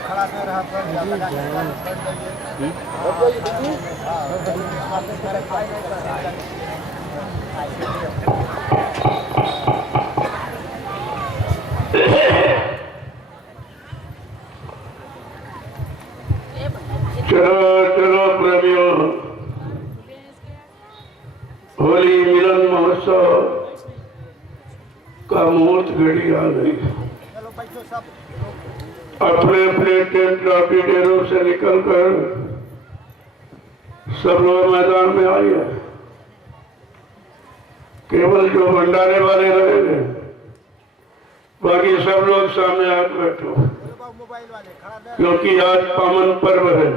खड़ा कर रहा चलो प्रेमियों, होली मिलन महोत्सव का मुहूर्त घड़ी आ गई। अपने अपने टेंट काफी डेरों से निकलकर सब लोग मैदान में आइए। केवल जो भंडारे वाले रहेंगे, बाकी सब लोग सामने आकर बैठो, क्योंकि आज पावन पर्व है।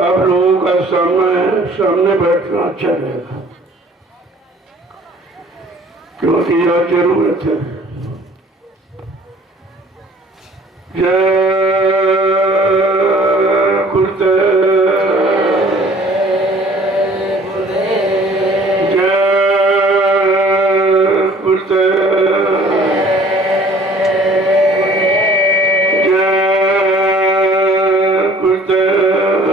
आप लोगों का सामने बैठना अच्छा रहेगा, क्योंकि यह जरूरत है। जय गुरुदेव, जय गुरुदेव, जय गुरुदेव,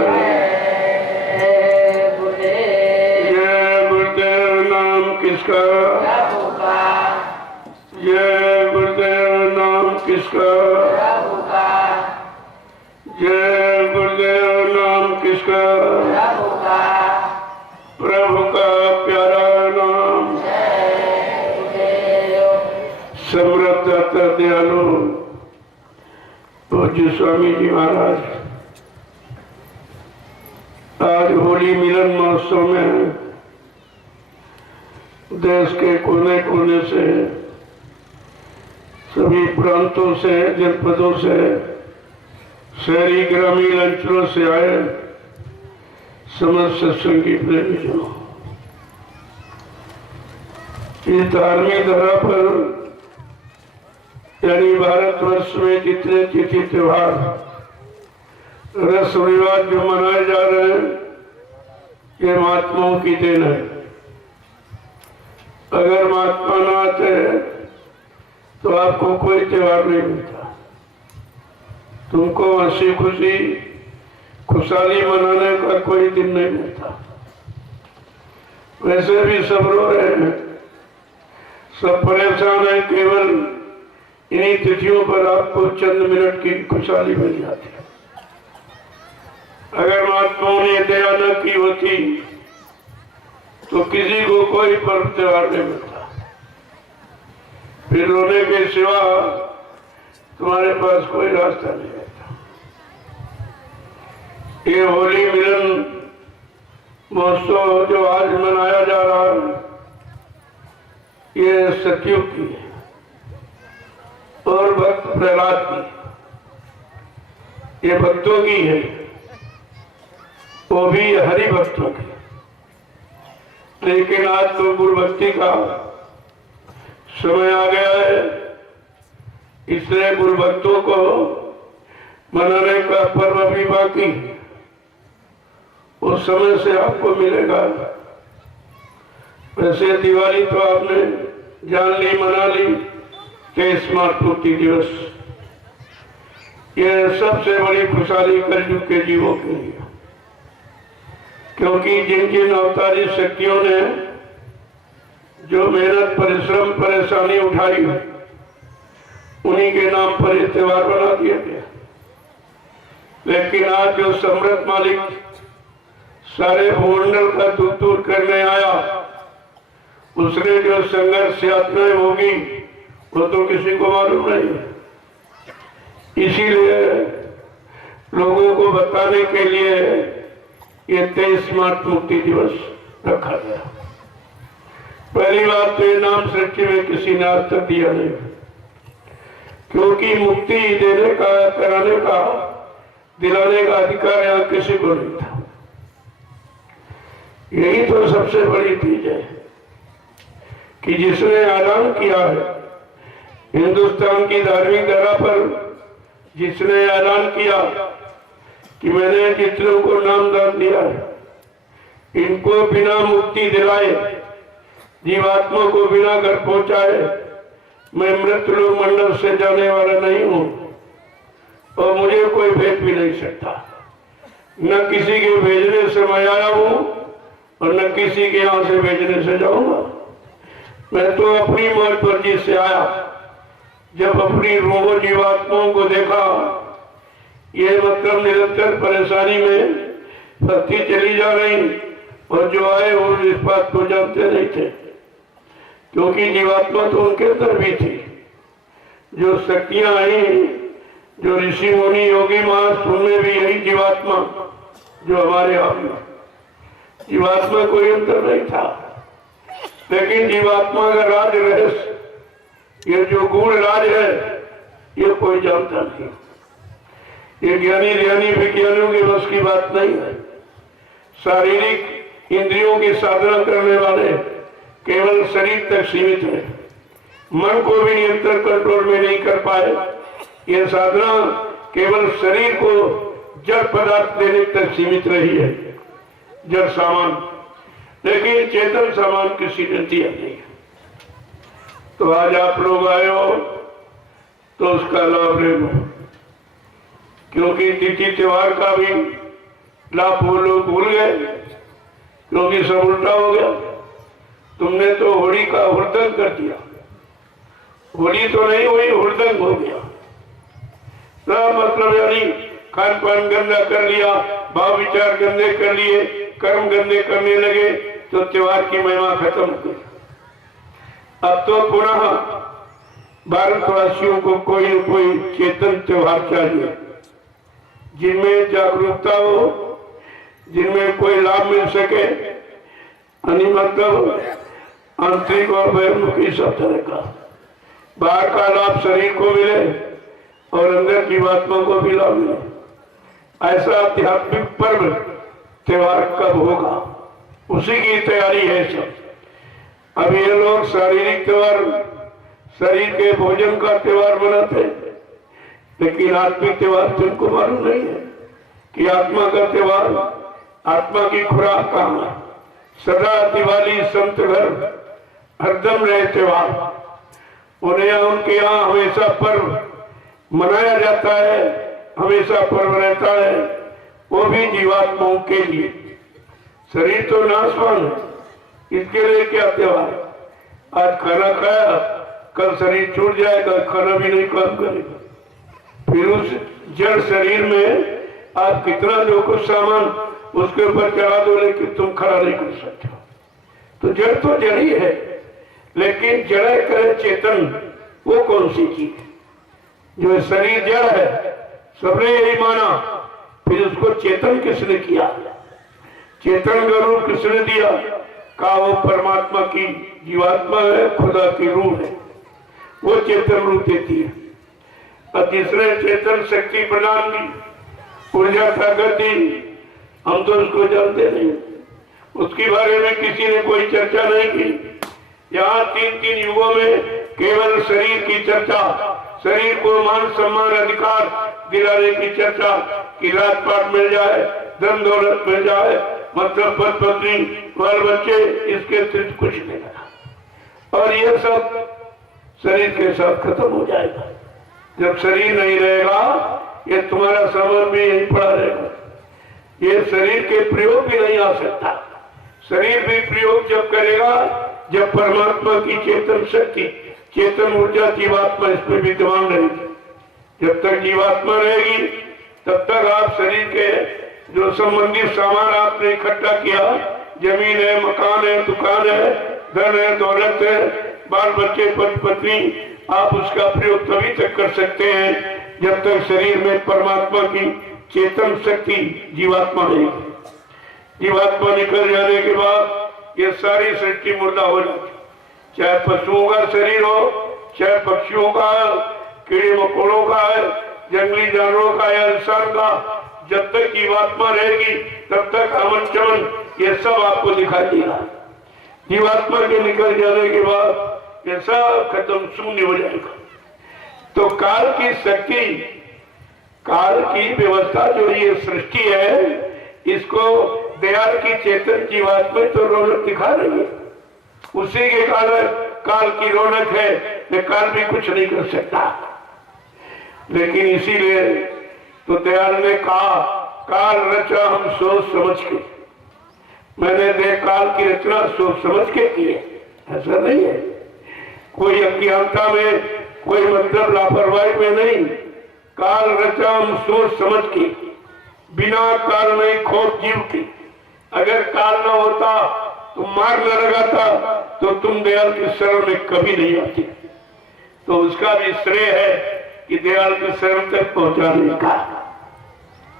जय गुरुदेव। नाम किसका? जय गुरुदेव। नाम किसका? जय गुरुदेव। नाम किसका? प्रभु का प्यारा नाम। समृद्ध दयालु पूज्य स्वामी जी महाराज आज होली मिलन महोत्सव में देश के कोने कोने से, सभी प्रांतों से, जनपदों से, शहरी ग्रामीण अंचलों से आए समस्त सत्संगी प्रेमीजनों, इस धार्मिक धरा पर यानी भारतवर्ष में जितने तिथि त्योहार, रस्म रिवाज जो मनाए जा रहे हैं, ये महात्माओं की देन है। अगर महात्मा न आते तो आपको कोई त्योहार नहीं मिलता, तुमको हंसी खुशी खुशहाली मनाने का कोई दिन नहीं मिलता। वैसे भी सब रो रहे हैं, सब परेशान हैं, केवल इन्हीं तिथियों पर आपको चंद मिनट की खुशहाली मिल जाती है। अगर महात्माओं ने दया न की होती तो किसी को कोई पर्व त्योहार नहीं मिलता। फिर रोने के सिवा तुम्हारे पास कोई रास्ता नहीं रहता। ये होली मिलन महोत्सव जो आज मनाया जा रहा है, ये सतयुग की है और भक्त प्रहलाद की, ये भक्तों की है, वो भी हरि भक्तों की। लेकिन आज तो गुरु भक्ति का समय आ गया है, इसलिए गुरु भक्तों को मनाने का पर्व भी बाकी, उस समय से आपको मिलेगा। वैसे दिवाली तो आपने जान ली, मना ली, 23 मार्च पूर्ति दिवस, यह सबसे बड़ी खुशहाली कलयुग के जीवों के लिए, क्योंकि जिन जिन अवतारी शक्तियों ने जो मेहनत, परिश्रम, परेशानी उठाई, उन्हीं के नाम पर यह त्योहार बना दिया गया। लेकिन आज जो समृद्ध मालिक सारे भूमंडल का दुख दूर करने आया, उसने जो संघर्ष यातनाएं होगी वो तो किसी को मालूम नहीं है। इसीलिए लोगों को बताने के लिए ये 23 मार्च मुक्ति दिवस रखा गया। पहली बात तो ये नाम सृष्टि में किसी ने आज तक दिया नहीं, क्योंकि मुक्ति देने का, कराने का, दिलाने का अधिकार यहाँ किसी को नहीं था। यही तो सबसे बड़ी चीज है कि जिसने ऐलान किया है, हिंदुस्तान की धार्मिक धरा पर जिसने ऐलान किया कि मैंने जितनों को नामदान दिया है, इनको बिना मुक्ति दिलाए जीवात्मा को बिना घर पहुंचाए मैं मृत्युलोक मंडल से जाने वाला नहीं हूं और मुझे कोई भेज भी नहीं सकता। न किसी के भेजने से मैं आया हूं और न किसी के यहां से भेजने से जाऊंगा। मैं तो अपनी मौज मर्जी से आया। जब अपनी रूहों जीवात्माओं को देखा, ये मतलब निरंतर परेशानी में फंसती चली जा रही और जो आए वो इस बात को जानते नहीं थे, क्योंकि जीवात्मा तो उनके अंदर भी थी। जो शक्तियां आई, जो ऋषि मुनि योगी महाराज, उनमें भी यही जीवात्मा जो हमारे आप में। जीवात्मा कोई अंतर नहीं था, लेकिन जीवात्मा का राज रहस्य, ये जो गूढ़ राज है, ये कोई जानता नहीं। ये ज्ञानी ध्यानी विज्ञानियों के बस की बात नहीं है। शारीरिक इंद्रियों की साधना करने वाले केवल शरीर तक सीमित है, मन को भी नियंत्रण कंट्रोल में नहीं कर पाए। ये साधना केवल शरीर को जड़ पदार्थ देने तक सीमित रही है, जड़ सामान, लेकिन चेतन सामान किसी ने दिया नहीं। तो आज आप लोग आए हो तो उसका लाभ ले लो, क्योंकि तिथि त्योहार का भी लाभ वो लोग भूल गए, क्योंकि सब उल्टा हो गया। तुमने तो होली का हुड़दंग कर दिया। होली तो नहीं हुई, हुड़दंग हो गया। मतलब यानी खान पान गंदा कर लिया, भाव विचार गंदे कर लिए, कर्म गंदे करने लगे, तो त्योहार की महिमा खत्म हो गई। अब तो पुनः भारतवासियों को कोई न कोई चेतन त्योहार चाहिए, जिनमें जागरूकता हो, जिनमें कोई लाभ मिल सके, मतलब आंतरिक और बहिर्मुखी सब तरह का। बाहर का लाभ शरीर को मिले और अंदर जीवात्मा को भी लाभ मिले। ऐसा आध्यात्मिक पर्व त्योहार कब होगा, उसी की तैयारी है सब। अब ये लोग शारीरिक त्योहार, शरीर के भोजन का त्योहार मनाते, लेकिन आत्मिक त्योहार तुमको मालूम नहीं है कि आत्मा का त्योहार, आत्मा की खुराक कहाँ है। सदा दिवाली संत घर हरदम रहे त्योहार, उन्हें उनके यहाँ हमेशा पर्व मनाया जाता है, हमेशा पर्व रहता है, वो भी जीवात्माओं के लिए। शरीर तो नाशवान है, इसके लिए क्या त्योहार। आज खाना खाया, कल शरीर छूट जाएगा, खाना भी नहीं काम करेगा। फिर उस जड़ शरीर में आप कितना जो कुछ सामान उसके ऊपर चढ़ा दो, लेकिन तुम खड़ा नहीं कर सकते। तो जड़ तो जड़ ही है, लेकिन जड़ करे चेतन, वो कौन सी चीज। जो शरीर जड़ है, सबने यही माना, फिर उसको चेतन किसने किया, चेतन का रूप किसने दिया, का वो परमात्मा की जीवात्मा है, खुदा की रूह है, वो चेतन रूप देती है। और जिसने चेतन शक्ति प्रदान की, ऊर्जा ताकत दी, हम तो उसको जानते नहीं, उसके बारे में किसी ने कोई चर्चा नहीं की। यहाँ तीन तीन युगों में केवल शरीर की चर्चा, शरीर को मान सम्मान अधिकार दिलाने की चर्चा, कि राजपाट मिल जाए, धन दौलत मिल जाए, मतलब पद पत्नी बाल बच्चे, इसके सिर्फ कुछ नहीं लगा। और ये सब शरीर के साथ खत्म हो जाएगा। जब शरीर नहीं रहेगा, ये तुम्हारा सामान भी यहीं पड़ा रहेगा। ये शरीर के प्रयोग भी नहीं आ सकता। शरीर भी प्रयोग जब करेगा, जब परमात्मा की चेतन शक्ति, चेतन ऊर्जा जीवात्मा इसमें विद्यमान रहेगी। जब तक जीवात्मा रहेगी, तब तक आप शरीर के जो संबंधित सामान आपने इकट्ठा किया, जमीन है, मकान है, दुकान है, धन है, दौलत है, बाल बच्चे, पति पत्नी, आप उसका प्रयोग तभी तक कर सकते हैं जब तक शरीर में परमात्मा की चेतन शक्ति जीवात्मा रहेगी। जीवात्मा निकल जाने के बाद ये सारी सृष्टि मुर्दा हो जाती, चाहे पशुओं का शरीर हो, चाहे पक्षियों का, कीड़े मकोड़ों का है, जंगली जानवरों का या इंसान का। जब तक जीवात्मा रहेगी तब तक अमन चमन ये सब आपको दिखाई देगा। जीवात्मा के निकल जाने के बाद ये सब खत्म, शून्य हो जाएगा। तो काल की शक्ति, काल की व्यवस्था जो ये सृष्टि है, इसको दयाल की चेतन जीवात्मा तो रौनक दिखा रही है। उसी के कारण काल की रौनक है, ये काल भी कुछ नहीं कर सकता। लेकिन इसीलिए तो दयाल ने कहा, काल रचा हम सोच समझ के। मैंने देख काल की रचना सोच समझ के की है, ऐसा नहीं है कोई अज्ञानता में, कोई मतलब लापरवाही में नहीं। काल रचा हम सोच समझ के, बिना काल नहीं खोज जीव की। अगर काल न होता तो मार न लगाता तो तुम दयाल के शरण में कभी नहीं आते। तो उसका भी श्रेय है कि दयाल के शरण तक पहुंचाने का।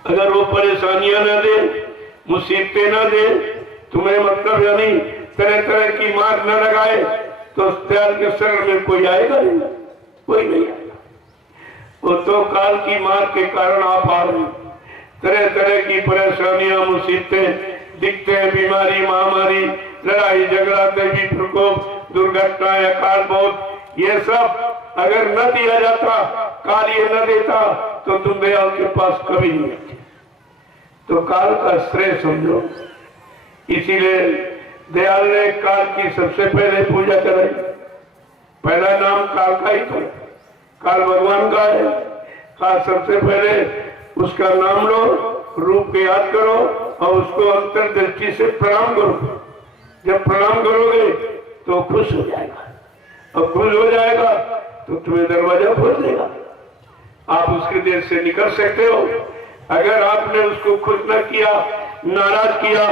अगर वो परेशानियां न दे, मुसीबतें न दे, तुम्हें मतलब यानी तरह तरह की मार न लगाए, तो दयाल के शरण में कोई आएगा नहीं, कोई नहीं आएगा। वो तो काल की मार के कारण आप आ रहे, तरह तरह की परेशानियां, मुसीबतें दिखते हैं, बीमारी, महामारी, लड़ाई झगड़ा, दैवी प्रकोप, दुर्घटनाएं, अकाल मौत, ये सब अगर न दिया जाता, काल ये न देता, तो तुम दयाल के पास कभी नहीं आते। तो काल का श्रेय समझो। इसीलिए दयाल ने काल की सबसे पहले पूजा कराई। पहला नाम काल का ही तो, काल भगवान का है। काल सबसे पहले उसका नाम लो, रूप को याद करो और उसको अंतर्दृष्टि से प्रणाम करो। जब प्रणाम करोगे तो खुश हो जाएगा, और खुश हो जाएगा तो तुम्हें दरवाजा खोल देगा, आप उसके देश से निकल सकते हो। अगर आपने उसको खुश न किया, नाराज किया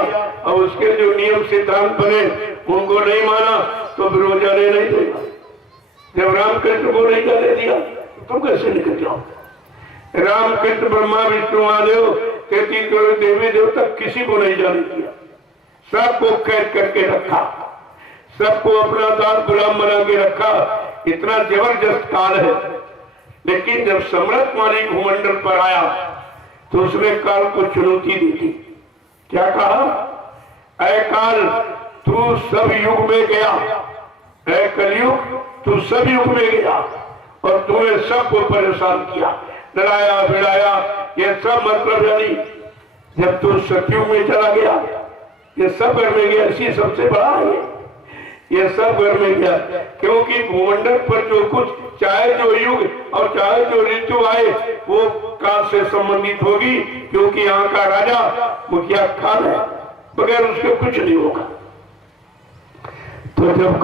और उसके जो नियम सिद्धांत बने उनको नहीं माना, तो फिर वो जाने नहीं देगा। जब रामकृष्ण को नहीं जाने दिया तो तुम कैसे निकल जाओ? रामकृष्ण, ब्रह्मा, विष्णु, महादेव, 33 करोड़ देवी देवता किसी को नहीं जाने दिया, सबको कैद करके रखा, सबको अपना दास गुलाम बना के रखा। इतना जबरदस्त काल है। लेकिन जब सम्राट मालिक भूमंडल पर आया तो उसने काल को चुनौती दी थी। क्या कहा? ऐ काल, तू सब युग में गया, ऐ कलयुग तू सब युग में गया और तूने सबको परेशान किया, लड़ाया भिड़ाया। ये सब मतलब यानी जब तू सतयुग में चला गया, ये सब घर में गया, इसी सबसे बड़ा है ये सब घर में गया। क्योंकि भूमंडल पर जो कुछ, चाहे जो युग और चाहे जो ऋतु आए, वो काल से संबंधित होगी, क्योंकि यहाँ का राजा मुखिया काल है, बगैर उसके कुछ नहीं होगा। तो जब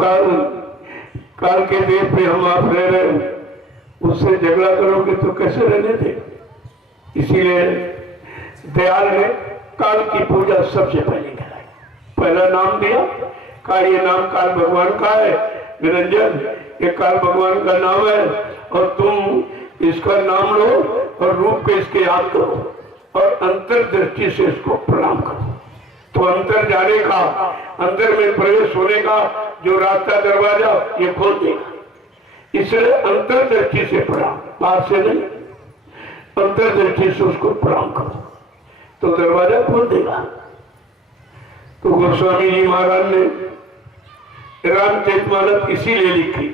काल के देश पे हम आप रह रहे हो, उससे झगड़ा करोगे तो कैसे रहने दे? इसीलिए दयाल ने काल की पूजा सबसे पहले कराई। पहला नाम दिया, का ये नाम काल भगवान का है, निरंजन ये काल भगवान का नाम है, और तुम इसका नाम लो और रूप को इसके याद करो और अंतर्दृष्टि से इसको प्रणाम करो। तो अंतर जाने का, अंदर में प्रवेश होने का जो रास्ता, दरवाजा, ये खोल देगा। इसलिए अंतर्दृष्टि से प्रणाम, बाहर से नहीं, अंतर्दृष्टि से उसको प्रणाम करो तो दरवाजा खोल देगा। तो गोस्वामी जी महाराज ने रामचरितमानस इसीलिए लिखी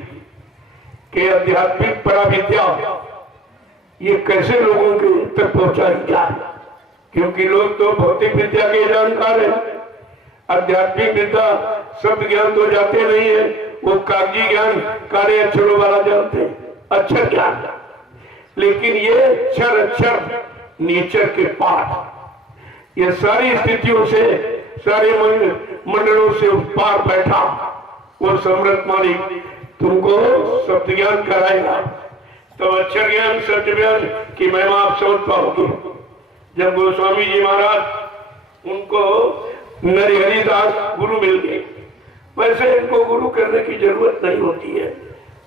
कि आध्यात्मिक पराविद्या ये कैसे लोगों के तक पहुंचाई जाए, क्योंकि लोग तो भौतिक विद्या के जानकार हैं, आध्यात्मिक विद्या शब्द ज्ञान तो जाते नहीं है, वो कागजी ज्ञान, कार्य अक्षरों वाला जानते हैं, अक्षर ज्ञान। लेकिन ये अक्षर नेचर के पाठ, ये सारी स्थितियों से, सारे मंडलों से पार बैठा वो सम्राट मालिक तुमको शब्द ज्ञान कराएगा, तो अक्षर ज्ञान, शब्द ज्ञान की महिमा आप समझ पाओगे। जब गोस्वामी जी महाराज उनको नरहरिदास गुरु मिल गए, वैसे इनको गुरु करने की जरूरत नहीं होती है,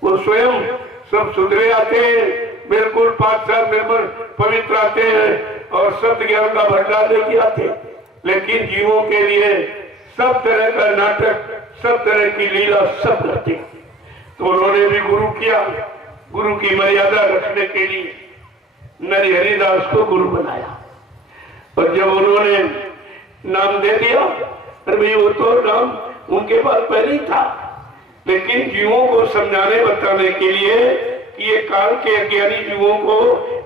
वो स्वयं सब सुधरे आते हैं, बिल्कुल पाठशाल निर्मल पवित्र आते हैं और शब्द ज्ञान का भंडार लेके आते हैं। लेकिन जीवों के लिए सब तरह का नाटक, सब तरह की लीला सब करते हैं। तो उन्होंने भी गुरु किया, गुरु की मर्यादा रखने के लिए नरहरिदास को गुरु बनाया। और जब उन्होंने नाम दे दिया, अरे वो तो नाम उनके पास पहले ही था, लेकिन जीवों को समझाने बताने के लिए कि ये काल के अज्ञानी जीवों को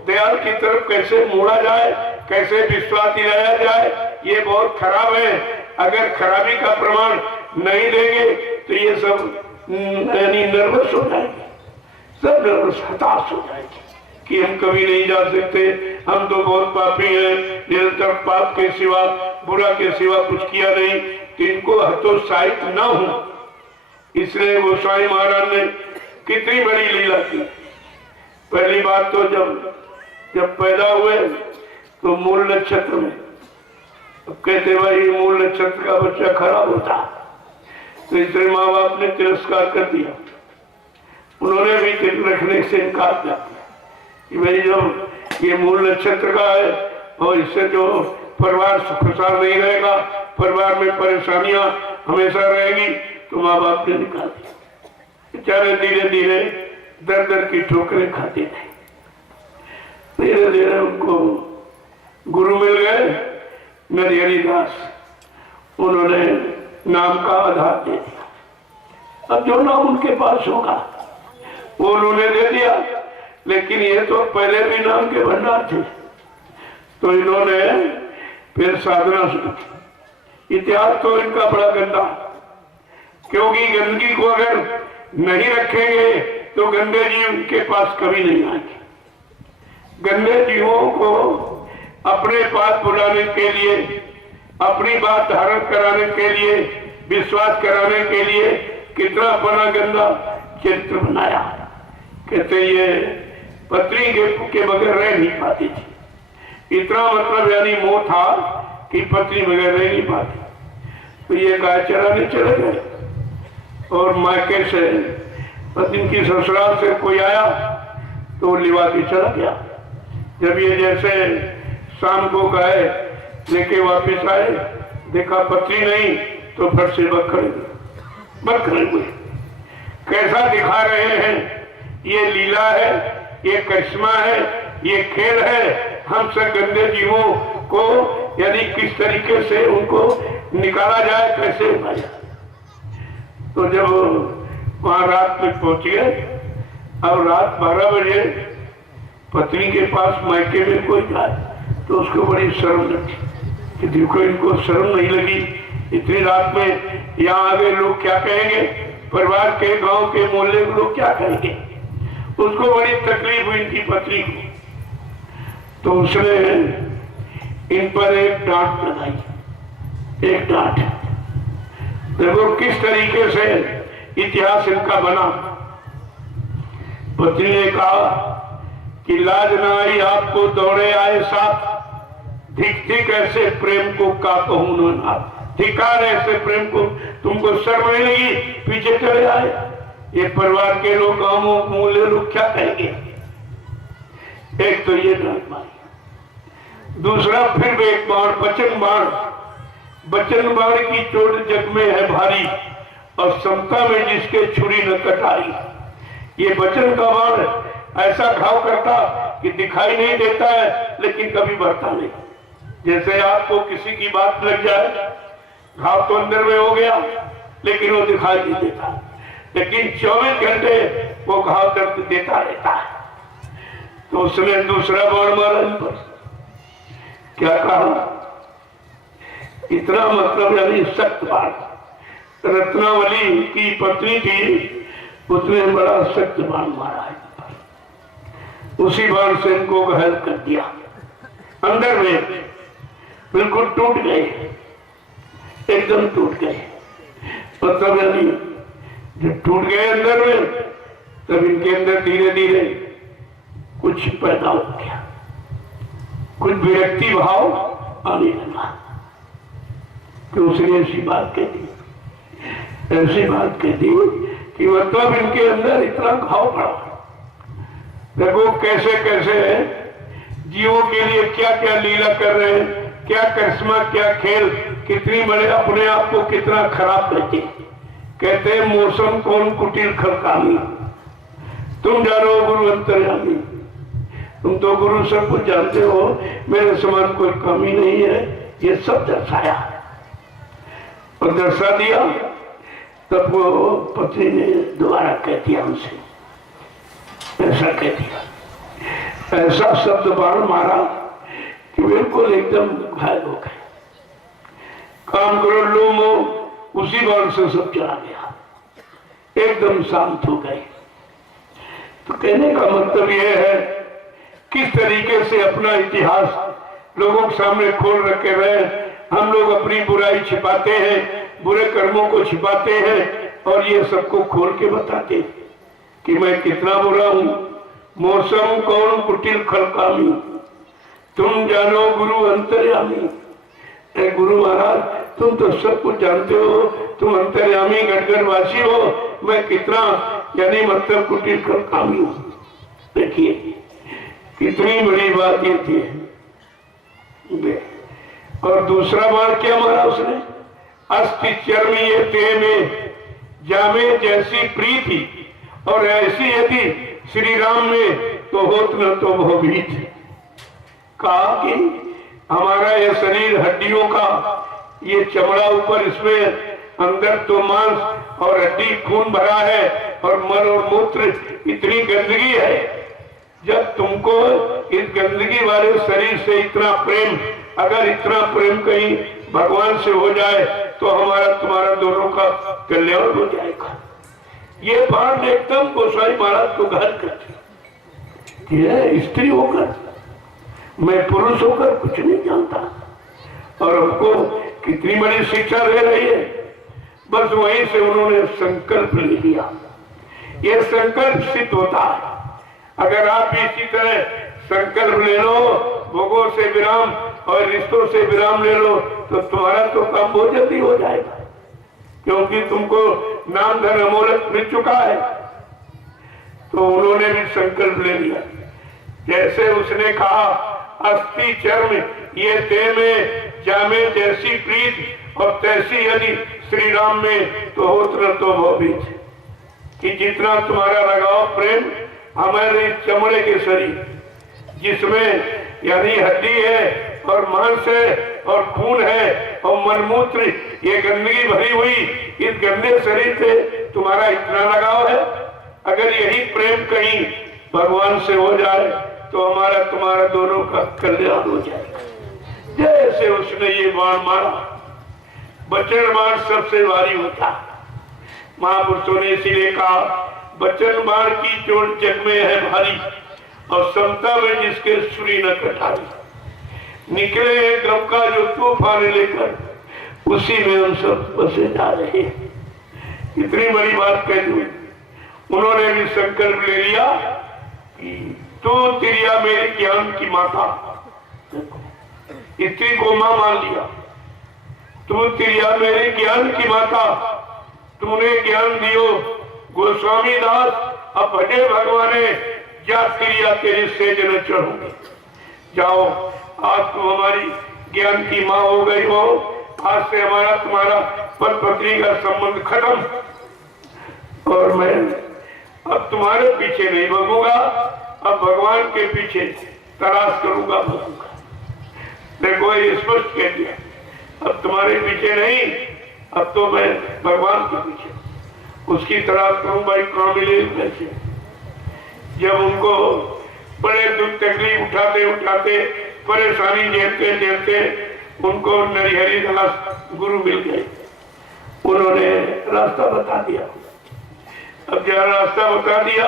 दयाल की तरफ कैसे मोड़ा जाए, कैसे विश्वास दिलाया जाए, ये बहुत खराब है। अगर खराबी का प्रमाण नहीं देंगे तो ये सब यानी नर्वस हो जाएंगे, सब नर्वस, हताश हो जाएंगे कि हम कभी नहीं जा सकते, हम तो बहुत पापी हैं, निरंतर पाप के सिवा, बुरा के सिवा कुछ किया नहीं। तो इनको हतोत्साहित न हो, इसलिए गोस्वामी महाराज ने कितनी बड़ी लीला की। पहली बात तो जब पैदा हुए तो मूल नक्षत्र में, अब कहते भाई मूल नक्षत्र का बच्चा खराब होता, तो इसलिए माँ बाप ने तिरस्कार कर दिया। उन्होंने भी तिलक रखने से इनकार कर दिया कि भाई जब ये मूल नक्षत्र का है और इससे जो परिवार खुशहाल नहीं रहेगा, परिवार में परेशानियां हमेशा रहेगी, तो माँ बाप ने निकाल दिया। बेचारे धीरे धीरे दर दर की ठोकरें खाते थे। धीरे धीरे उनको गुरु मिल गए, नरहरिदास, उन्होंने नाम का आधार दे दिया। अब जो नाम उनके पास होगा वो उन्होंने दे दिया, लेकिन ये तो पहले भी नाम के भंडार थे। तो इन्होंने फिर साधना शुरू की। इतिहास तो इनका बड़ा गंदा, क्योंकि गंदगी को अगर नहीं रखेंगे तो गंदे जीव उनके पास कभी नहीं आएंगे। गंदे जीवों को अपने पास बुलाने के लिए, अपनी बात धारण कराने के लिए, विश्वास कराने के लिए कितना बड़ा गंदा चरित्र बनाया। कहते ये पत्नी के बगैर रह नहीं पाती थी, इतना मतलब यानी मोह था कि पत्नी बगैर रह नहीं पाती। तो ये गाय चराने चले गए और मायके से पत्नी की ससुराल से कोई आया तो लिवा के चला गया। जब ये जैसे शाम को गाय लेके वापिस आए, देखा पत्नी नहीं, तो फिर से बखरे हुए। कैसा दिखा रहे हैं, ये लीला है, ये करिश्मा है, ये खेल है। हम सब गंदे जीवों को यदि किस तरीके से उनको निकाला जाए, कैसे उठाया जाए। तो जब वहां रात में पहुंच गए, अब रात 12 बजे पत्नी के पास मायके में कोई जाए तो उसको बड़ी शर्म लगी कि देखो इनको शर्म नहीं लगी, इतनी रात में यहाँ आगे लोग क्या कहेंगे, परिवार के, गांव के, मोहल्ले के लोग क्या कहेंगे। उसको बड़ी तकलीफ हुई इनकी पत्नी को। तो उसने इन पर एक डांट लगाई, एक डांट। देखो किस तरीके से इतिहास इनका बना। पत्नी ने कहा कि लाज न आई आपको दौड़े आए साथ, धिक धिक ऐसे प्रेम को का कहूं ना, धिकार ऐसे प्रेम को, तुमको शर्म नहीं लगी, पीछे चले आए। ये परिवार के लोग, गांवों मोहल्ले लोग क्या कहेंगे। एक तो ये डांट मारी। दूसरा फिर एक बाण, वचन बाण। वचन बाण की चोट जग में है भारी, और समता में जिसके छुरी न कटाई। ये वचन का बाण ऐसा घाव करता कि दिखाई नहीं देता है, लेकिन कभी बढ़ता नहीं। जैसे आपको किसी की बात लग जाए, घाव तो अंदर में हो गया, लेकिन वो दिखाई नहीं देता, लेकिन 24 घंटे वो घाव दर्द देता रहता है। तो उसने दूसरा बाण मारा इन पर। क्या कहा, इतना मतलब यानी सख्त बाण। रत्नावली की पत्नी थी, उसने बड़ा सख्त बाण मारा है। उसी बाण से इनको घायल कर दिया, अंदर में बिल्कुल टूट गए, एकदम टूट गए। मतलब यानी जब टूट गए अंदर में, तब इनके अंदर धीरे धीरे कुछ पैदा हो गया, कुछ विरक्ति भाव आने लगा। तो उसने ऐसी बात कह दी, ऐसी बात कह दी कि मतलब इनके अंदर इतना घाव पड़ा। देखो कैसे कैसे जीवों के लिए क्या क्या लीला कर रहे हैं, क्या करिश्मा, क्या खेल, कितनी बड़े अपने आप को कितना खराब करते। कहते हैं मौसम कौन कुटिल खरकामी, तुम जानो गुरु अंतर्यामी। तुम तो गुरु सब कुछ जानते हो, मेरे समान कोई कमी नहीं है। ये सब दर्शाया और दर्शा दिया। तब वो पत्नी ने दोबारा कह दिया उनसे, ऐसा कह दिया, ऐसा शब्द बाण मारा कि बिल्कुल एकदम घायल हो गए। काम करो लो मो, उसी बाण से सब चला गया। एकदम शांत हो गए। तो कहने का मतलब यह है किस तरीके से अपना इतिहास लोगों के सामने खोल रखे हुए। हम लोग अपनी बुराई छिपाते हैं, बुरे कर्मों को छिपाते हैं और ये सबको खोल के बताते कि मैं कितना बुरा हूं। मौसम कौन कुटिल खलकामी, तुम जानो गुरु अंतर्यामी। गुरु महाराज तुम तो सब कुछ जानते हो, तुम अंतर्यामी गढ़गढ़वासी हो, मैं कितना यानी मतलब कुटिल खलकामी हूं। देखिए कितनी बड़ी बात ये थी। और दूसरा बार क्या मारा उसने, अस्थि चर्म ये ते में जामे जैसी प्रीति, और ऐसी यदि श्री राम में तो होत न तो भवभीत। कहा कि हमारा यह शरीर हड्डियों का, ये चमड़ा ऊपर, इसमें अंदर तो मांस और हड्डी खून भरा है और मल और मूत्र, इतनी गंदगी है। जब तुमको इस गंदगी वाले शरीर से इतना प्रेम, अगर इतना प्रेम कहीं भगवान से हो जाए तो हमारा तुम्हारा दोनों का कल्याण हो जाएगा। ये बात एकदम गोसाई महाराज को घर करती, स्त्री होकर मैं पुरुष होकर कुछ नहीं जानता, और हमको कितनी बड़ी शिक्षा दे रही है। बस वहीं से उन्होंने संकल्प ले लिया। ये संकल्प सिद्ध होता है। अगर आप भी इसी तरह संकल्प ले लो, भोगों से विराम और रिश्तों से विराम ले लो, तो तुम्हारा तो काम बहुत जल्दी हो जाएगा, क्योंकि तुमको नाम धन अमोलक मिल चुका है। तो उन्होंने भी संकल्प ले लिया। जैसे उसने कहा अस्थि चर्म ये देह में जामे जैसी प्रीत, और तैसी यदि श्री राम में तो होत न तो भवभीत। कि जितना तुम्हारा लगाव प्रेम हमारे चमड़े के शरीर, जिसमें यानी हड्डी है और मांस है और खून है और मलमूत्र, ये गंदगी भरी हुई इस गंदे शरीर से तुम्हारा इतना लगाव है। अगर यही प्रेम कहीं भगवान से हो जाए तो हमारा तुम्हारा दोनों का कल्याण हो जाएगा। जैसे उसने ये बाण मारा, वचन बाण सबसे भारी होता। महापुरुषों ने इसीलिए कहा वचन बाण की चोट जग में है भारी, और समता में जिसके सुरी न कटारी। निकले गम का जो तूफान लेकर, उसी में हम सब बसे जा रहे हैं। इतनी बड़ी बात कह दी। उन्होंने भी संकल्प ले लिया कि तू तिरिया मेरे ज्ञान की माता, स्त्री को मां मान लिया। तू तिरिया मेरे ज्ञान की माता, तूने ज्ञान दियो गोस्वामी दास, अब भजे भगवाने जा तिरिया तेरे सेज न चढ़ूंगी। जाओ, आज तुम हमारी ज्ञान की माँ हो गई हो, आज से हमारा तुम्हारा पति पत्नी का संबंध खत्म, और मैं अब तुम्हारे पीछे नहीं भागूंगा, अब भगवान के पीछे तलाश करूंगा, भागूंगा। देखो ये स्पष्ट कह दिया, अब तुम्हारे पीछे नहीं, अब तो मैं भगवान के पीछे उसकी तलाश करूं। भाई कहाँ मिले कैसे? जब उनको बड़े दुख तकलीफ उठाते उठाते परेशानी झेलते झेलते उनको नरिहरी दास गुरु मिल गए। उन्होंने रास्ता बता दिया। अब जब रास्ता बता दिया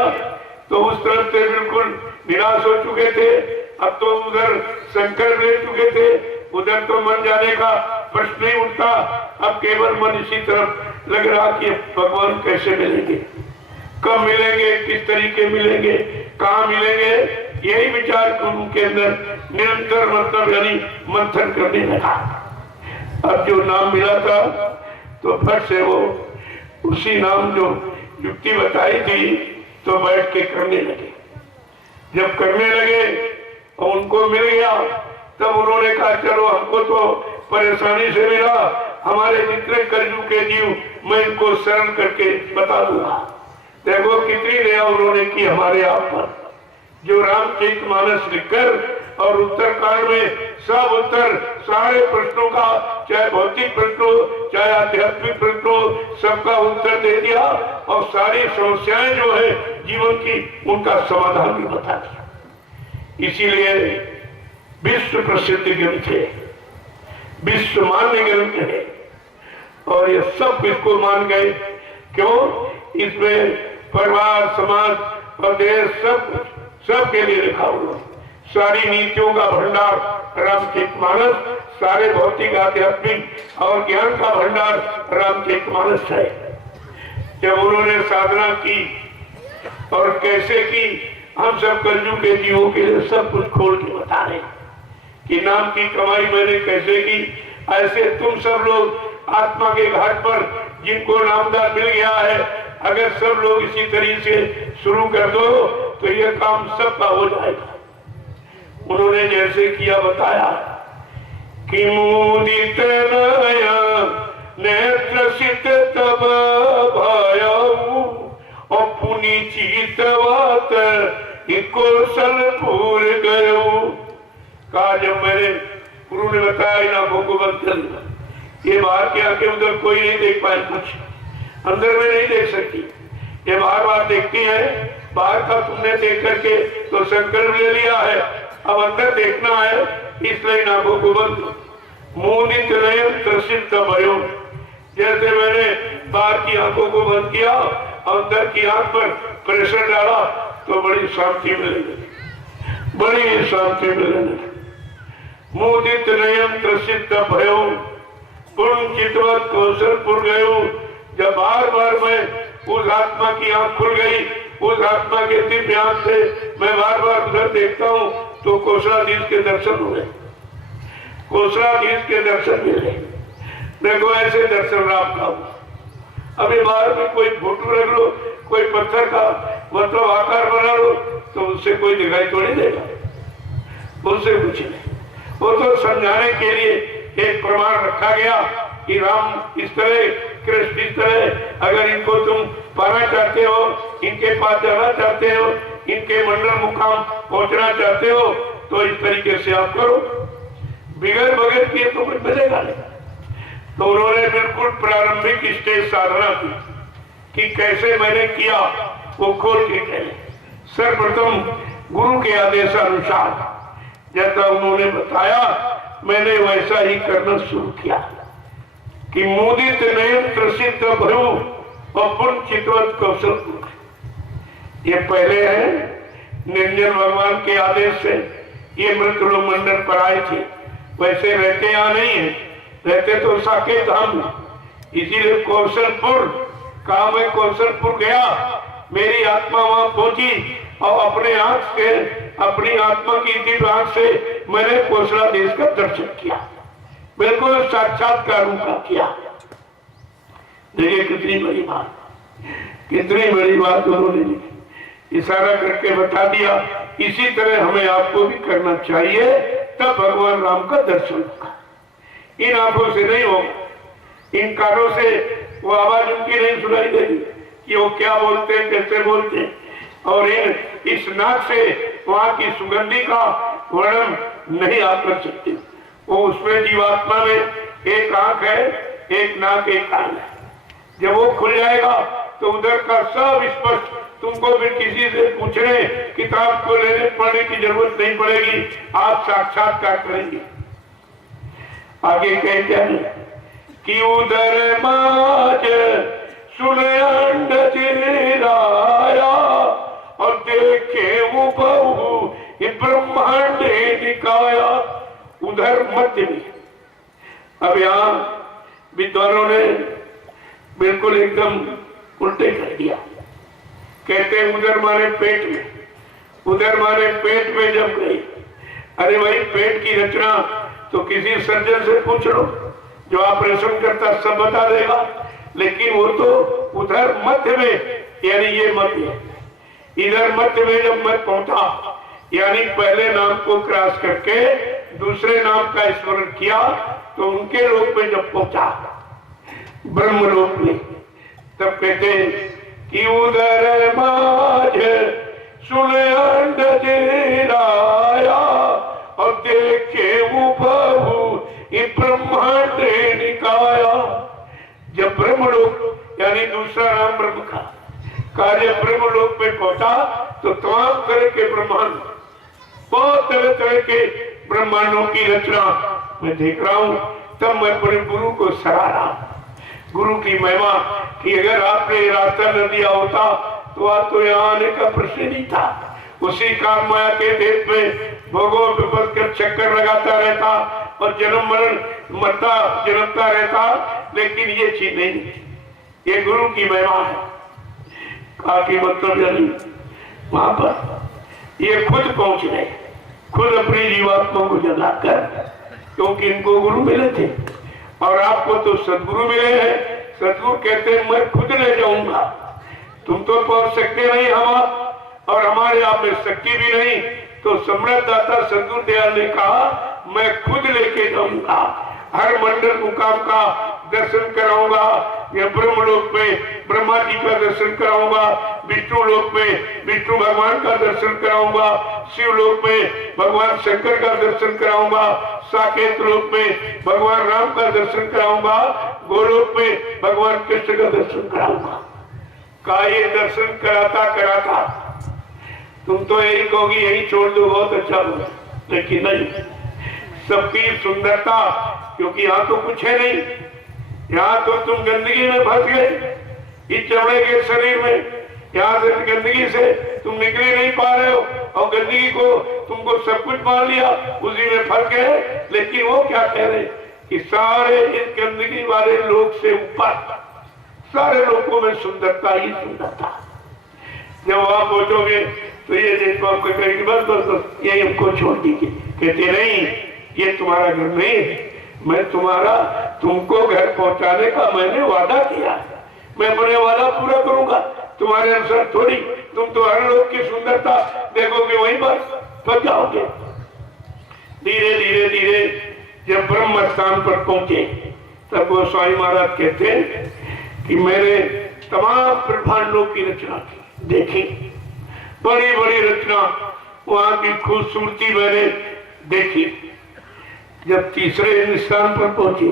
तो उस तरफ से बिल्कुल निराश हो चुके थे। अब तो उधर संकल्प ले चुके थे, उधर तो मन जाने का प्रश्न नहीं उठता। अब केवल मन इसी तरफ लग रहा कि भगवान कैसे मिलेंगे, कब मिलेंगे, किस तरीके मिलेंगे, कहाँ मिलेंगे, यही विचार उनके अंदर निरंतर मतलब यानी मंथन करने लगा। अब जो नाम मिला था तो फट से वो उसी नाम जो युक्ति बताई थी तो बैठ के करने लगे। जब करने लगे और उनको मिल गया, तब उन्होंने कहा चलो हमको तो परेशानी से मिला, हमारे जितने कर्जू के जीव मैं इनको शरण करके बता दूंगा। देखो कितनी दया उन्होंने की हमारे आप पर। जो रामचरितमानस लिखकर और उत्तरकांड में सब उत्तर सारे प्रश्नों का, चाहे भौतिक प्रश्न हो चाहे आध्यात्मिक प्रश्न हो, सबका उत्तर दे दिया और सारी समस्याएं जो है जीवन की उनका समाधान भी बता दिया। इसीलिए विश्व प्रसिद्ध ग्रंथ है, विश्व मान्य ग्रंथ है, और ये सब बिल्कुल मान गए। क्यों? इसमें परिवार, समाज और देश सब के लिए लिखा हुआ। सारी नीतियों का भंडार रामचरितमानस, सारे भौतिक, आध्यात्मिक और ज्ञान का भंडार रामचरितमानस है। जब उन्होंने साधना की और कैसे की, हम सब कलयुग के जीवों के लिए सब कुछ खोल के बता रहे कि नाम की कमाई मैंने कैसे की। ऐसे तुम सब लोग आत्मा के घाट पर जिनको नामदार मिल गया है, अगर सब लोग इसी तरीके से शुरू कर दो तो ये काम सबका हो जाएगा। उन्होंने जैसे किया बताया कि मुदित नयन नेत्र सित तब भयऊ और पुनि चितवत कौशलपुर गयो। कहा जब मेरे गुरु ने बताया इन आंखों को बंद कर दिया, ये बाहर की आंखें उधर कोई नहीं देख पाए, कुछ अंदर में नहीं देख सकती, ये बाहर बाहर देखती है। बाहर का तुमने देख करके तो संकल्प ले लिया है, अब अंदर देखना है, इसलिए इन आंखों को बंद। मुदित नयन त्रसित भयो, जैसे मैंने बाहर की आंखों को बंद किया, अंदर की आंख पर प्रेशर डाला तो बड़ी शांति मिलेगी, बड़ी शांति मिलेगी। मुदित नयन त्रसित भयो पूर्ण चितवत कौशलपुर गयो। जब बार बार मैं उस आत्मा की आंख खुल गई, उस आत्मा के दिव्य आंख से मैं बार बार उधर देखता हूँ तो कौशलाधीश के दर्शन हुए, कौशलाधीश के दर्शन मिले। देखो ऐसे दर्शन राम का। अभी बाहर में कोई फोटो रख लो, कोई पत्थर का मतलब आकार बना लो तो उससे कोई दिखाई थोड़ी देगा, उससे कुछ नहीं। वो तो समझाने के लिए एक प्रमाण रखा गया कि राम इस तरह, कृष्ण इस तरह, अगर इनको तुम पाना चाहते हो, इनके पास जाना चाहते हो, इनके मंडल मुकाम पहुंचना चाहते हो तो इस तरीके से आप करो, बगैर किए तो कुछ मिलेगा नहीं। तो उन्होंने बिल्कुल प्रारंभिक स्टेज साधना की कि कैसे मैंने किया वो खोल के कहे। सर्वप्रथम गुरु के आदेशानुसार जैसा उन्होंने बताया मैंने वैसा ही करना शुरू किया कि मुदित नयन त्रसित भयो और पूर्ण चितवत कौशलपुर। ये पहले है निरंजन भगवान के आदेश से ये मृतलोक मंडल पर आए थे, वैसे रहते यहाँ नहीं है, रहते तो साकेत धाम में। इसीलिए कौशलपुर कहा, मैं कौशलपुर गया, मेरी आत्मा वहां पहुंची और अपने आंख से, अपनी आत्मा की दिव्य आंख से मैंने कौशलाधीश का दर्शन किया, बिल्कुल साक्षात्कार उनका किया। देखिए कितनी बड़ी बात, कितनी बड़ी बात उन्होंने इशारा करके बता दिया। इसी तरह हमें आपको भी करना चाहिए, तब भगवान राम का दर्शन होगा। इन आंखों से नहीं होगा, इन कानों से वो आवाज उनकी नहीं सुनाई देगी कि वो क्या बोलते हैं, कैसे बोलते हैं, और इस नाक से वहां की सुगंधी का वर्णन नहीं आप कर सकते। वो उसमें जीवात्मा में एक आंख है, एक नाक, एक कान है। जब वो खुल जाएगा तो उधर का सब स्पष्ट, तुमको भी किसी से पूछने, किताब को लेने पढ़ने की जरूरत नहीं पड़ेगी, आप साक्षात्कार करेंगे। आगे कहते हैं कि उधर माज सुन अंड चिराया और देखे वो बहु ब्रह्मांड निकाया। उधर मध्य में, अब यहाँ विद्वानों ने बिल्कुल एकदम उल्टे कर दिया। कहते हैं उधर माने पेट में, उधर माने पेट में जब गई। अरे भाई पेट की रचना तो किसी सर्जन से पूछ लो, जो ऑपरेशन करता सब बता देगा, लेकिन वो तो उधर मध्य में, यानी ये मध्य, इधर मध्य में जब मैं पहुंचा, यानी पहले नाम को क्रॉस करके दूसरे नाम का स्मरण किया, तो उनके लोक में जब पहुंचा, ब्रह्मलोक में, तब कहते हैं कि उधर माज सुन अंड चिराया और देखे वो बहु ब्रह्मांड निकाया। जब ब्रह्मलोक यानी दूसरा नाम ब्रह्म का कार्य ब्रह्मलोक में पहुंचा तो तमाम तरह के ब्रह्मांड, बहुत तरह तरह के ब्रह्मांडों की रचना मैं देख रहा हूं। तब मैं अपने गुरु को सराहा, गुरु की महिमा कि अगर आपने ये रास्ता न दिया होता तो आज तो यहाँ आने का प्रश्न नहीं था। उसी काम माया के देश में भोगों पे बस कर चक्कर लगाता रहता और जन्म मरण मरता जन्मता रहता, लेकिन ये चीज नहीं, ये गुरु की महिमा है। कहा कि मतलब यानी वहां पर ये खुद पहुंच गए, खुद अपनी जीवात्मा को जगाकर, क्योंकि इनको गुरु मिले थे और आपको तो सदगुरु मिले हैं। सदगुरु कहते हैं मैं खुद ले जाऊंगा, तुम तो पहुंच सकते नहीं हम और हमारे आप में शक्ति भी नहीं। तो सम्राट दाता सदगुरु दयाल ने कहा मैं खुद लेके जाऊंगा, हर मंडल मुकाम का दर्शन कराऊंगा, या ब्रह्मलोक में ब्रह्मा जी का दर्शन कराऊंगा, विष्णु लोक में विष्णु भगवान का दर्शन कराऊंगा, शिवलोक में भगवान शंकर का दर्शन कराऊंगा, साकेत लोक में भगवान राम का दर्शन कराऊंगा, गोलोक में भगवान कृष्ण का दर्शन कराऊंगा। का ये दर्शन कराता तुम तो यही कहोगी यही छोड़ दो बहुत अच्छा हो, लेकिन नहीं, सबकी सुंदरता, क्योंकि यहाँ तो कुछ है नहीं, यहाँ तो तुम गंदगी में फंस गए इस चमड़े के शरीर में, यहाँ से गंदगी से तुम निकले नहीं पा रहे हो और गंदगी को तुमको सब कुछ मान लिया, उसी में फंस गए। लेकिन वो क्या कह रहे कि सारे इस गंदगी वाले लोग से ऊपर सारे लोगों में सुंदरता ही सुंदरता। जब वहां पहुंचोगे तो ये देखो आपको कहेगी बस बस बस ये हमको छोड़ दीजिए। कहते नहीं, ये तुम्हारा घर नहीं है, मैं तुमको घर पहुंचाने का मैंने वादा किया, मैं अपने वादा पूरा करूंगा, तुम्हारे अनुसार थोड़ी। तुम तो हर लोग की सुंदरता देखोगे वहीं पर फंस जाओगे। धीरे धीरे धीरे जब ब्रह्म स्थान पर पहुंचे तब वो स्वामी महाराज कहते हैं कि मैंने तमाम ब्रह्मांडों की रचना की, देखी, बड़ी बड़ी रचना, वहां की खूबसूरती मैंने देखी। जब तीसरे स्थान पर पहुंचे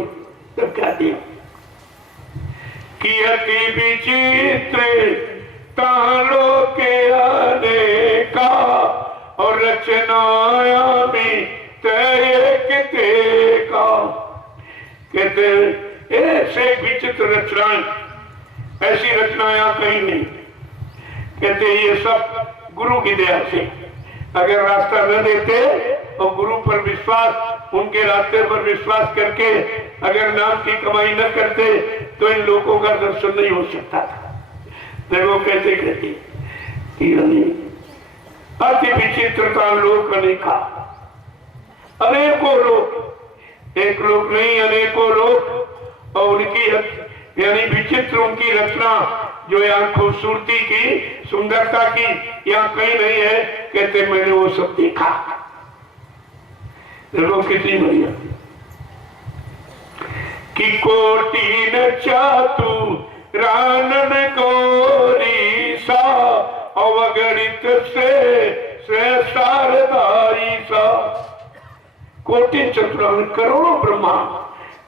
तब क्या दिया कि अति विचित्र तालों के आने का और रचनाया भी तय का। कहते ऐसे विचित्र रचनाएं, ऐसी रचनाएं कहीं नहीं। कहते ये सब गुरु की दया से, अगर रास्ता न देते और गुरु पर विश्वास, उनके रास्ते पर विश्वास करके अगर नाम की कमाई न करते तो इन लोगों का दर्शन नहीं हो सकता था। देखो कहते कहते कि अति विचित्रता लोक अनेका, अनेकों लोग, एक लोग नहीं अनेकों लोग, और उनकी यानी विचित्र उनकी रचना जो यहाँ खूबसूरती की सुंदरता की यहाँ कहीं नहीं है। कहते मैंने वो सब देखा। देखो कितनी बढ़िया कि कोटि न चातु रानन गौरी सा अवगणित से सारदारी सा। कोटि चतुरान, करोड़ों ब्रह्मा,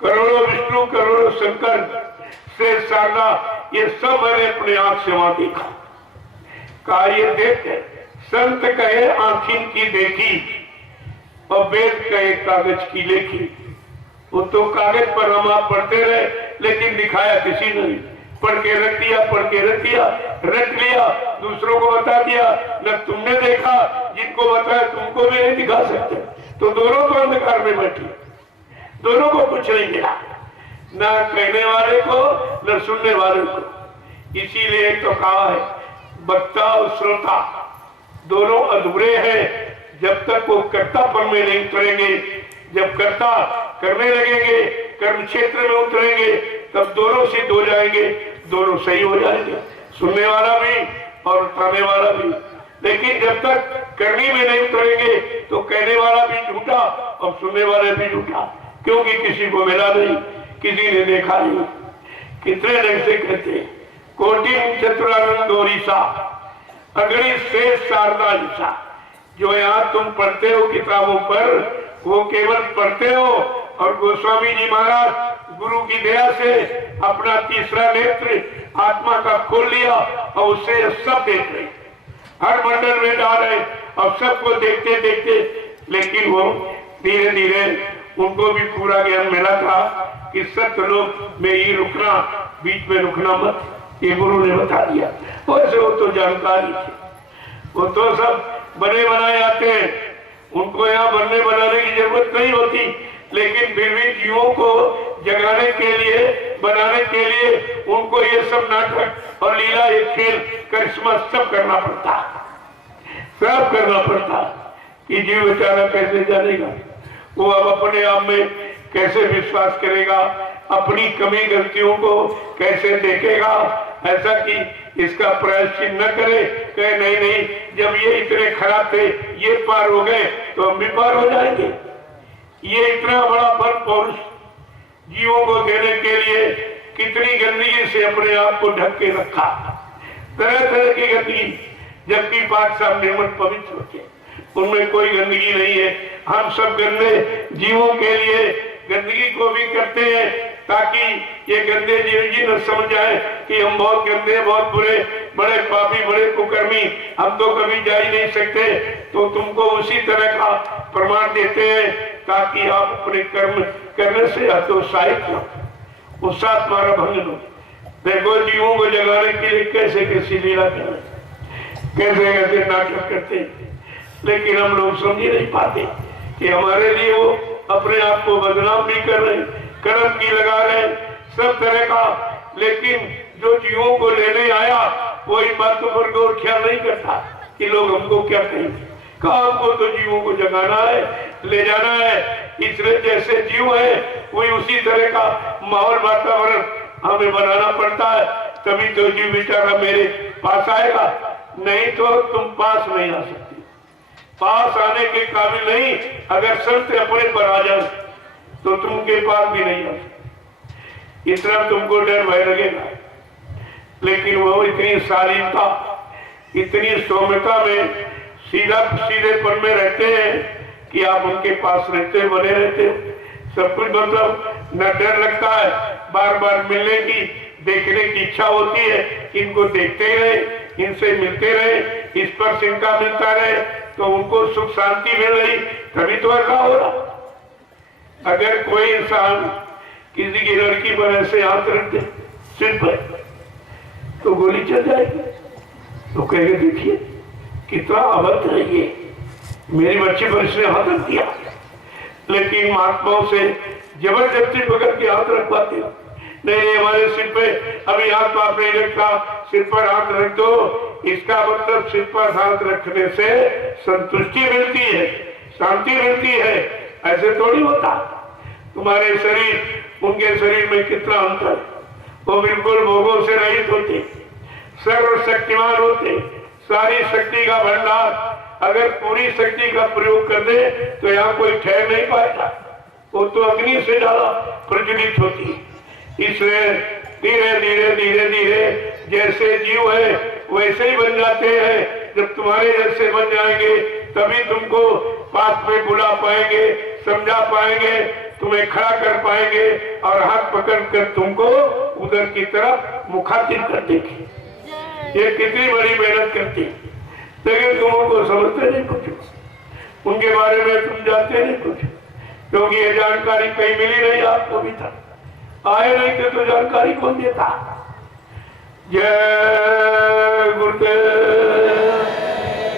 करोड़ों विष्णु, करोड़ों शंकर से सारदा, ये सब मैंने अपने आंख से वहां देखा। कहा ये देख, संत कहे आंखिन की देखी और वेद कहे कागज की लेखी। वो तो कागज पर हम आप पढ़ते रहे लेकिन दिखाया किसी ने नहीं। पढ़ के रख दिया, पढ़ के रख दिया, रख लिया, दूसरों को बता दिया। न तुमने देखा, जिनको बताया तुमको भी नहीं दिखा सकते। तो दोनों तो अंधकार में बैठे, दोनों को कुछ नहीं मिला, न कहने वाले को न सुनने वाले को। इसीलिए तो कहा है वक्ता और श्रोता दोनों अधूरे हैं जब तक वो कर्तापन में नहीं उतरेंगे। जब कर्ता करने लगेंगे, कर्म क्षेत्र में उतरेंगे, तब दोनों सिद्ध हो जाएंगे, दोनों सही हो जाएंगे, सुनने वाला भी और उठाने वाला भी। लेकिन जब तक करने में नहीं उतरेंगे तो कहने वाला भी झूठा और सुनने वाले भी झूठा, क्योंकि किसी को मिला नहीं, किसी ने देखा नहीं। कितने ढंग से कहते कोटि चतुरानंद गौरीसा अगणित शेष शारदा ईसा। जो यहाँ तुम पढ़ते हो किताबों पर वो केवल पढ़ते हो, और गोस्वामी जी महाराज गुरु की दया से अपना तीसरा नेत्र आत्मा का खोल लिया और उससे सब देख रहे, हर मंडल में जा रहे और सबको देखते देखते। लेकिन वो धीरे धीरे उनको भी पूरा ज्ञान मिला था कि सत्यलोक में ही रुकना बीच में रुकना मत, ये गुरु ने बता दिया। वैसे वो तो जानकारी थी, वो तो सब बने बनाए आते हैं, उनको यहाँ बनने बनाने की जरूरत नहीं होती, लेकिन फिर भी जीवों को जगाने के लिए, बनाने के लिए उनको ये सब नाटक और लीला, ये खेल, करिश्मा सब करना पड़ता, सब करना पड़ता कि जीव बेचारा कैसे जानेगा, वो अब अपने आप में कैसे विश्वास करेगा, अपनी कमी गलतियों को कैसे देखेगा, ऐसा कि इसका प्रायश्चित न करे, कहे नहीं नहीं जब ये इतने खराब थे ये पार हो गए तो हम भी पार हो जाएंगे। ये इतना बड़ा बल पौरुष जीवों को देने के लिए कितनी गंदगी से अपने आप को ढक के रखा, तरह तरह की गंदगी, जबकि पाक साहब निर्मल पवित्र होते, उनमें कोई गंदगी नहीं है। हम सब गंदे जीवों के लिए गंदगी को भी करते हैं ताकि ये गंदे जीव जी न समझ जाए कि हम बहुत गंदे, बहुत बुरे, बड़े पापी, बड़े कुकर्मी, हम तो कभी जा ही नहीं सकते। तो तुमको उसी तरह का प्रमाण देते हैं ताकि आप अपने कर्म करने से हतोत्साहित हो, उत्साह तुम्हारा भंग हो। देखो जीवों को जगाने के लिए कैसे कैसी लीला करें, कैसे कैसे नाटक करते हैं, लेकिन हम लोग समझ नहीं पाते कि हमारे लिए वो अपने आप को बदनाम भी कर रहे, कर्म की लगा रहे, सब तरह का, लेकिन जो जीवों को लेने आया वो इन बातों पर गौर ख्याल नहीं करता कि लोग हमको क्या कहेंगे। काम को तो जीवों को जगाना है, ले जाना है, इसलिए जैसे जीव है वही उसी तरह का माहौल, वातावरण हमें बनाना पड़ता है, तभी तो जीव बेचारा मेरे पास आएगा, नहीं तो तुम पास नहीं आ सकते। पास आने के काबिल नहीं, अगर संत अपने पर आ जाए तो तुमके पास भी नहीं आ सकते, इतना तुमको डर भय लगेगा। लेकिन वो इतनी शालीनता, इतनी सौम्यता में, सीधेपन में रहते हैं कि आप उनके पास रहते, बने रहते, सब कुछ मतलब न डर लगता है, बार बार मिलने की, देखने की इच्छा होती है, इनको देखते रहे, इनसे मिलते रहे, इस पर इनका मिलता रहे तो उनको सुख शांति मिल रही, तभी तो ऐसा हो रहा। अगर कोई इंसान किसी की लड़की पर ऐसे हाथ रख दे सिर पर तो गोली चल जाएगी, तो कहेंगे देखिए कितना अभद्र है ये, मेरी बच्ची पर इसने हाथ रख दिया। लेकिन महात्माओं से जबरदस्ती पकड़ के हाथ रखवाते, नहीं हमारे सिर पे अभी हाथ तो आपने रखा, सिर पर हाथ रख दो, इसका मतलब सिर पर हाथ रखने से संतुष्टि मिलती है, शांति मिलती है, ऐसे थोड़ी होता। तुम्हारे शरीर उनके शरीर में कितना अंतर, वो बिल्कुल भोगों से रहित होते, सर्वशक्तिमान होते, सारी शक्ति का भंडार, अगर पूरी शक्ति का प्रयोग कर दे तो यहाँ कोई ठहर नहीं पाएगा, वो तो अग्नि से ज्यादा प्रज्वलित होती है। इसलिए धीरे धीरे धीरे धीरे जैसे जीव है वैसे ही बन जाते हैं। जब तुम्हारे जैसे बन जाएंगे तभी तुमको पास में बुला पाएंगे, समझा पाएंगे, तुम्हें खड़ा कर पाएंगे और हाथ पकड़ कर तुमको उधर की तरफ मुखातिब कर देंगे। ये कितनी बड़ी मेहनत करती, लेकिन तुम उनको समझते नहीं कुछ, उनके बारे में तुम जानते नहीं कुछ, क्योंकि ये जानकारी कहीं मिली नहीं आपको भी था, आए नहीं थे तो जानकारी कौन देता। जय गुरुदेव,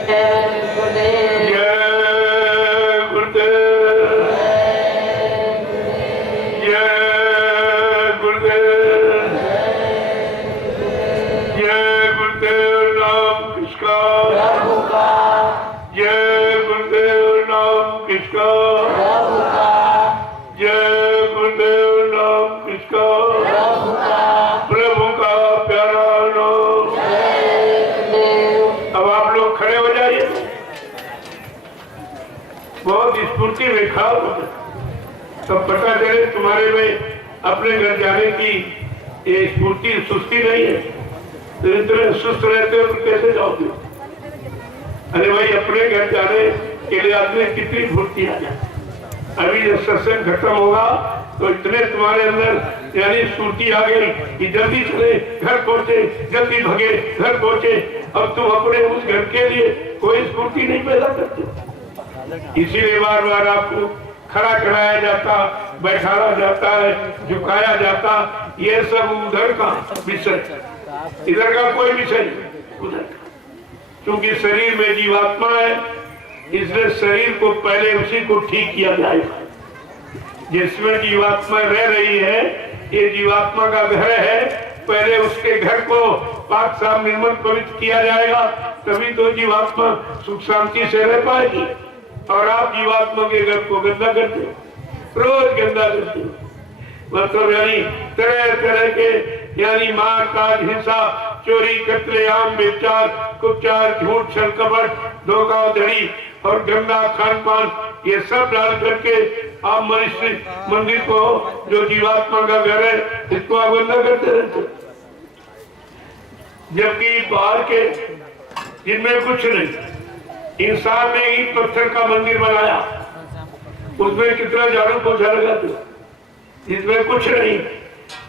जय गुरुदेव, जय गुरुदेव, जय गुरुदेव। नाम किसका, जय गुरुदेव नाम किसका, जय गुरुदेव नाम किसका, प्रभु का प्यारा नाम। अब आप लोग खड़े हो जाइए, बहुत स्फूर्ति में खड़ा हो, तब पता चले तुम्हारे में अपने घर जाने की ये स्फूर्ति, सुस्ती नहीं है। तो इतने सुस्त रहते हो तो कैसे जाओगे? अरे भाई अपने घर जाने के लिए आदमी कितनी फुर्ती आ जाए। अभी जब सत्संग खत्म होगा तो इतने तुम्हारे अंदर यानी स्फूर्ति आ गई कि जल्दी चले घर पहुंचे, जल्दी भगे घर पहुंचे। अब तुम अपने उस घर के लिए कोई स्फूर्ति नहीं पैदा करते, इसीलिए बार बार आपको खड़ा कराया जाता, बैठाया जाता है, झुकाया जाता, ये सब उधर का विषय, इधर का कोई विषय नहीं, उधर का। क्योंकि शरीर में जीवात्मा है, इसलिए शरीर को पहले उसी को ठीक किया जाएगा। जिसमें जीवात्मा रह रही है, ये जीवात्मा का घर है, पहले उसके घर को पाक साफ निर्मल पवित्र किया जाएगा, तभी तो जीवात्मा सुख शांति से रह पाएगी। और आप जीवात्मा के घर को गंदा करते हो, रोज गंदा करते हो। मतलब यानी तरह तरह के, यानी मार काट, हिंसा, चोरी, कत्लेआम, बेचार, कुचार, झूठ, छल कपट, धोखाधड़ी और गंदा खान पान, ये सब डाल करके आप मनुष्य मंदिर को, जो जीवात्मा का घर है, इसको आप गंदा करते रहते। जबकि बाहर के जिनमें कुछ नहीं, इंसान ने ईंट पत्थर का मंदिर बनाया, उसमें कितना झाड़ू पोछा लगाते, जिसमें कुछ नहीं,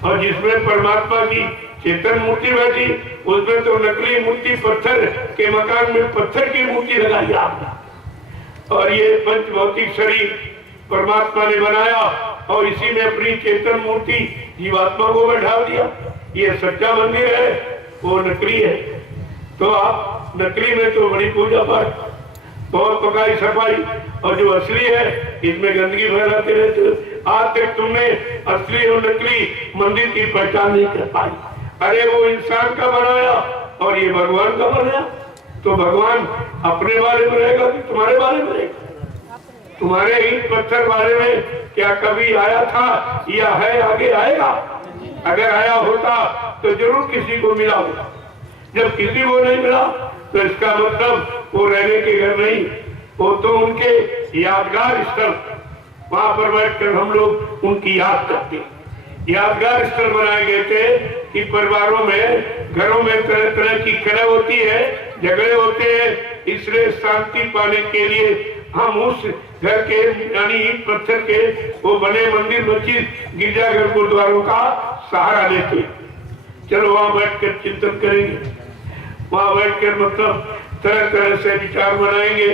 और जिसमें परमात्मा की चेतन मूर्ति बैठी, उसमें तो नकली मूर्ति, पत्थर के मकान में पत्थर की मूर्ति लगाई आपने। और ये पंच भौतिक शरीर परमात्मा ने बनाया और इसी में अपनी चेतन मूर्ति जीवात्मा को बैठा दिया। ये सच्चा मंदिर है, वो नकली है। तो आप नकली में तो बड़ी पूजा पाठ, बहुत पकाई सफाई, और जो असली है इसमें गंदगी फैलाते रहते हो। आज तक तुमने असली और नकली मंदिर की पहचान नहीं कर पाई। अरे वो इंसान का बनाया और ये भगवान का बनाया, तो भगवान अपने बारे में रहेगा कि तुम्हारे बारे में रहेगा? तुम्हारे ईंट पत्थर बारे में क्या कभी आया था या है, आगे आएगा? अगर आया होता तो जरूर किसी को मिला होगा। जब किसी को नहीं मिला तो इसका मतलब वो रहने के घर नहीं, वो तो उनके यादगार स्थल, वहां पर बैठकर हम लोग उनकी याद करते। यादगार स्थल बनाए गए थे कि परिवारों में, घरों में तरह तरह की कलह होती है, झगड़े होते हैं, इसलिए शांति पाने के लिए हम उस घर के, यानी ईंट पत्थर के वो बने मंदिर, मस्जिद, गिरजाघर, गुरुद्वारों का सहारा लेते। चलो वहां बैठकर चिंतन करेंगे, वहां बैठकर मतलब तरह तरह से विचार बनाएंगे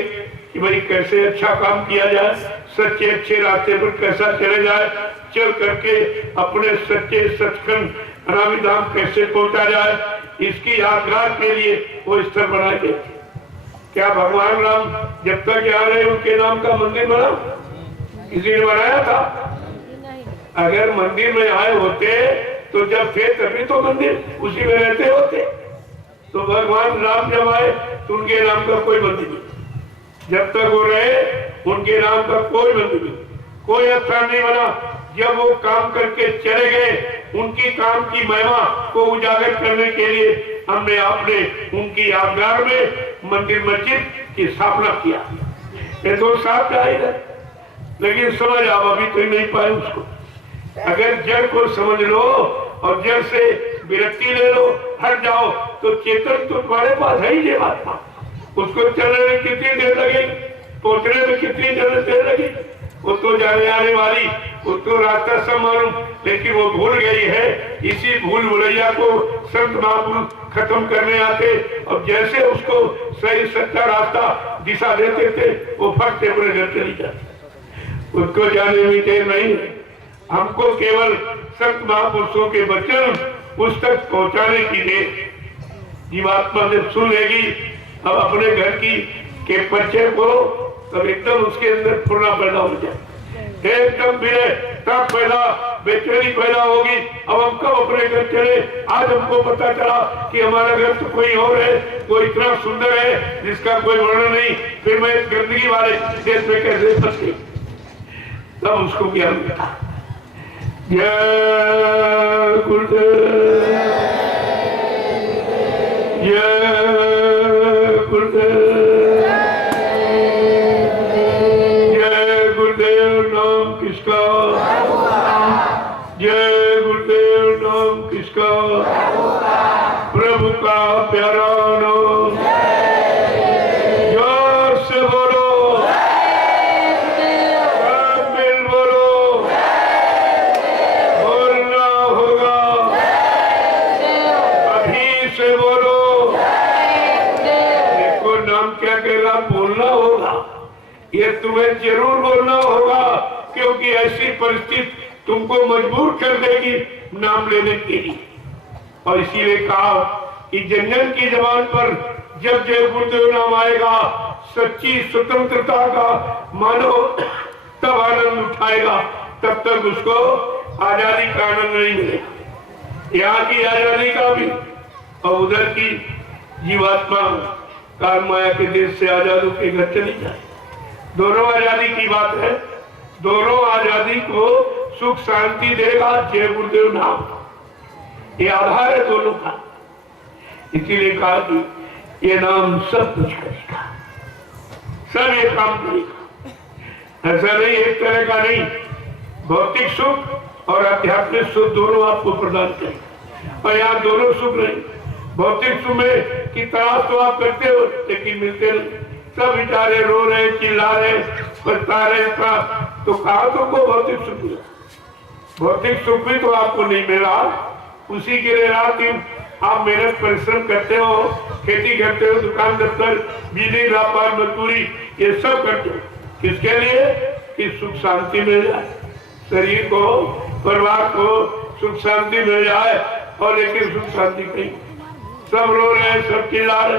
कि भाई कैसे अच्छा काम किया जाए, सच्चे अच्छे रास्ते पर कैसा चले जाए, चल करके अपने सच्चे सचखंड अनामी धाम कैसे पहुंचा जाए, इसकी यादगार के लिए वो स्थल बनाए गए। क्या भगवान राम जब तक यहाँ रहे उनके नाम का मंदिर बना? किसी ने बनाया था? अगर मंदिर में आए होते तो जब थे तभी तो मंदिर उसी में रहते होते। तो भगवान राम जब आए तो उनके नाम का कोई मंदिर नहीं, जब तक वो रहे उनके नाम का कोई मंदिर नहीं, कोई स्थान नहीं बना। जब वो काम करके चले गए, उनकी काम की महिमा को उजागर करने के लिए हमने आपने उनकी यादगार में मंदिर मस्जिद की स्थापना किया। ये तो साफ जाहिर है, लेकिन समझ आप अभी तो नहीं पाए उसको। अगर जड़ को समझ लो और जड़ से विरक्ति ले लो, हट जाओ, तो चेतन तो तुम्हारे पास है ही जीवात्मा। उसको चलने में कितनी देर लगेगी, पहुंचने में कितनी देर लगेगी? वो तो जाने आने वाली, वो तो रास्ता सब मालूम, लेकिन वो भूल गई है। इसी भूल भुलैया को संत महापुरुष खत्म करने आते और जैसे उसको सही सच्चा रास्ता दिशा देते थे, वो फट से अपने घर चली जाती। उसको जाने में देर नहीं। हमको केवल संत महापुरुषों के वचन उस तक पहुंचाने की देर। जीवात्मा जब सुन लेगी अब अपने घर की के परिचय को, तब एकदम उसके अंदर फुर्ना पैदा हो जाए, एकदम विनय, तब पैदा बेचैनी पैदा होगी। अब हम कब अपने घर चले? आज हमको पता चला कि हमारा घर तो कोई और है, वो इतना सुंदर है जिसका कोई वर्णन नहीं, फिर मैं इस गंदगी वाले देश में कैसे फंस गई? तब उसको ज्ञान मिला। जय गुरुदेव, जय गुरुदेव, जय गुरुदेव। नाम किसका? जय गुरुदेव। नाम किसका? प्रभु का प्यारा नाम। जोर से बोलो, मिल बोलो, बोलना होगा। ये तुम्हें जरूर बोलना होगा, क्योंकि ऐसी परिस्थिति तुमको मजबूर कर देगी नाम लेने के लिए। और इसीलिए कहा कि जन की जबान पर जब जय गुरुदेव नाम आएगा, सच्ची स्वतंत्रता का मानो तब आनंद उठाएगा, तब तक उसको आजादी का आनंद नहीं मिलेगा। यहाँ की आजादी का भी और उधर की जीवात्मा काल माया के देश से आजादों के घर चली जाए। दोनों आजादी की बात है, दोनों आजादी को सुख शांति देगा जय गुरुदेव नाम, ये आधार है दोनों का। इसीलिए कहा कि ये नाम सब कुछ करेगा, सब ये काम करेगा। ऐसा नहीं एक तरह का नहीं, भौतिक सुख और आध्यात्मिक सुख दोनों आपको प्रदान करेगा। और यहाँ दोनों सुख नहीं, भौतिक सुख में की तलाश तो आप करते हो लेकिन मिलते नहीं, सब बेचारे रो रहे, चिल्ला रहे, बता रहे था, तो कहा तुमको भौतिक सुख मिला? भौतिक सुख भी तो आपको नहीं मिला। उसी के लिए रात दिन आप मेहनत परिश्रम करते हो, खेती करते हो, दुकान दफ्तर, बिजली व्यापार मजदूरी ये सब करते हो, किसके लिए? कि सुख शांति मिल जाए, शरीर को परिवार को सुख शांति मिल जाए। और लेकिन सुख शांति कहीं, सब रो रहे हैं, सब चिल्ला रहे,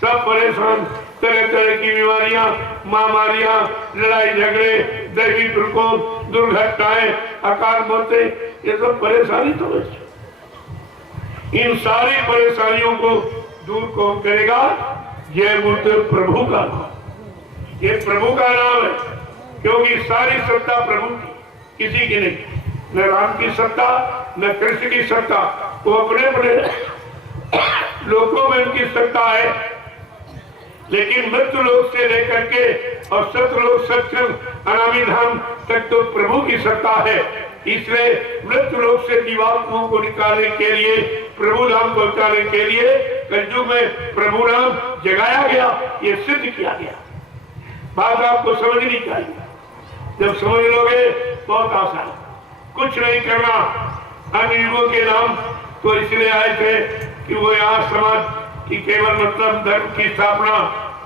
सब परेशान, तरह तरह की बीमारियां, महामारियां, लड़ाई झगड़े, दैविक प्रकोप, दुर्घटनाएं, अकाल मौतें, ये सब परेशानी तो है। इन सारी परेशानियों को दूर कौन करेगा? जय गुरुदेव प्रभु का नाम। ये प्रभु का नाम है, क्योंकि सारी सत्ता प्रभु की, किसी की नहीं। न राम की सत्ता, न कृष्ण की सत्ता, वो अपने अपने लोकों में उनकी सत्ता है, लेकिन मृत्यु लोक से लेकर के और सतलोक सत्यम अनामी धाम तक तो प्रभु की सत्ता है। इसलिए मृत्यु लोक से जीवात्माओं को निकालने के लिए, प्रभु धाम पहुंचाने के लिए कलयुग में प्रभु नाम जगाया गया, ये सिद्ध किया गया। बात आपको समझनी चाहिए, जब समझ लोगे बहुत आसान, कुछ नहीं करना। अन्य युगों के नाम तो इसलिए आए थे कि वो यहाँ समाज की केवल मतलब धर्म की स्थापना,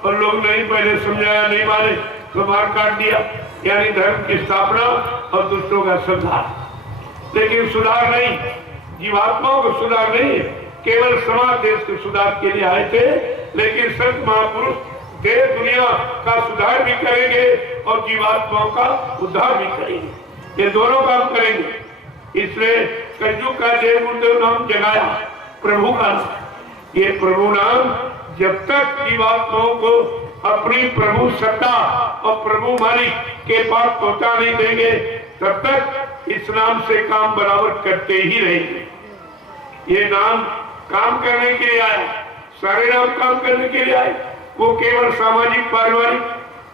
और लोग नहीं पहले समझाया, नहीं माने तो मार काट दिया, यानी धर्म की स्थापना और दुष्टों का सुधार। लेकिन सुधार नहीं, जीवात्माओं को सुधार नहीं, केवल समाज देश के सुधार के लिए आए थे। लेकिन संत महापुरुष देश दुनिया का सुधार भी करेंगे और जीवात्माओं का उद्धार भी करेंगे, ये दोनों काम करेंगे। इसलिए कलयुग का जय गुरुदेव नाम जगाया, प्रभु का नाम। ये प्रभु नाम जब तक जीवात्माओं को अपनी प्रभु सत्ता और प्रभु मालिक के पास पहुंचा नहीं देंगे, तब तक इस नाम से काम बराबर करते ही रहेंगे। ये नाम काम करने के लिए आए, सारे नाम काम करने के लिए आए। वो केवल सामाजिक पारिवारिक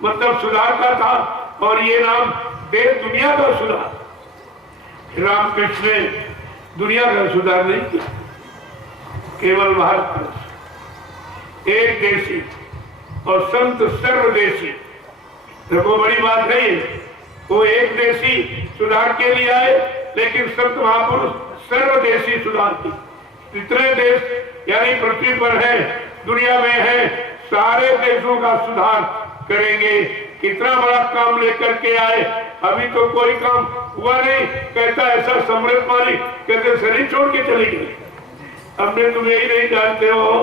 मतलब सुधार का था, और ये नाम देश दुनिया का सुधार। रामकृष्ण ने दुनिया का सुधार नहीं किया, केवल भारत का एक देशी और संत सर्वदेशी। देखो बड़ी बात नहीं, वो एक देशी सुधार के लिए आए, लेकिन संत महापुरुष सर्वदेशी सुधार की। जितने देश यानी पृथ्वी पर है, दुनिया में है, सारे देशों का सुधार करेंगे। कितना बड़ा काम लेकर के आए, अभी तो कोई काम हुआ नहीं। कहता ऐसा सम्राट मालिक कहते शरीर छोड़ के चले गए। हमने तुम यही नहीं जानते हो,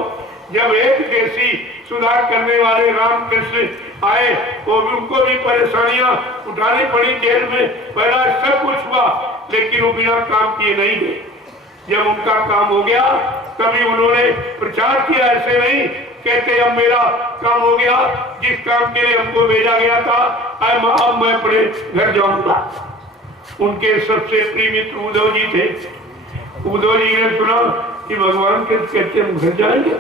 जब एक देशी सुधार करने वाले रामकृष्ण आए, वो भी उनको भी परेशानियां उठानी पड़ी, जेल में पहला सब कुछ हुआ, लेकिन वो बिना काम किए नहीं गए। जब उनका काम हो गया तभी उन्होंने प्रचार किया। ऐसे नहीं कहते अब मेरा काम हो गया, जिस काम के लिए हमको भेजा गया था अब मैं अपने घर जाऊंगा। उनके सबसे प्रिय मित्र उद्धव जी थे। उद्धव जी ने सुना कि भगवान के कहते हम घर जाएंगे,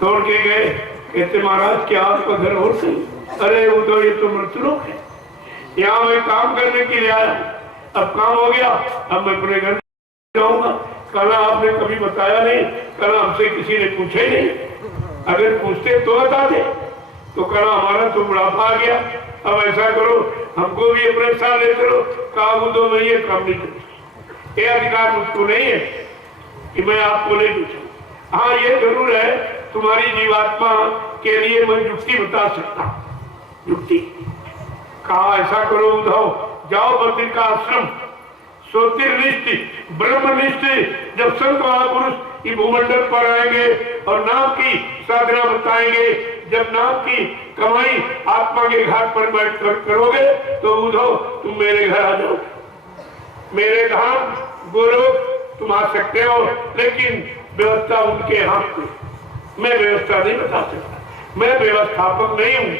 तोड़ के गए। कहते महाराज क्या आपका घर और सही? अरे उद्धव ये तो मृतलोक है, यहाँ मैं काम करने के लिए आया, अब काम हो गया, अब मैं अपने घर जाऊंगा। कहना आपने कभी बताया नहीं, कहना हमसे किसी ने पूछे नहीं, अगर पूछते तो बता दे। तो कहना हमारा तो बुढ़ापा आ गया, अब ऐसा करो हमको भी अपने साथ ले चलो। कहा उद्धव मैं ये काम नहीं करूँ, ये अधिकार मुझको नहीं है कि मैं आपको ले पूछूं। हाँ ये जरूर है, तुम्हारी जीवात्मा के लिए मैं युक्ति बता सकता हूँ, युक्ति। कहा ऐसा करो उद्धव, जाओ बद्री का आश्रम, ज्योतिर्निष्ठ ब्रह्मनिष्ठ जब संत महापुरुष ये भूमंडल पर आएंगे और नाम की साधना बताएंगे, जब नाम की कमाई आत्मा के घाट पर बैठ कर करोगे तो उद्धव तुम मेरे घर आ जाओ, मेरे धाम गोलोक तुम आ सकते हो, लेकिन व्यवस्था उनके हाथ में, मैं व्यवस्था नहीं बता सकता, मैं व्यवस्थापक नहीं हूँ,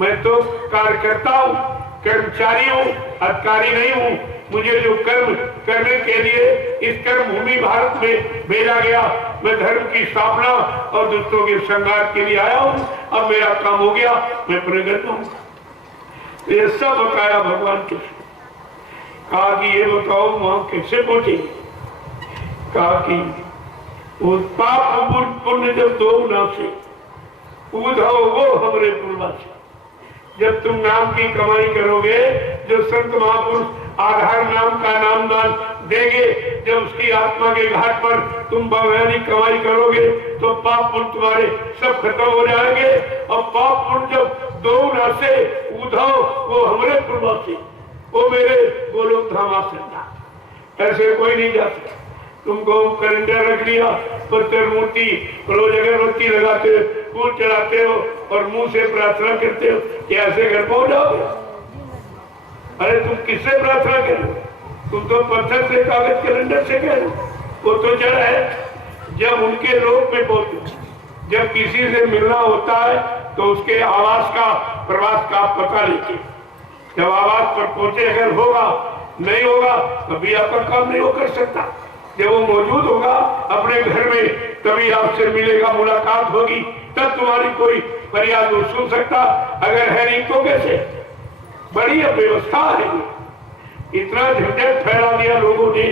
मैं तो कार्यकर्ता हूँ, कर्मचारी हूँ, अधिकारी नहीं हूँ। मुझे जो कर्म करने के लिए इस कर्म भूमि भारत में भेजा गया, मैं धर्म की स्थापना और दुष्टों के संहार के लिए आया हूँ। अब मेरा काम हो गया, मैं प्रगट हूँ। ये सब बताया भगवान कृष्ण। कहा कि ये बताओ वहां कैसे पहुंचे। कहा कि वो पाप पुण्य जब दो ना से उद्धव वो हमरे पूर्वासी। जब तुम नाम की कमाई करोगे, जो संत महापुरुष आधार नाम का नामदान देंगे, जब उसकी आत्मा के घाट पर तुम वैज्ञानिक कमाई करोगे तो पाप पुण्य तुम्हारे सब खत्म हो जाएंगे। और पाप पुण्य जब दो ना से उद्धव वो हमरे पूर्वासी, वो मेरे गोलोक धाम आश्रम, ऐसे कोई नहीं जा सकता। तुमको कैलेंडर रख लिया, पत्थर मूर्ति रोज अगरबत्ती लगाते हो, फूल चढ़ाते हो और मुंह से प्रार्थना करते हो, क्या ऐसे घर पहुंच जाओगे? अरे तुम किससे प्रार्थना करो? तुम तो पत्थर से कागज कैलेंडर से करो, वो तो जड़ है। जब उनके लोक में पहुंचो, जब किसी से मिलना होता है तो उसके आवास का प्रवास का पता लेके, जब आवास पर पहुंचे अगर होगा, नहीं होगा कभी आपका काम नहीं हो कर सकता। जब वो मौजूद होगा अपने घर में, तभी आपसे मिलेगा, मुलाकात होगी, तब तुम्हारी कोई फरियाद वो सुन सकता। अगर है नहीं तो कैसे? बड़ी व्यवस्था है। इतना झंझट फैला दिया लोगों ने,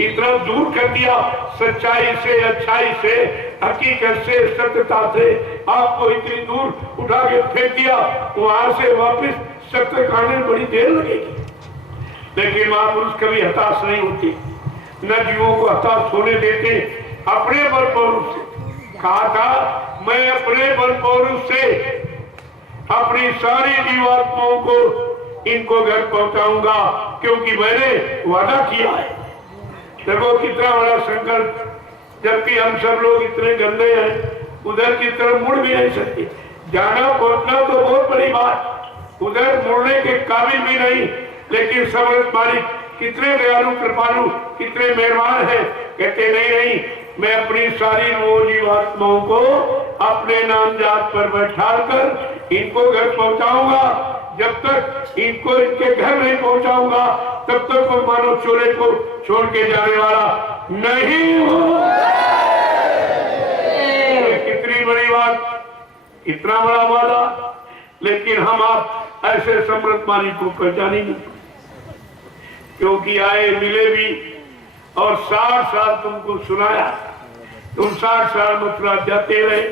इतना दूर कर दिया सच्चाई से, अच्छाई से, हकीकत से, सत्यता से, आपको इतनी दूर उठा के फेंक दिया। वहां से वापिस सत्य खाने में बड़ी देर लगेगी। लेकिन महापुरुष कभी हताश नहीं होते, न जीवों को हताश होने देते। अपने बल पौरुष से कहा था, मैं अपने बल पौरुष से अपनी सारी जीवात्माओं को इनको घर पहुंचाऊंगा, क्योंकि मैंने वादा किया है। देखो कितना बड़ा संकल्प, जबकि हम सब लोग इतने गंदे हैं, उधर की तरफ मुड़ भी नहीं सकते। जाना पहुंचना तो बहुत बड़ी बात, उधर मुड़ने के काबिल भी नहीं। लेकिन समर्थ मालिक कितने दयालु कृपालु, कितने मेहरबान है, कहते नहीं, मैं अपनी सारी वो जीवात्माओं को अपने नाम जात पर बैठाकर इनको घर पहुंचाऊंगा। जब तक इनको इनके घर नहीं पहुंचाऊंगा, तब तक वो मानव चोरे को छोड़ के जाने वाला नहीं हूं। कितनी बड़ी बात, इतना बड़ा वादा, लेकिन हम आप ऐसे समृद्ध मालिक को पहचानी नहीं, क्योंकि आए मिले भी और 60 साल तुमको सुनाया। तुम 60 साल मथुरा जाते रहे,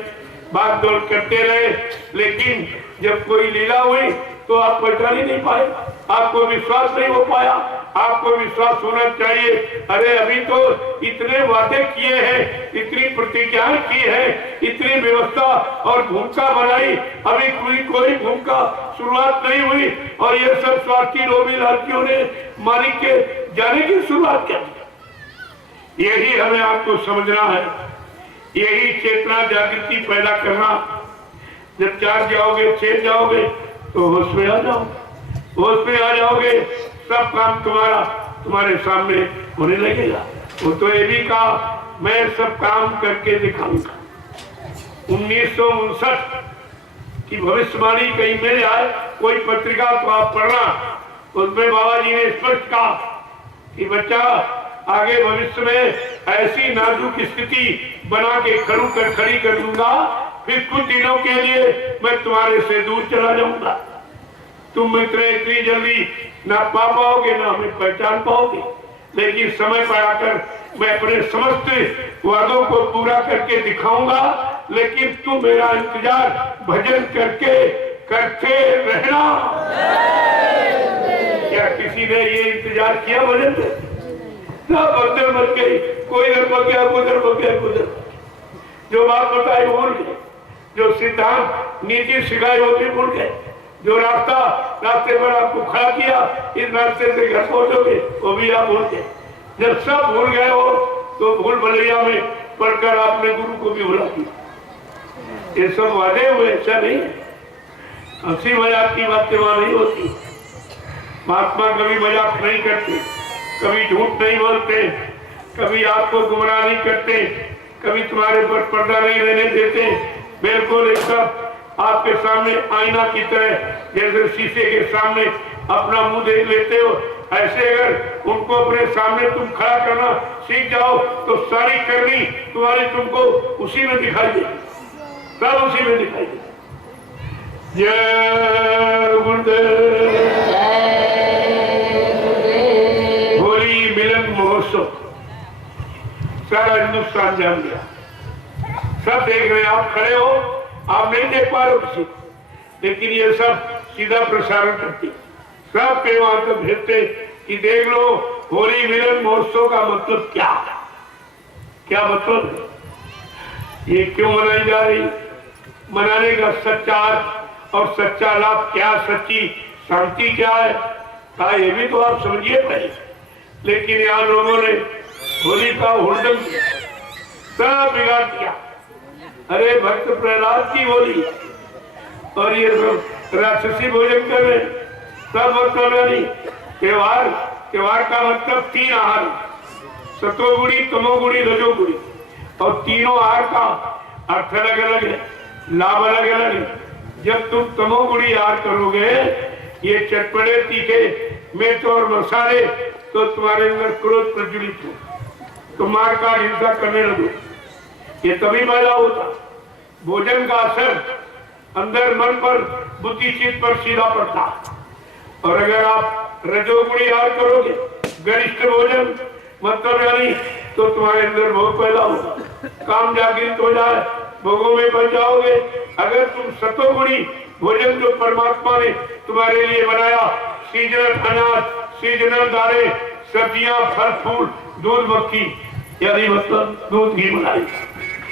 भाग दौड़ करते रहे, लेकिन जब कोई लीला हुई तो आप पहचान ही नहीं पाए, आपको विश्वास नहीं हो पाया। आपको विश्वास होना चाहिए। अरे अभी तो इतने वादे किए हैं, इतनी प्रतिज्ञाएं की है, इतनी व्यवस्था और भूमिका बनाई, अभी कोई भूमिका शुरुआत नहीं हुई और ये सब स्वार्थी लोभी लालचियों ने मालिक के जाने की शुरुआत की। यही हमें आपको समझना है, यही चेतना जागृति पैदा करना। जब 4 जाओगे 6 जाओगे तो होश में आ जाओ, होश में आ जाओगे, सब काम तुम्हारे सामने होने लगेगा। वो तो ये भी कहा, मैं सब काम करके दिखाऊंगा। 1959 की भविष्यवाणी कहीं मिल जाए, कोई पत्रिका तो आप पढ़ना, उसमें बाबा जी ने स्पष्ट कहा कि बच्चा आगे भविष्य में ऐसी नाजुक स्थिति बना के खड़ी कर दूंगा, फिर कुछ दिनों के लिए मैं तुम्हारे से दूर चला जाऊंगा। तुम मित्र इतनी जल्दी ना पा पाओगे, ना हमें पहचान पाओगे, लेकिन समय पर आकर मैं अपने समस्त वादों को पूरा करके दिखाऊंगा। लेकिन तुम मेरा इंतजार भजन करके करते रहना। क्या किसी ने ये इंतजार किया भजन से? बंदर मच गई, कोई इधर बग गया, उधर बग गया, उधर। जो बात बताई भूल गए, जो सिद्धांत नीति सिखाई होती भूल गए। जो रास्ते पर आपको खड़ा किया, इस रास्ते से घर पहुंचोगे, वो भी आप भूल गए। जब सब भूल गए हो तो भूल भलैया में पढ़कर आपने गुरु को भी भुला दिया। ये सब वादे हुए, ऐसा नहीं है। हंसी मजाक की बातें वहां नहीं होती। महात्मा कभी मजाक नहीं करते, कभी झूठ नहीं बोलते, कभी आपको गुमराह नहीं करते, कभी तुम्हारे पर पर्दा नहीं रहने देते। बिल्कुल एक सब आपके सामने आईना की तरह, जैसे शीशे के सामने अपना मुंह देख लेते हो, ऐसे अगर उनको अपने सामने तुम खड़ा करना सीख जाओ तो सारी करनी तुम्हारी तुमको उसी में दिखाई दे, सब उसी में दिखाई दे। जय गुरुदेव। होली मिलन महोत्सव सारा हिंदुस्तान जान गया, सब देख रहे हैं। आप खड़े हो, आप नहीं देख पा रहे किसी, लेकिन ये सब सीधा प्रसारण करती, सब के वहां तक भेजते कि देख लो होली मिलन महोत्सव का मतलब क्या है, क्या मतलब है, ये क्यों मनाई जा रही, मनाने का सच्चा अर्थ और सच्चा लाभ क्या, सच्ची शांति क्या है, हाँ ये भी तो आप समझिए पहले। लेकिन यहाँ लोगों ने होली का हुड़दंग सब बिगाड़ दिया। अरे भक्त प्रहलाद की होली और ये सब राक्षसी भोजन कर रहे, सब मतलब नहीं। त्योहार का मतलब 3 आहार, सतोगुणी, तमोगुणी, रजोगुणी, और तीनों आहार का अर्थ अलग अलग है, लाभ अलग अलग है। जब तुम तमोगुणी आहार करोगे, ये चटपटे तीखे मिर्च और मसाले, तो तुम्हारे अंदर क्रोध प्रज्वलित हो, तुम मार का हिंसा करने लगो, ये तभी पैदा होता। भोजन का असर अंदर मन पर, बुद्धि चित्त पर सीधा पड़ता। और अगर आप रजोगुणी आहार करोगे, गरिष्ठ भोजन मतलब यानी, तो तुम्हारे अंदर भोग पैदा होगा, काम जागृत हो जाए, भोगों में बच जाओगे। अगर तुम सतोगुणी भोजन जो परमात्मा ने तुम्हारे लिए बनाया, सीजनल अनाज, सीजनल दालें, सब्जियां, फल फूल, दूध मक्खी, यानी मतलब दूध घी मलाई,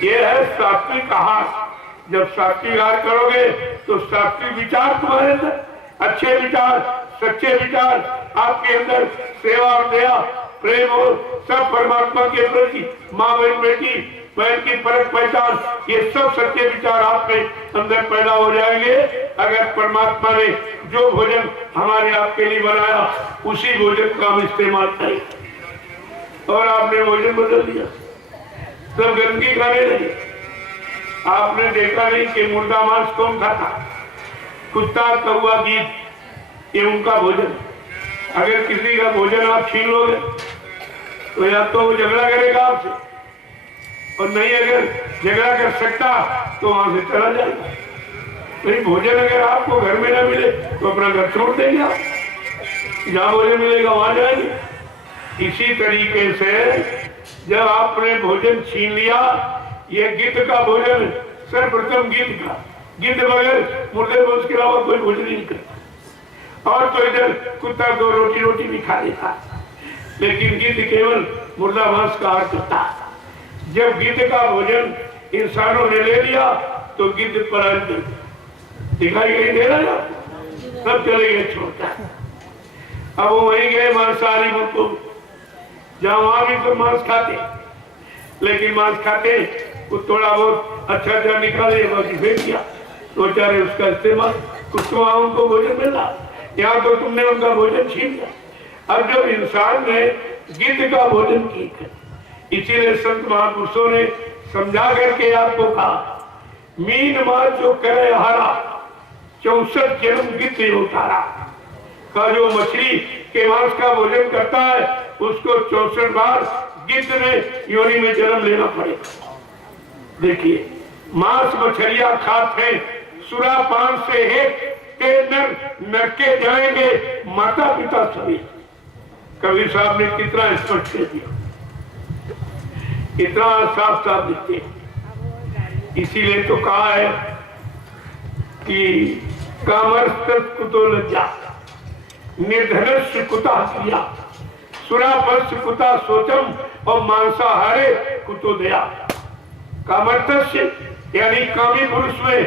ये है सात्विक आहार। जब सात्विक आहार करोगे तो सात्विक विचार तुम्हारे अंदर, अच्छे विचार, सच्चे विचार आपके अंदर, सेवा और दया, प्रेम और सब परमात्मा के प्रति, माँ बहन बेटी बहन की परख पहचान, ये सब सच्चे विचार आपके अंदर पैदा हो जाएंगे। अगर परमात्मा ने जो भोजन हमारे आपके लिए बनाया, उसी भोजन का हम इस्तेमाल करें। और आपने भोजन बदल दिया, सब गंदगी खाने लगे। आपने देखा नहीं कि मुर्दा मांस कौन खाता, कुत्ता, कौवा, गीत, ये उनका भोजन। अगर किसी का भोजन आप छीन लोगे तो या तो वो झगड़ा करेगा आपसे, और नहीं अगर झगड़ा कर सकता तो वहां से चला जाएगा। नहीं, भोजन अगर आपको घर में ना मिले तो अपना घर छोड़ देंगे आप, जहां भोजन मिलेगा वहां जाएंगे। इसी तरीके से जब आपने भोजन छीन लिया, ये गिद्ध का भोजन, सर्वप्रथम गिद्ध का, गिद्ध बगैर मुर्दे को उसके अलावा कोई भोजन नहीं करता। और तो इधर कुत्ता तो रोटी भी खा लेता, लेकिन गिद्ध केवल मुर्दा मांस का आहार करता। जब गिद्ध का भोजन इंसानों ने ले लिया तो गिद्ध पलायन कर दिखाई गई दे रहा, सब चले गए छोड़कर। अब वो वहीं गए मांसाहारी मुल्क, जहां वहां भी तो मांस खाते, लेकिन मांस खाते वो थोड़ा बहुत अच्छा निकाले, बाकी फेंक दिया, तो बेचारे उसका इस्तेमाल, कुछ तो वहां उनको भोजन मिला, यहाँ तो तुमने उनका भोजन छीन लिया। अब जब इंसान ने गिद्ध का भोजन किया, इसीलिए संत महापुरुषों ने समझा करके आपको कहा, मीन मार जो करे हारा, 64 जन्म गिद्ध उतारा। का जो मछली के मांस का भोजन करता है, उसको 64 बार गिद्ध ने योनि में जन्म लेना पड़ेगा। देखिए, मांस मछलियां खाते, सुरापान से एक के नरके जाएंगे माता पिता सभी। कबीर साहब ने कितना स्पष्ट कह दिया, इतना साफ साफ दिखते। इसीलिए तो कहा है कि कामर्थ कुतो लज्जा, निर्धनस्य कुता क्रिया, सुरापस्य कुता सोचम, और मांसाहारे कुतो दया। कामर्थस्य यानी कामी पुरुष में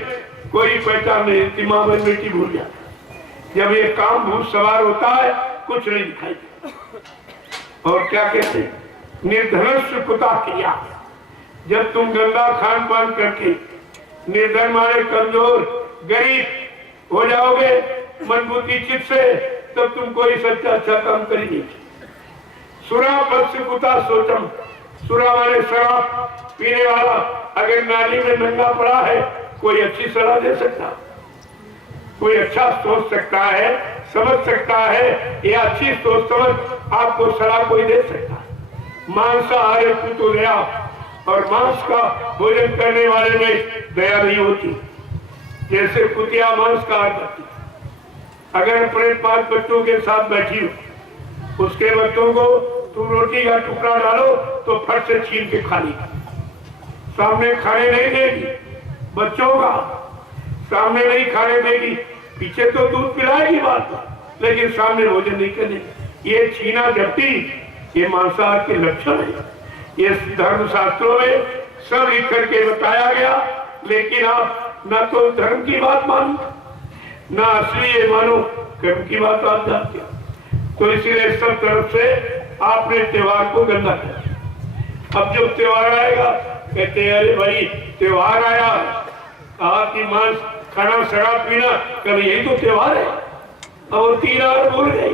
कोई पहचान नहीं, माँ बहन बेटी भूल जाता, जब ये काम भूत सवार होता है कुछ नहीं दिखाई देता। और क्या कहते हैं, निर्धनस्य पुता किया। जब तुम गंदा खान पान करके निर्धन माने कमजोर गरीब हो जाओगे मनबूती चित से, तब तुम कोई सच्चा अच्छा काम करेंगे। सुरा पक्ष पुता सोचम, सुरा माने शराब पीने वाला अगर नाली में नंगा पड़ा है, कोई अच्छी सलाह दे सकता, कोई अच्छा सोच सकता है, समझ सकता है, या अच्छी सोच समझ आपको सलाह कोई दे सकता है। मांसाहारी तो दया, और मांस का भोजन करने वाले में दया नहीं होती। जैसे कुतिया मांस का आहार करती, अगर अपने 5 बच्चों के साथ बैठी हो, उसके बच्चों को तुम रोटी का टुकड़ा डालो तो फट से छीन के खा ली, सामने खाने नहीं देगी, बच्चों का सामने नहीं खाने देगी, पीछे तो दूध पिलाएगी बात, लेकिन सामने भोजन नहीं करेगी। ये छीना झपटी, ये मांसाहार के लक्षण है। ये धर्म शास्त्रों में सब लिख करके बताया गया, लेकिन आप न तो धर्म की बात मानो, न असली ये मानो कर्म की बात आप जानते हो। तो इसीलिए सब तरफ से आपने त्योहार को गंदा किया। अब जब त्योहार आएगा कहते हैं अरे भाई त्योहार आया, कहा कि मांस खाना शराब पीना, कल यही तो त्योहार है। और 3 बार बोल गए,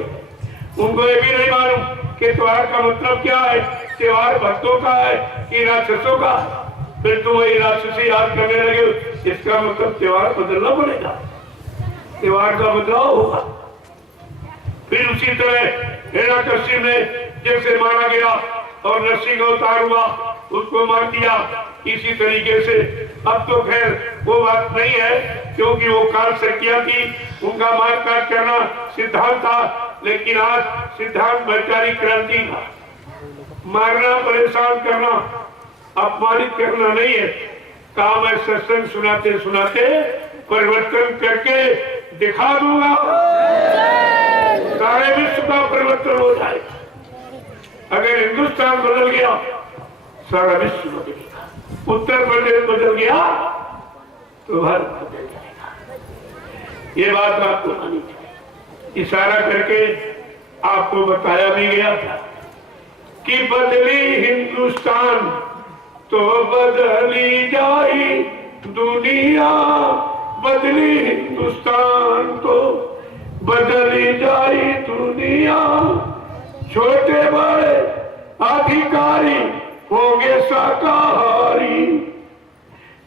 उनको ये भी नहीं मालूम कि त्योहार का मतलब क्या है, त्योहार भक्तों का है कि राक्षसों का। फिर तुम वही राक्षसी याद करने लगे, इसका मतलब त्योहार बदलना पड़ेगा, त्योहार का बदलाव होगा। फिर उसी तरह हिरण्यकश्यप ने जैसे मारा गया और नरसिंह अवतार हुआ, उसको मार दिया। इसी तरीके से अब तो खैर वो बात नहीं है, क्योंकि वो काल शक्तियां थी, उनका मारकाट करना सिद्धांत था, लेकिन आज सिद्धांत वैचारिक क्रांति था। मारना, परेशान करना, अपमानित करना नहीं है। काम है सत्संग सुनाते सुनाते परिवर्तन करके दिखा दूंगा, सारे विश्व का परिवर्तन हो जाएगा। अगर हिंदुस्तान बदल गया सारा विश्व बदलेगा, उत्तर प्रदेश बदल गया तो भारत बदल जाएगा। ये बात आपको मानी चाहिए। इशारा करके आपको बताया भी गया था कि बदली हिंदुस्तान तो बदली जाई दुनिया, बदली हिंदुस्तान तो बदली जाई दुनिया। छोटे बड़े अधिकारी होंगे शाकाहारी,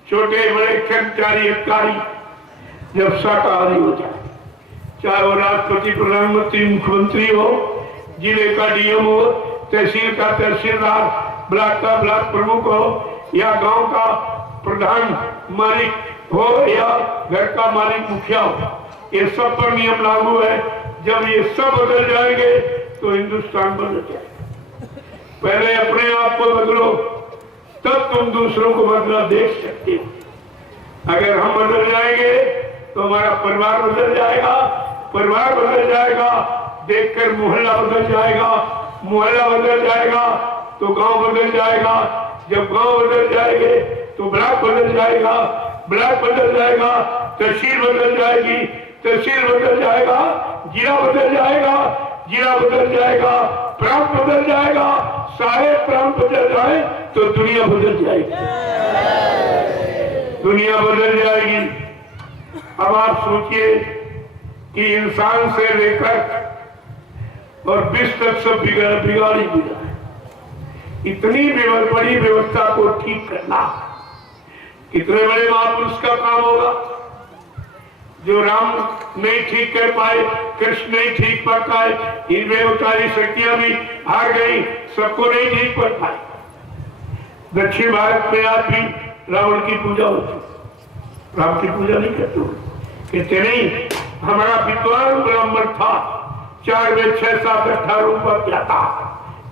छोटे बड़े कर्मचारी अधिकारी जब शाकाहारी हो जाए, चाहे वो राष्ट्रपति, प्रधानमंत्री, मुख्यमंत्री हो, जिले का डीएम हो, तहसील का तहसीलदार, ब्लॉक का ब्लॉक प्रमुख हो, या गांव का प्रधान मालिक हो, या घर का मालिक मुखिया हो, ये सब पर नियम लागू है। जब ये सब बदल जाएंगे तो हिंदुस्तान बदल जाएगा। पहले अपने आप को बदलो, तब तुम दूसरों को बदला देख सकते हो। अगर हम बदल जाएंगे तो हमारा परिवार बदल जाएगा, परिवार बदल जाएगा, देखकर मोहल्ला बदल जाएगा, मोहल्ला बदल जाएगा तो गांव बदल जाएगा, जब गांव बदल जाएंगे तो ब्लॉक बदल जाएगा, ब्लॉक बदल जाएगा, तहसील बदल जाएगी, तहसील बदल जाएगा, जिला बदल जाएगा, जिला बदल जाएगा, प्रांत बदल जाएगा, सारे प्रांत बदल जाए तो दुनिया बदल जाएगी, दुनिया बदल जाएगी। अब आप सोचिए कि इंसान से लेकर और विश्व तक सब बिगाड़ी है। इतनी बड़ी व्यवस्था को ठीक करना कितने बड़े महापुरुष का काम होगा। जो राम नहीं ठीक कर पाए, कृष्ण नहीं ठीक कर पाए, इनमें उतारी शक्तियां भी हार गई, सबको नहीं ठीक कर पाए। दक्षिण भारत में आज भी रावण की पूजा होती, राम की पूजा नहीं करते, कहते नहीं हमारा विद्वान ब्राह्मण था, 4 में 6 7 18 ऊपर क्या था,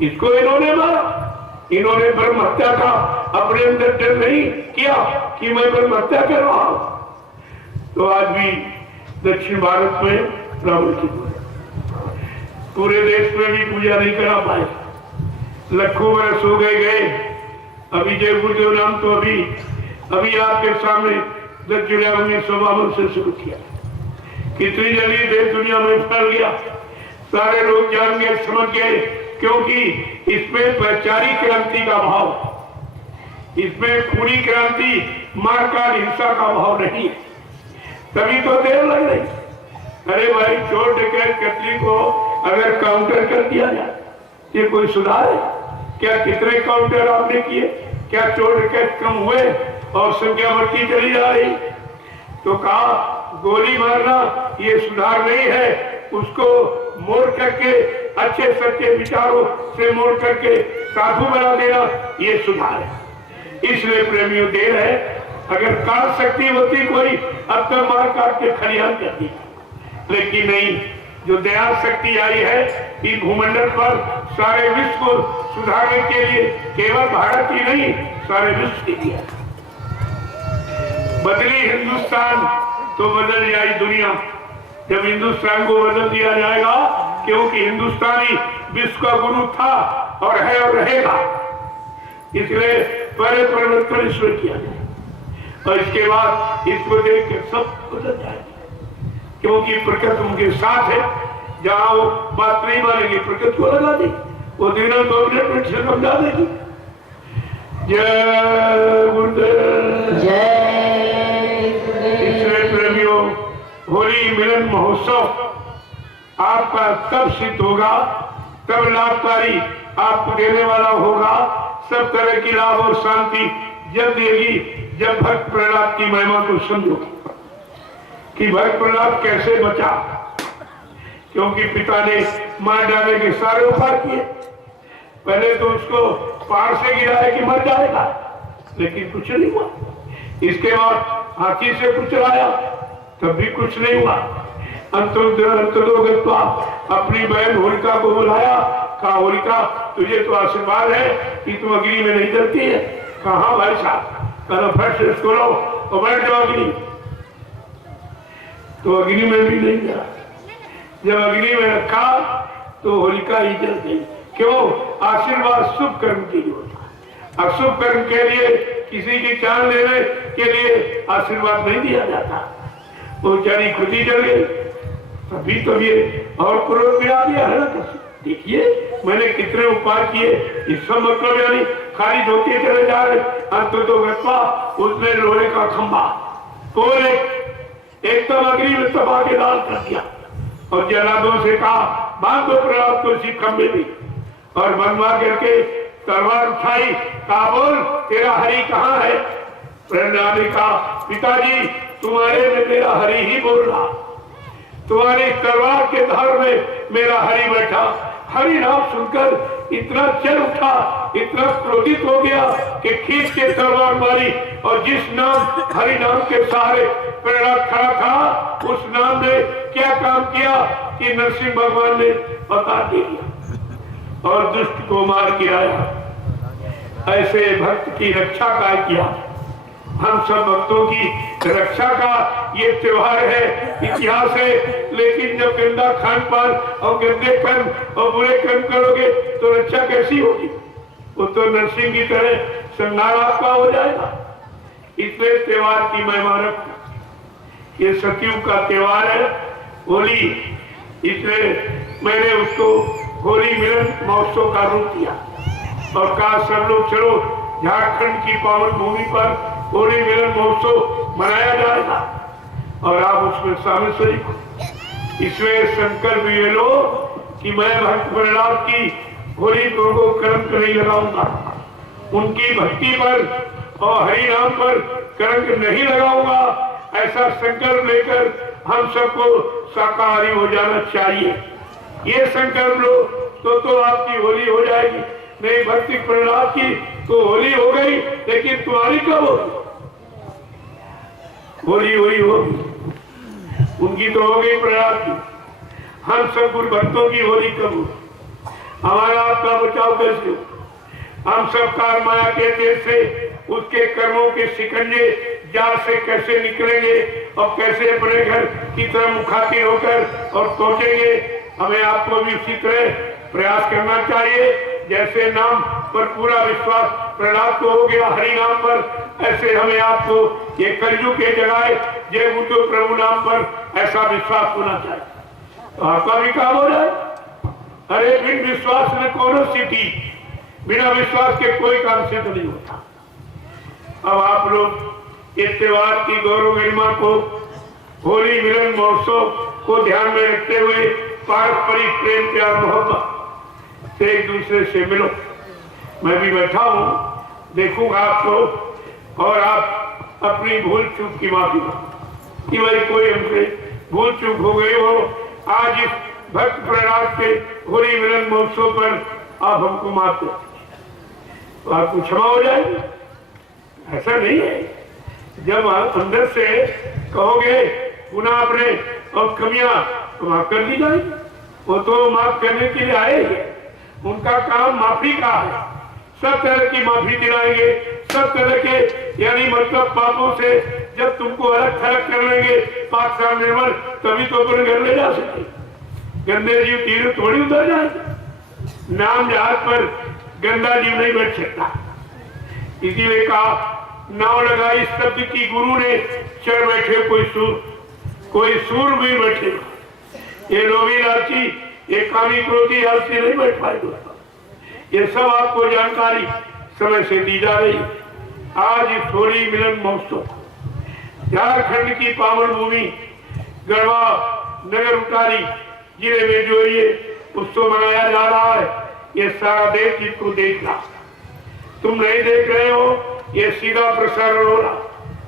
इसको इन्होंने मारा, इन्होंने ब्रह्म हत्या का अपने अंदर डर नहीं किया कि मैं ब्रह्म हत्या कर रहा हूं। तो आज भी दक्षिण भारत में रावण की पूजा, पूरे देश में भी पूजा नहीं करा पाए, लाखों वर्ष हो गए। अभी जय गुरुदेव नाम तो अभी आपके सामने 10 जुलाई 1952 से शुरू किया, कितनी जल्दी देश दुनिया में फैल गया, सारे लोग जान गए, समझ गए, क्योंकि इसमें वैचारिक क्रांति का भाव, इसमें खूनी क्रांति, मारकाट, हिंसा का भाव नहीं, तभी तो देर लग रही। अरे भाई, चोर डकैत कतली को अगर काउंटर कर दिया जाए, ये कोई सुधार है क्या? कितने काउंटर आपने किए? क्या चोर डकैत कम हुए और संख्या बढ़ती चली जा रही? तो कहा गोली मारना ये सुधार नहीं है, उसको मोड़ करके अच्छे सच्चे विचारों से मोड़ करके साधु बना देना ये सुधार है। इसलिए प्रेमियों, देर है, अगर काट शक्ति होती कोई अब तक मार काट के खलिहान कर दी, लेकिन नहीं, जो दया शक्ति आई है इस भूमंडल पर सारे विश्व को सुधारने के लिए, केवल भारत ही नहीं सारे विश्व के लिए। बदली हिंदुस्तान तो बदल जाए दुनिया। जब हिंदुस्तान को बदल दिया जाएगा, क्योंकि हिंदुस्तानी विश्व का गुरु था और है और रहेगा, इसलिए पहले परिवर्तन ईश्वर किया जाए और इसके बाद इसको देख के सब बदल जाएगा, क्योंकि प्रकृति उनके साथ है। जहां वो बात नहीं मानेंगे, प्रकृति को लगा देगी, वो दिन 2 मिनट में समझा देगी। जय गुरुदेव, इसलिए प्रेमियों, होली मिलन महोत्सव आपका तब सिद्ध होगा, तब लाभकारी आपको देने वाला होगा, सब तरह की लाभ और शांति जब देगी, जब भक्त प्रहलाद की महिमा को समझो कि भक्त प्रहलाद कैसे बचा, क्योंकि पिता ने मार डालने के सारे उपाय किए। पहले तो उसको पहाड़ से गिराया कि मर जाएगा, लेकिन कुछ नहीं हुआ। इसके बाद हाथी से कुचलाया, तब भी कुछ नहीं हुआ। अंतर्गत्वा अपनी बहन होलिका को बुलाया, कहा होलिका तुझे तो आशीर्वाद है कि तुम अग्नि में नहीं जलती है। कहा भाई साहब, कहा फर्स्ट इसको लो और बैठ जाओ अग्नि। तो अग्नि में भी नहीं जला। जब अग्नि में रखा तो होलिका ही जल गई। क्यों? आशीर्वाद शुभ कर्म के लिए होता है, अशुभ कर्म के लिए किसी की जान लेने के लिए आशीर्वाद नहीं दिया जाता। वो बेचारी खुद ही जल गई, तभी तो ये और क्रोध में आ गया है। देखिए मैंने कितने उपाय किए, इसका मतलब यानी खाली धोते चले जा रहे। अंत तो गत्वा उसने लोहे का खंभा तोड़ एकदम अग्नि में तबा के लाल कर दिया और जलादों से कहा बांधो प्रहलाद को इसी खंभे में, और बनवा करके तलवार उठाई, कहा बोल तेरा हरि कहाँ है? प्रहलाद ने कहा पिताजी तुम्हारे में मेरा हरि ही बोल रहा, तुम्हारी तलवार के धार में मेरा हरि बैठा। हरि नाम सुनकर इतना चल उठा, इतना क्रोधित हो गया कि खींच के तलवार मारी, और जिस नाम हरि नाम के सहारे प्रहलाद खड़ा था, उस नाम ने क्या काम किया कि नरसिंह भगवान ने बता दिया और दुष्ट को मार गिराया। ऐसे भक्त की रक्षा का किया। हम सब भक्तों की रक्षा का ये त्योहार है, इतिहास है। लेकिन जब गंदा खान पान और गंदे कर्म और बुरे कर्म करोगे तो रक्षा कैसी होगी? वो तो नरसिंह की तरह संहार आपका हो जाएगा। इसलिए त्योहार की महिमा रखना। ये सतयुग का त्योहार है होली, इसलिए मैंने उसको होली मिलन महोत्सव का रूप दिया और कहा सब लोग चलो झारखंड की पावन भूमि पर होली मिलन महोत्सव मनाया जाएगा और आप उसमें शामिल सही। इसमें संकल्प ये लो कि मैं भक्त प्रहलाद की होली को कलंक नहीं लगाऊंगा, उनकी भक्ति पर और हरि नाम पर कलंक नहीं लगाऊंगा। ऐसा संकल्प लेकर हम सबको शाकाहारी हो जाना चाहिए। ये संकल्प लो तो आपकी होली हो जाएगी। नहीं भक्ति प्रहलाद की तो होली हो गई, लेकिन तुम्हारी कब होगी? होली होली होगी, उनकी तो हो गई प्रहलाद की। हम सब गुरु भक्तों की होली कब होगी? हमारा आपका बचाव कैसे हो? हम सब कार माया के देश से उसके कर्मों के शिकंजे जाल से कैसे निकलेंगे और कैसे अपने घर की तरह मुखातिब होकर और पहुंचेंगे? हमें आपको भी उसी तरह प्रयास करना चाहिए। जैसे नाम पर पूरा विश्वास प्रहलाद को हो गया, हरि नाम पर ऐसे हमें आपको ये कलयुग के जगाए जय बुद्धो प्रभु नाम पर ऐसा विश्वास होना चाहिए, तो आपका भी काम हो जाए। अरे बिन विश्वास में कौन सिद्धि, बिना विश्वास के कोई काम सिद्ध नहीं होता। अब आप लोग इस त्योहार की गौरव गरिमा को, होली मिलन महोत्सव को ध्यान में रखते हुए पारस्परिक प्रेम प्यार मोहब्बत से एक दूसरे से मिलो। मैं भी बैठा हूँ, देखूंगा आपको, और आप अपनी भूल चूक की माफी मांगो कि भाई कोई हमसे भूल चूक हो गई हो। आज इस भक्त प्रहलाद के होली मिलन महोत्सव पर आप हमको माफ करें तो आपको क्षमा हो जाएगी। ऐसा नहीं है, जब आप अंदर से कहोगे पुनः अपने और कमियां तो माफ कर दी जाएगी। वो तो माफ करने के लिए आए हैं, उनका काम माफी का है। सब तरह की माफी दिलाएंगे, सब तरह के यानी मतलब पापों से जब तुमको अलग थलग कर लेंगे पाक साफ निर्मल, तभी तो अपने घर ले जा सकते। गंदे जीव तीर थोड़ी उतर जाए, नाम जहाज पर गंदा जीव नहीं बैठ सकता। इसीलिए कहा नाव लगाई शब्द की गुरु ने, चढ़ बैठे कोई सूर भी बैठे। ये लोभी लालची, ये कामी क्रोधी आलसी नहीं बैठ पाए दोस्तों। ये सब आपको जानकारी समय से दी जा रही। आज इस होली मिलन महोत्सव झारखंड की पावन भूमि गढ़वा नगर उतारी जिले में जो ये उत्सव मनाया जा रहा है, ये सारा देश इसको देख रहा। तुम नहीं देख रहे हो, ये सीधा प्रसारण हो रहा,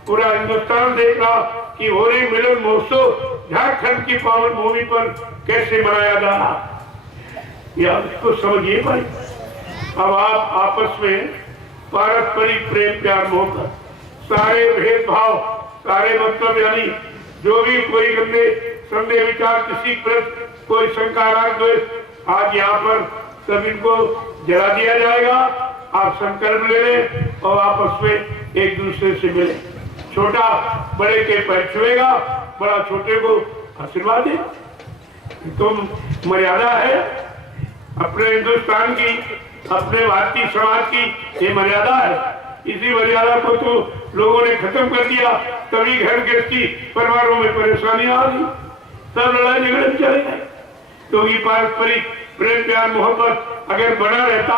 पूरा हिंदुस्तान देख रहा कि होली मिलन महोत्सव झारखंड की पावन भूमि पर कैसे मनाया जा रहा। या इसको समझिए भाई। अब आप आपस में पारस्परिक प्रेम प्यार मोहब्बत, सारे भेदभाव, सारे मतलब यानी जो भी कोई गंदे संदेह विचार, किसी पर कोई शंका राग द्वेष, आज यहाँ पर सब इनको जला दिया जाएगा। आप संकल्प ले लें और आपस में एक दूसरे से मिले। छोटा बड़े के पैर छुएगा, बड़ा छोटे को आशीर्वाद दे। तो मर्यादा है अपने हिंदुस्तान की, अपने भारतीय समाज की, ये मर्यादा है। इसी मर्यादा को तो लोगों ने खत्म कर दिया, तभी घर गृहस्थी परिवारों में परेशानियां आ गई, सब लड़ाई झगड़े चले गए। क्योंकि पारस्परिक प्रेम प्यार मोहब्बत अगर बना रहता,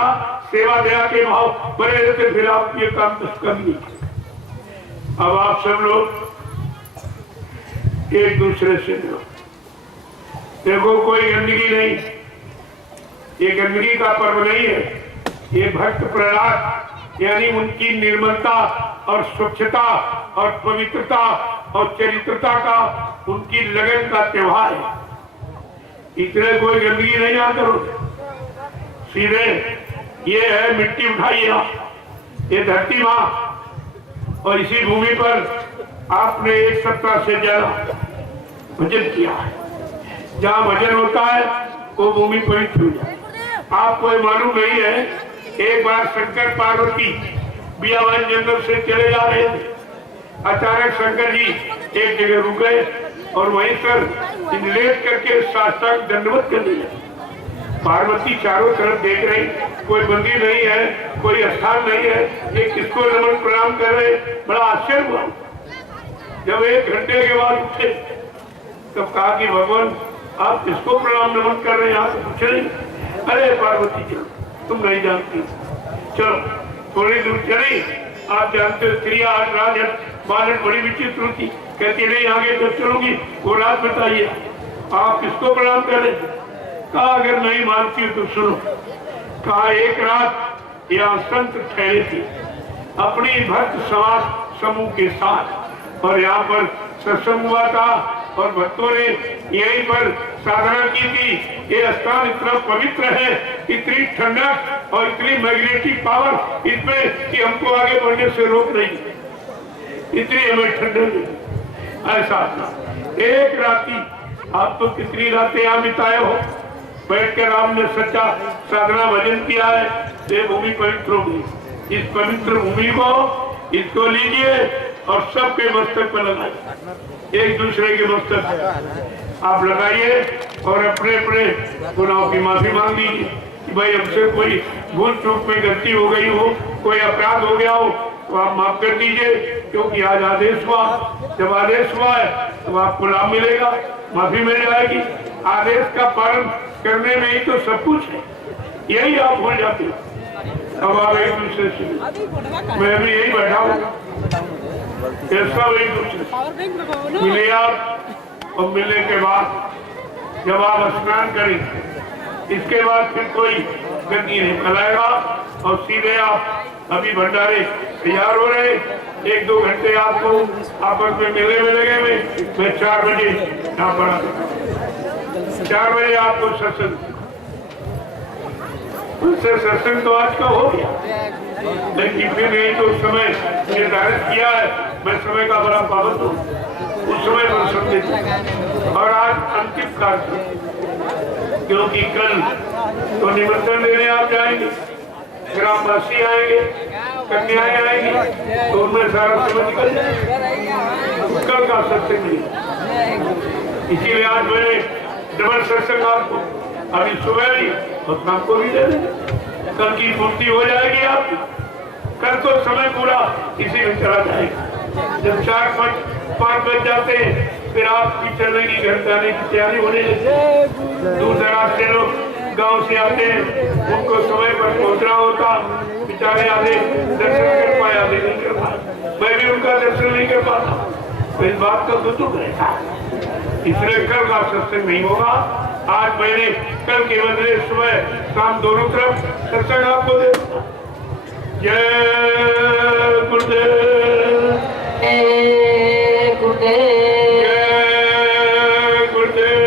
सेवा दया के भाव बने रहते, फिर आप ये काम कुछ कर नहीं। अब आप सब लोग एक दूसरे से मिलो। देखो कोई गंदगी नहीं, ये गंदगी का पर्व नहीं है, ये भक्त प्रहलाद यानी उनकी निर्मलता और स्वच्छता और पवित्रता और चरित्रता का, उनकी लगन का त्योहार है। इतने कोई गंदगी नहीं ना करो, सीधे ये है मिट्टी उठाइए आप, ये धरती माँ, और इसी भूमि पर आपने एक सप्ताह से ज्यादा भजन किया है। जहाँ भजन होता है वो भूमि पवित्र हो जाए। आपको ये मालूम नहीं है, एक बार शंकर पार्वती बियावान जंगल से चले जा रहे थे, अचानक शंकर जी एक जगह रुक गए और वहीं पर लेट करके साष्टांग दंडवत कर दिया। पार्वती चारों तरफ देख रही, कोई मंदिर नहीं है, कोई स्थान नहीं है, एक किसको नमन प्रणाम कर रहे। बड़ा आश्चर्य हुआ। जब 1 घंटे के बाद उठे तब कहा कि भगवान आप किसको प्रणाम नमन कर रहे हैं, आप पूछ रही। अरे पार्वती जी तुम नहीं जानती, चलो थोड़ी दूर चली। आप जानते हो स्त्रियां आज रात बालक बड़ी विचित्र होती, कहती नहीं आगे तो चलूंगी, वो रात बताइए आप किसको प्रणाम कर रहे। कहा अगर नहीं मानती हो तो सुनो। कहा एक रात यहाँ संत ठहरे थे अपनी भक्त समाज समूह के साथ, और यहाँ पर सत्संग हुआ था और भक्तों ने यहीं पर साधना की थी। ये स्थान इतना पवित्र है, इतनी ठंडक और इतनी मैग्नेटिक पावर इसमें कि हमको आगे बढ़ने से रोक नहीं, इतनी हमें ठंडक नहीं। ऐसा एक राती, आप तो कितनी रातें यहाँ बिताए हो, बैठकर आपने सच्चा साधना भजन किया है, ये भूमि पवित्र होगी। इस पवित्र भूमि को इसको लीजिए और सबके मस्तक पर लगाइए, एक दूसरे के मस्तक आप लगाइए और अपने अपने गुनाहों की माफी मांग लीजिए कि भाई हमसे कोई भूल चूक में गलती हो गई हो, कोई अपराध हो गया हो, तो आप माफ कर दीजिए, क्योंकि आज आदेश हुआ। जब आदेश हुआ है तो आपको लाभ मिलेगा, माफी मिल जाएगी। आदेश का पालन करने में ही तो सब कुछ है, यही आप भूल जाते हो। अब आप एक दूसरे से, मैं भी यही बैठा हूँ, सब एक दूसरे से मिले आप। और मिलने के बाद जब आप स्नान करें, इसके बाद फिर कोई गति नहीं फैलाएगा और सीधे आप अभी भंडारे तैयार हो रहे। 1-2 घंटे आपको आपस में मिलने में लगे। मैं 4 बजे यहाँ पर 4 बजे आपको सत्संग, उससे सत्संग तो आज का हो गया, लेकिन फिर यही तो समय निर्धारित किया है। मैं समय का बड़ा पाबंद हूँ, उस समय पर समझे। और आज अंतिम कार्य, क्योंकि कल तो निमंत्रण देने आप जाएंगे, ग्रामवासी आएंगे, कन्याएं आएंगी, तो उनमें सारा समय निकल जाएगा। कल का सत्संग नहीं, इसीलिए आज मैंने डबल सत्संग आपको अभी सुबह भी और शाम को भी दे देंगे। कल की पूर्ति हो जाएगी आपकी। कल तो समय पूरा इसी में चला जाएगा। जब 4-5 बज जाते हैं, फिर आपकी चलने की घर जाने की तैयारी होने लगती है। दूर दराज से लोग गांव से आते हैं, उनको समय पर पहुंचना होता, बेचारे आधे दर्शन कर पाए, आधे नहीं कर पाए। मैं भी उनका दर्शन नहीं कर पाता, तो इस बात का दुख रहता है। इसलिए कल का सत्संग नहीं होगा। आज मैंने कल के बदले सुबह शाम दोनों तरफ सत्संग आपको दे। जय गुरुदेव, जय गुरुदेव,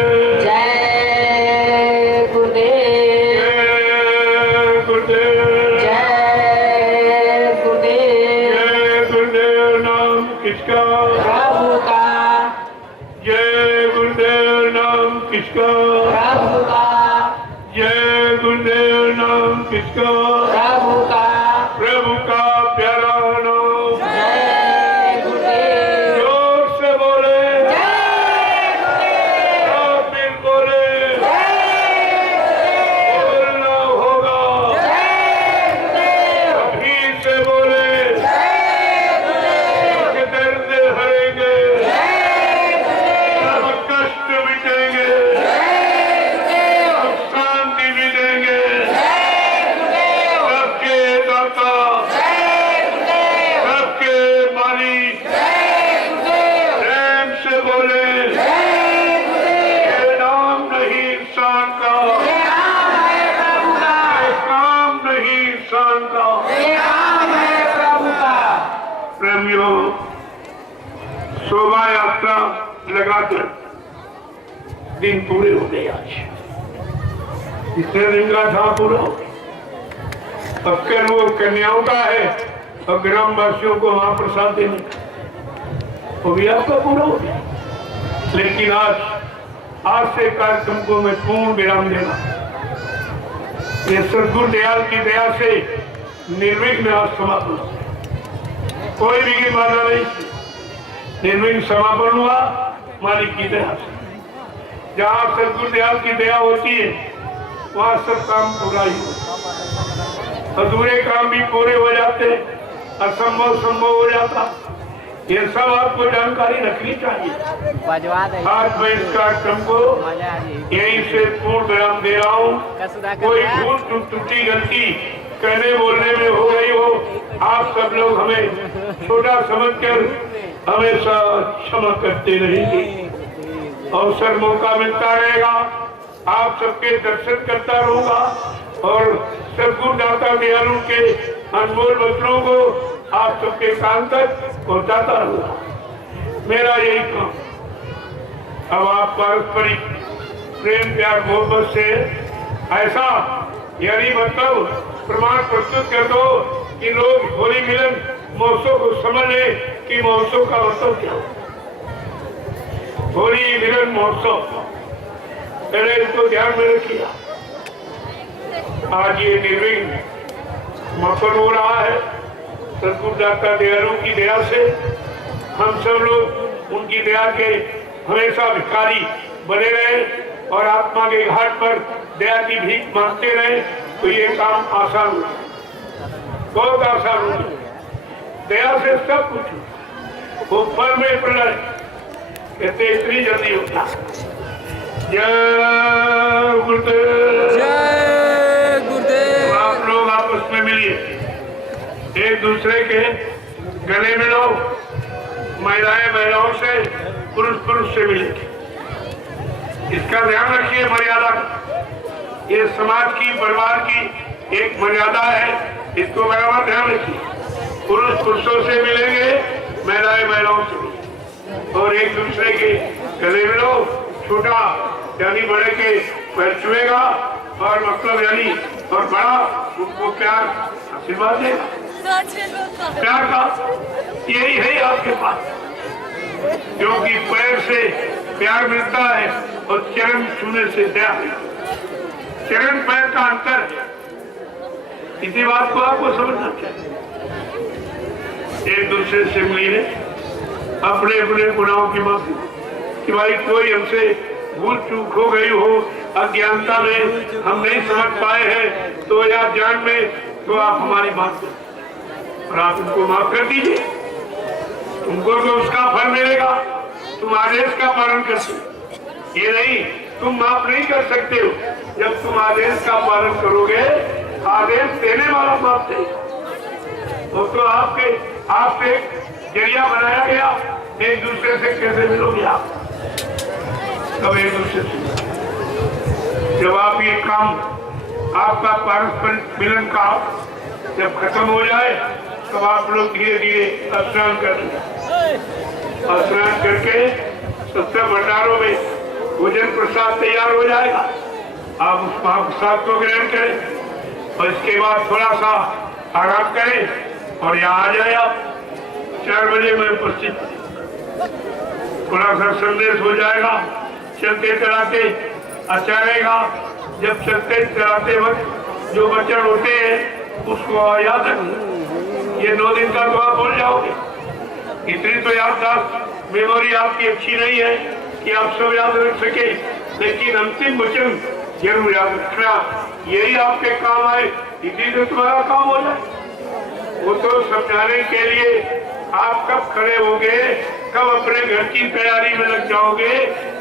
प्रभु का जय गुरुदेव नाम किसका, प्रभु का प्यारा नाम जय गुरुदेव, जोर से बोले जय गुरुदेव, फिर बोले बोलना होगा, अभी से बोले दर्द हरेंगे, सब कष्ट मिटेंगे, शांति मिलेंगे, सबके दाता, सबके मालिक, प्रेम से बोले ये नाम नहीं इंसान का, ये काम नहीं इंसान का। प्रेमियों, शोभा यात्रा लगाकर दिन पूरे हो गए। आज इतने दिन का था पूरा हो गया। अब कल वो कन्याओं का है और ग्रामवासियों को महाप्रसाद देने का, वो भी आपका पूरा हो गया। लेकिन आज से कार्यक्रम को मैं पूर्ण विराम देना। ये सदगुरु दयाल की दया से निर्विघ्न आज समापन, कोई विघ्न बाधा नहीं, निर्विघ्न समापन हुआ मालिक की दया से। जहाँ सदगुरु दयाल की दया होती है वहाँ सब काम पूरा ही होता, अधूरे काम भी पूरे हो जाते, असंभव संभव हो जाता। ये सब आपको जानकारी रखनी चाहिए। आज मैं इस कार्यक्रम को यहीं से पूर्ण विराम दे रहा हूँ। कोई भूल त्रुटि गलती कहने बोलने में हो गई हो, आप सब लोग हमें छोटा समझकर हमेशा क्षमा करते रहेंगे। अवसर मौका मिलता रहेगा, आप सबके दर्शन करता रहूंगा और सदगुरु दाता दयालु के अनमोल वचनों को आप सबके कान तक पहुंचाता रहूंगा। मेरा यही काम। अब आप पारस्परिक प्रेम प्यार मोहब्बत से ऐसा यानी मतलब प्रमाण प्रस्तुत कर दो कि लोग होली मिलन महोत्सव को समझ ले कि महोत्सव का मतलब क्या है। होली मिलन महोत्सव पहले इसको ध्यान में रखिए। आज ये निर्विघ्न समापन हो रहा है सदगुरु दाता दयालु की दया से। हम सब लोग उनकी दया के हमेशा भिखारी बने रहे और आत्मा के घाट पर दया की भीख मांगते रहे, तो ये काम आसान हो, बहुत आसान हो। दया से सब कुछ वो फल में पड़ जाए, कहते इतनी जल्दी होता। जय गुरुदेव, जय गुरुदेव। तो आप लोग आपस में मिलिए, एक दूसरे के गले मिलो, महिलाएं महिलाओं से, पुरुष पुरुष से मिले। इसका ध्यान रखिए मर्यादा, ये समाज की परिवार की एक मर्यादा है, इसको बराबर ध्यान रखिए। पुरुष पुरुषों से मिलेंगे, महिलाएं महिलाओं से मिलेंगे, और एक दूसरे के गले मिलो। छोटा यानी बड़े के पैर छुएगा, और मतलब यानी और बड़ा उनको प्यार आशीर्वाद देगा। प्यार का यही है आपके पास, क्योंकि पैर से प्यार मिलता है और चरण छूने से दया मिलती है। चरण पैर का अंतर है, इसी बात को आपको समझना चाहिए। एक दूसरे से मिलिए, अपने अपने गुनाहों की माफी, कि भाई कोई हमसे भूल चूक हो गई हो, अज्ञानता में हम नहीं समझ पाए हैं तो या जान में, तो आप हमारी बात करें और आप उनको माफ कर दीजिए। तुमको तो उसका फल मिलेगा, तुम आदेश का पालन करते। ये नहीं, तुम माफ नहीं कर सकते हो। जब तुम आदेश का पालन करोगे, आदेश देने वाला माफ देगा। वो तो आपके जरिया बनाया गया, एक दूसरे से कैसे मिलोगे आप? कब एक दूसरे से जब आप ये काम, आपका पारस्परिक मिलन का जब खत्म हो जाए, तब आप लोग धीरे धीरे स्नान कर स्नान करके सत्य भंडारों में भोजन प्रसाद तैयार हो जाएगा। आप उस महाप्रसाद को ग्रहण करें और इसके बाद थोड़ा सा आराम करें और यहाँ आ जाए। आप 4 बजे में उपस्थित, थोड़ा सा संदेश हो जाएगा। चलते चलाते अच्छा रहेगा। जब चलते चलाते वक्त जो वचन होते हैं उसको याद रखें। ये 9 दिन का तो आप भूल जाओगे, इतनी तो याददाश्त मेमोरी आपकी अच्छी नहीं है कि आप सब याद रख सके, लेकिन अंतिम वचन जरूर याद रखना, यही आपके काम आए, इसी से तुम्हारा काम हो जाए। वो तो समझाने के लिए आप कब खड़े होगे, कब अपने घर की तैयारी में लग जाओगे,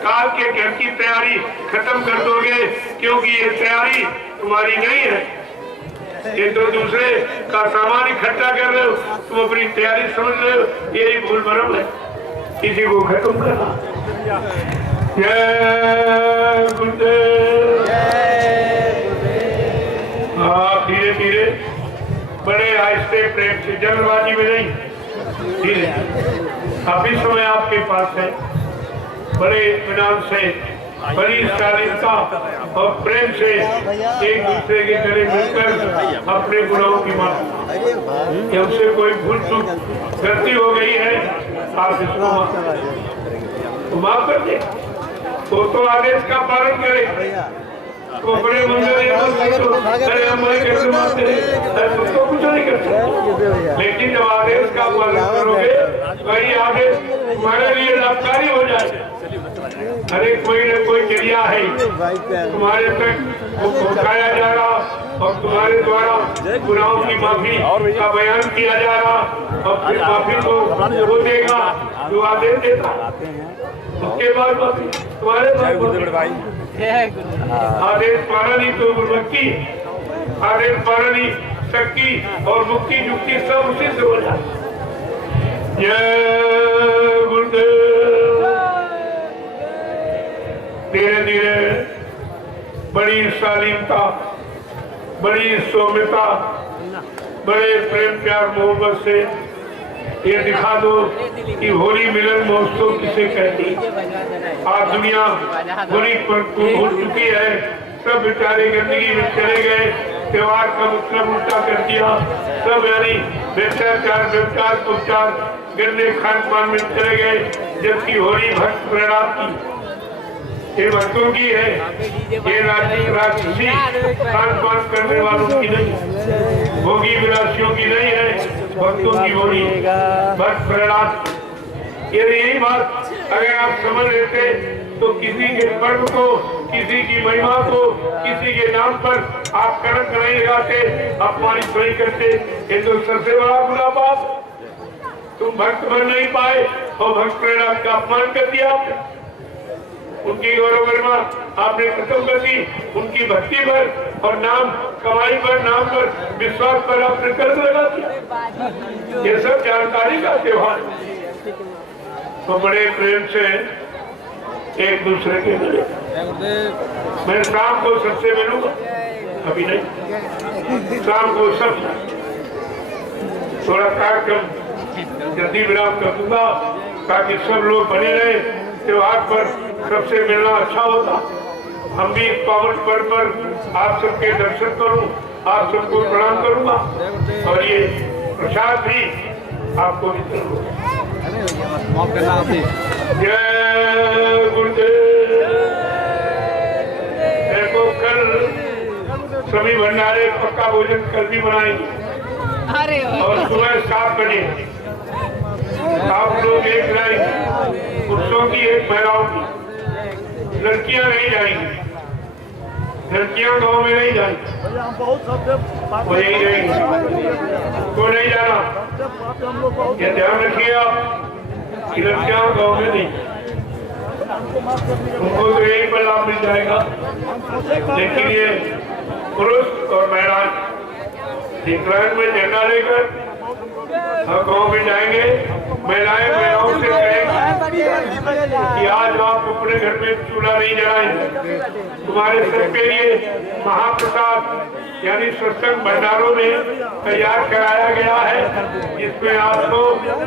काल के घर की तैयारी खत्म कर दोगे, क्योंकि ये तैयारी तुम्हारी नहीं है, ये तो दूसरे का सामान इकट्ठा कर रहे हो, तुम अपनी तैयारी समझ रहे हो, यही भूल भरम है। इसी को खत्म करना। जय गुरुदेव। आप धीरे धीरे, बड़े आहिस्ते प्रेम से, जल्दबाजी में नहीं, धीरे। काफी समय आपके पास है, बड़े इत्मीनान से, बड़ी शालीनता और प्रेम से एक दूसरे के गले मिलकर अपने गुनाहों की माफी, हमसे कोई भूल चूक गलती हो गई है, आप इसको माफ कर दे। वो तो आदेश का पालन करे, तो बड़े मंदिर अरे हमारे कैसे मानते हैं, उसको कुछ नहीं करते। लेकिन जब आदेश का पालन करोगे, वही आदेश तुम्हारे लिए लाभकारी हो जाए। अरे कोई न कोई जरिया है तुम्हारे तक वो पहुँचाया जा रहा, और तुम्हारे द्वारा गुनाहों की माफी का बयान किया जा रहा, और फिर माफी को वो देगा जो आदेश देता, उसके बाद माफी तुम्हारे आदेश पालनी तो गुरुभक्ति, आदेश पालनी शक्ति और मुक्ति जुक्ति सब उसी से हो जाए। जय गुरुदेव। धीरे धीरे बड़ी शालीनता, बड़ी सौम्यता, बड़े प्रेम प्यार मोहब्बत से ये दिखा दो कि होली मिलन महोत्सव किसे कहती। आज दुनिया होली पर भूल चुकी है, सब बेचारे गंदगी में चले गए, त्योहार का मतलब उल्टा कर दिया, सब यानी व्यवचार उपचार गंदे खान पान में चले गए, जबकि होली भक्त प्रहलाद की, ये भक्तों की है, ये राजसी खान पान करने वालों की नहीं, भोगी विलासियों की नहीं है, भक्तों की होली भक्त प्रहलाद। यही बात अगर आप समझ लेते तो किसी के पर्व को, किसी की महिमा को, किसी के नाम पर आप कलंक नहीं लगाते, अपमानित नहीं करते। ये तो सबसे बड़ा बुरा पाप तुम भक्त बन नहीं पाए और भक्त प्रहलाद का अपमान कर दिया आपने, उनकी गौरव गरिमा आपने खत्म कर दी, उनकी भक्ति पर और नाम कमाई पर, नाम पर, विश्वास पर आपने कर्ज लगा दिया। ये सब जानकारी का त्योहार। तो बड़े प्रेम से एक दूसरे के मिले। मैं शाम को सबसे मिलूंगा, अभी नहीं, शाम को सब थोड़ा कार्यक्रम जल्दी विराम कर दूंगा ताकि सब लोग बने रहे। त्योहार पर सबसे मिलना अच्छा होता। हम भी इस पावन पर्व पर आप सबके दर्शन करूं, आप सबको प्रणाम करूंगा और ये प्रसाद भी आपको वितरण होगा। जय गुरुदेव। देखो कल सभी भंडारे पक्का भोजन कल भी बनाएंगे और सुबह 7 बजे आप लोग एक लाइन, पुरुषों की एक महिलाओं की, लड़कियां नहीं जाएंगी, लड़कियां गांव में नहीं जाएंगी, वो यही रहेंगी, तो नहीं जाना। ये ध्यान रखिए आप कि लड़कियां गांव में नहीं, उनको तो यही पर लाभ मिल जाएगा। लेकिन ये पुरुष और महिलाएं एक लाइन में झंडा लेकर हम गाँव में जाएंगे। महिलाएं महिलाओं से कहेंगे कि आज आप अपने घर में चूल्हा नहीं जलाएंगे, तुम्हारे सबके लिए महाप्रसाद यानी सत्संग भंडारों में तैयार कराया गया है, जिसमें आपको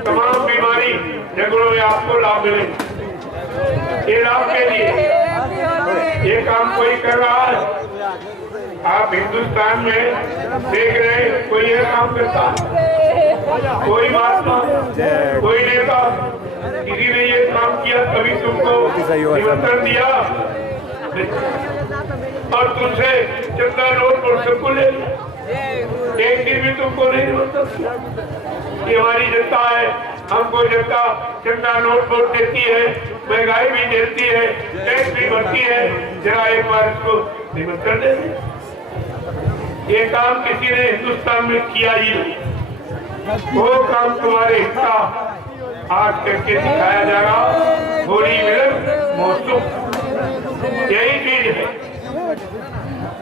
तमाम बीमारी झगड़ों में आपको लाभ मिलेगा। ये लाभ के लिए ये काम कोई कर रहा है। आप हिंदुस्तान में देख रहे हैं कोई यह काम करता है, कोई महात्मा, कोई नेता, किसी ने ये काम किया तभी तुमको निमंत्रण दिया और तुमसे चंदा नोट और सबको ले लिया। एक दिन भी तुमको नहीं निमंत्रण दिया। ये हमारी जनता है, हमको जनता चंदा नोट वोट देती है, महंगाई भी देती है, टैक्स भी भरती है। जरा एक बार इसको निमंत्रण दे दें। ये काम किसी ने हिंदुस्तान में किया ही नहीं। वो काम तुम्हारे हिस्सा आज करके दिखाया जाएगा। होली मिलन महोत्सव यही चीज है।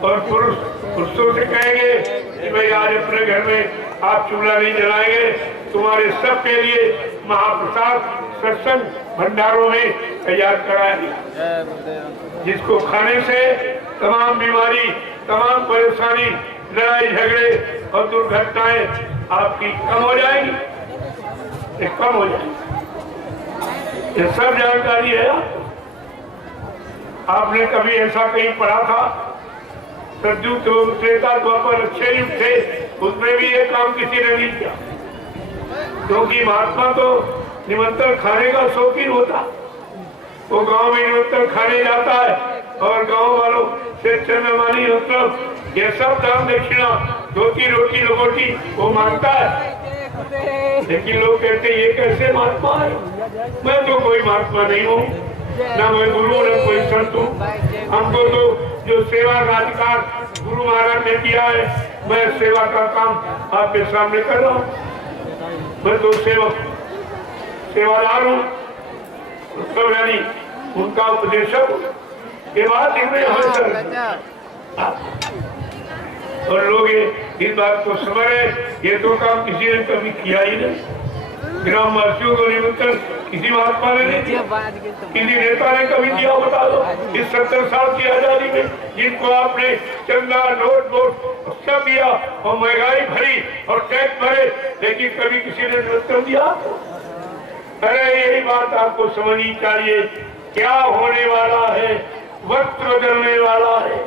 और पुरुषों से कहेंगे कि भाई आज अपने घर में आप चूल्हा नहीं जलाएंगे, तुम्हारे सबके लिए महाप्रसाद सत्संग भंडारों में तैयार कराया गया, जिसको खाने से तमाम बीमारी, तमाम परेशानी, लड़ाई झगड़े और दुर्घटनाएं आपकी कम हो जाएगी, कम हो जाएगी। ये सब जानकारी है। आपने कभी ऐसा कहीं पढ़ा था? सतयुग त्रेता द्वापर अच्छे युग थे, उसमें भी ये काम किसी ने नहीं किया, क्योंकि महात्मा तो निमंत्रण खाने का शौकीन होता। वो गांव में निमंत्रण खाने जाता है और गांव वालों से चंद्रमानी मतलब ये सब दान दक्षिणा, धोती रोटी लगोटी वो मांगता है। लेकिन लोग कहते ये कैसे महात्मा है? मैं तो कोई महात्मा नहीं हूँ, ना मैं गुरु ना कोई संत हूँ। हमको तो जो सेवा का अधिकार गुरु महाराज ने किया है, मैं सेवा का काम आपके सामने कर रहा हूँ। मैं तो सेवादार हूँ, सब यानी उनका उपदेशक हूँ। ये बात इनमें और लोग इस बात को समझ रहे, ये तो काम किसी ने कभी किया ही नहीं। ग्रामवासियों को निमंत्रण किसी महात्मा ने नहीं दिया, किसी नेता ने कभी दिया? बता दो। इस 70 साल की आजादी में जिनको आपने चंदा नोट वोट सब दिया और महंगाई भरी और टैक्स भरे, लेकिन कभी किसी ने निमंत्रण दिया? अरे यही बात आपको समझनी चाहिए। क्या होने वाला है? वक्त बदलने वाला है।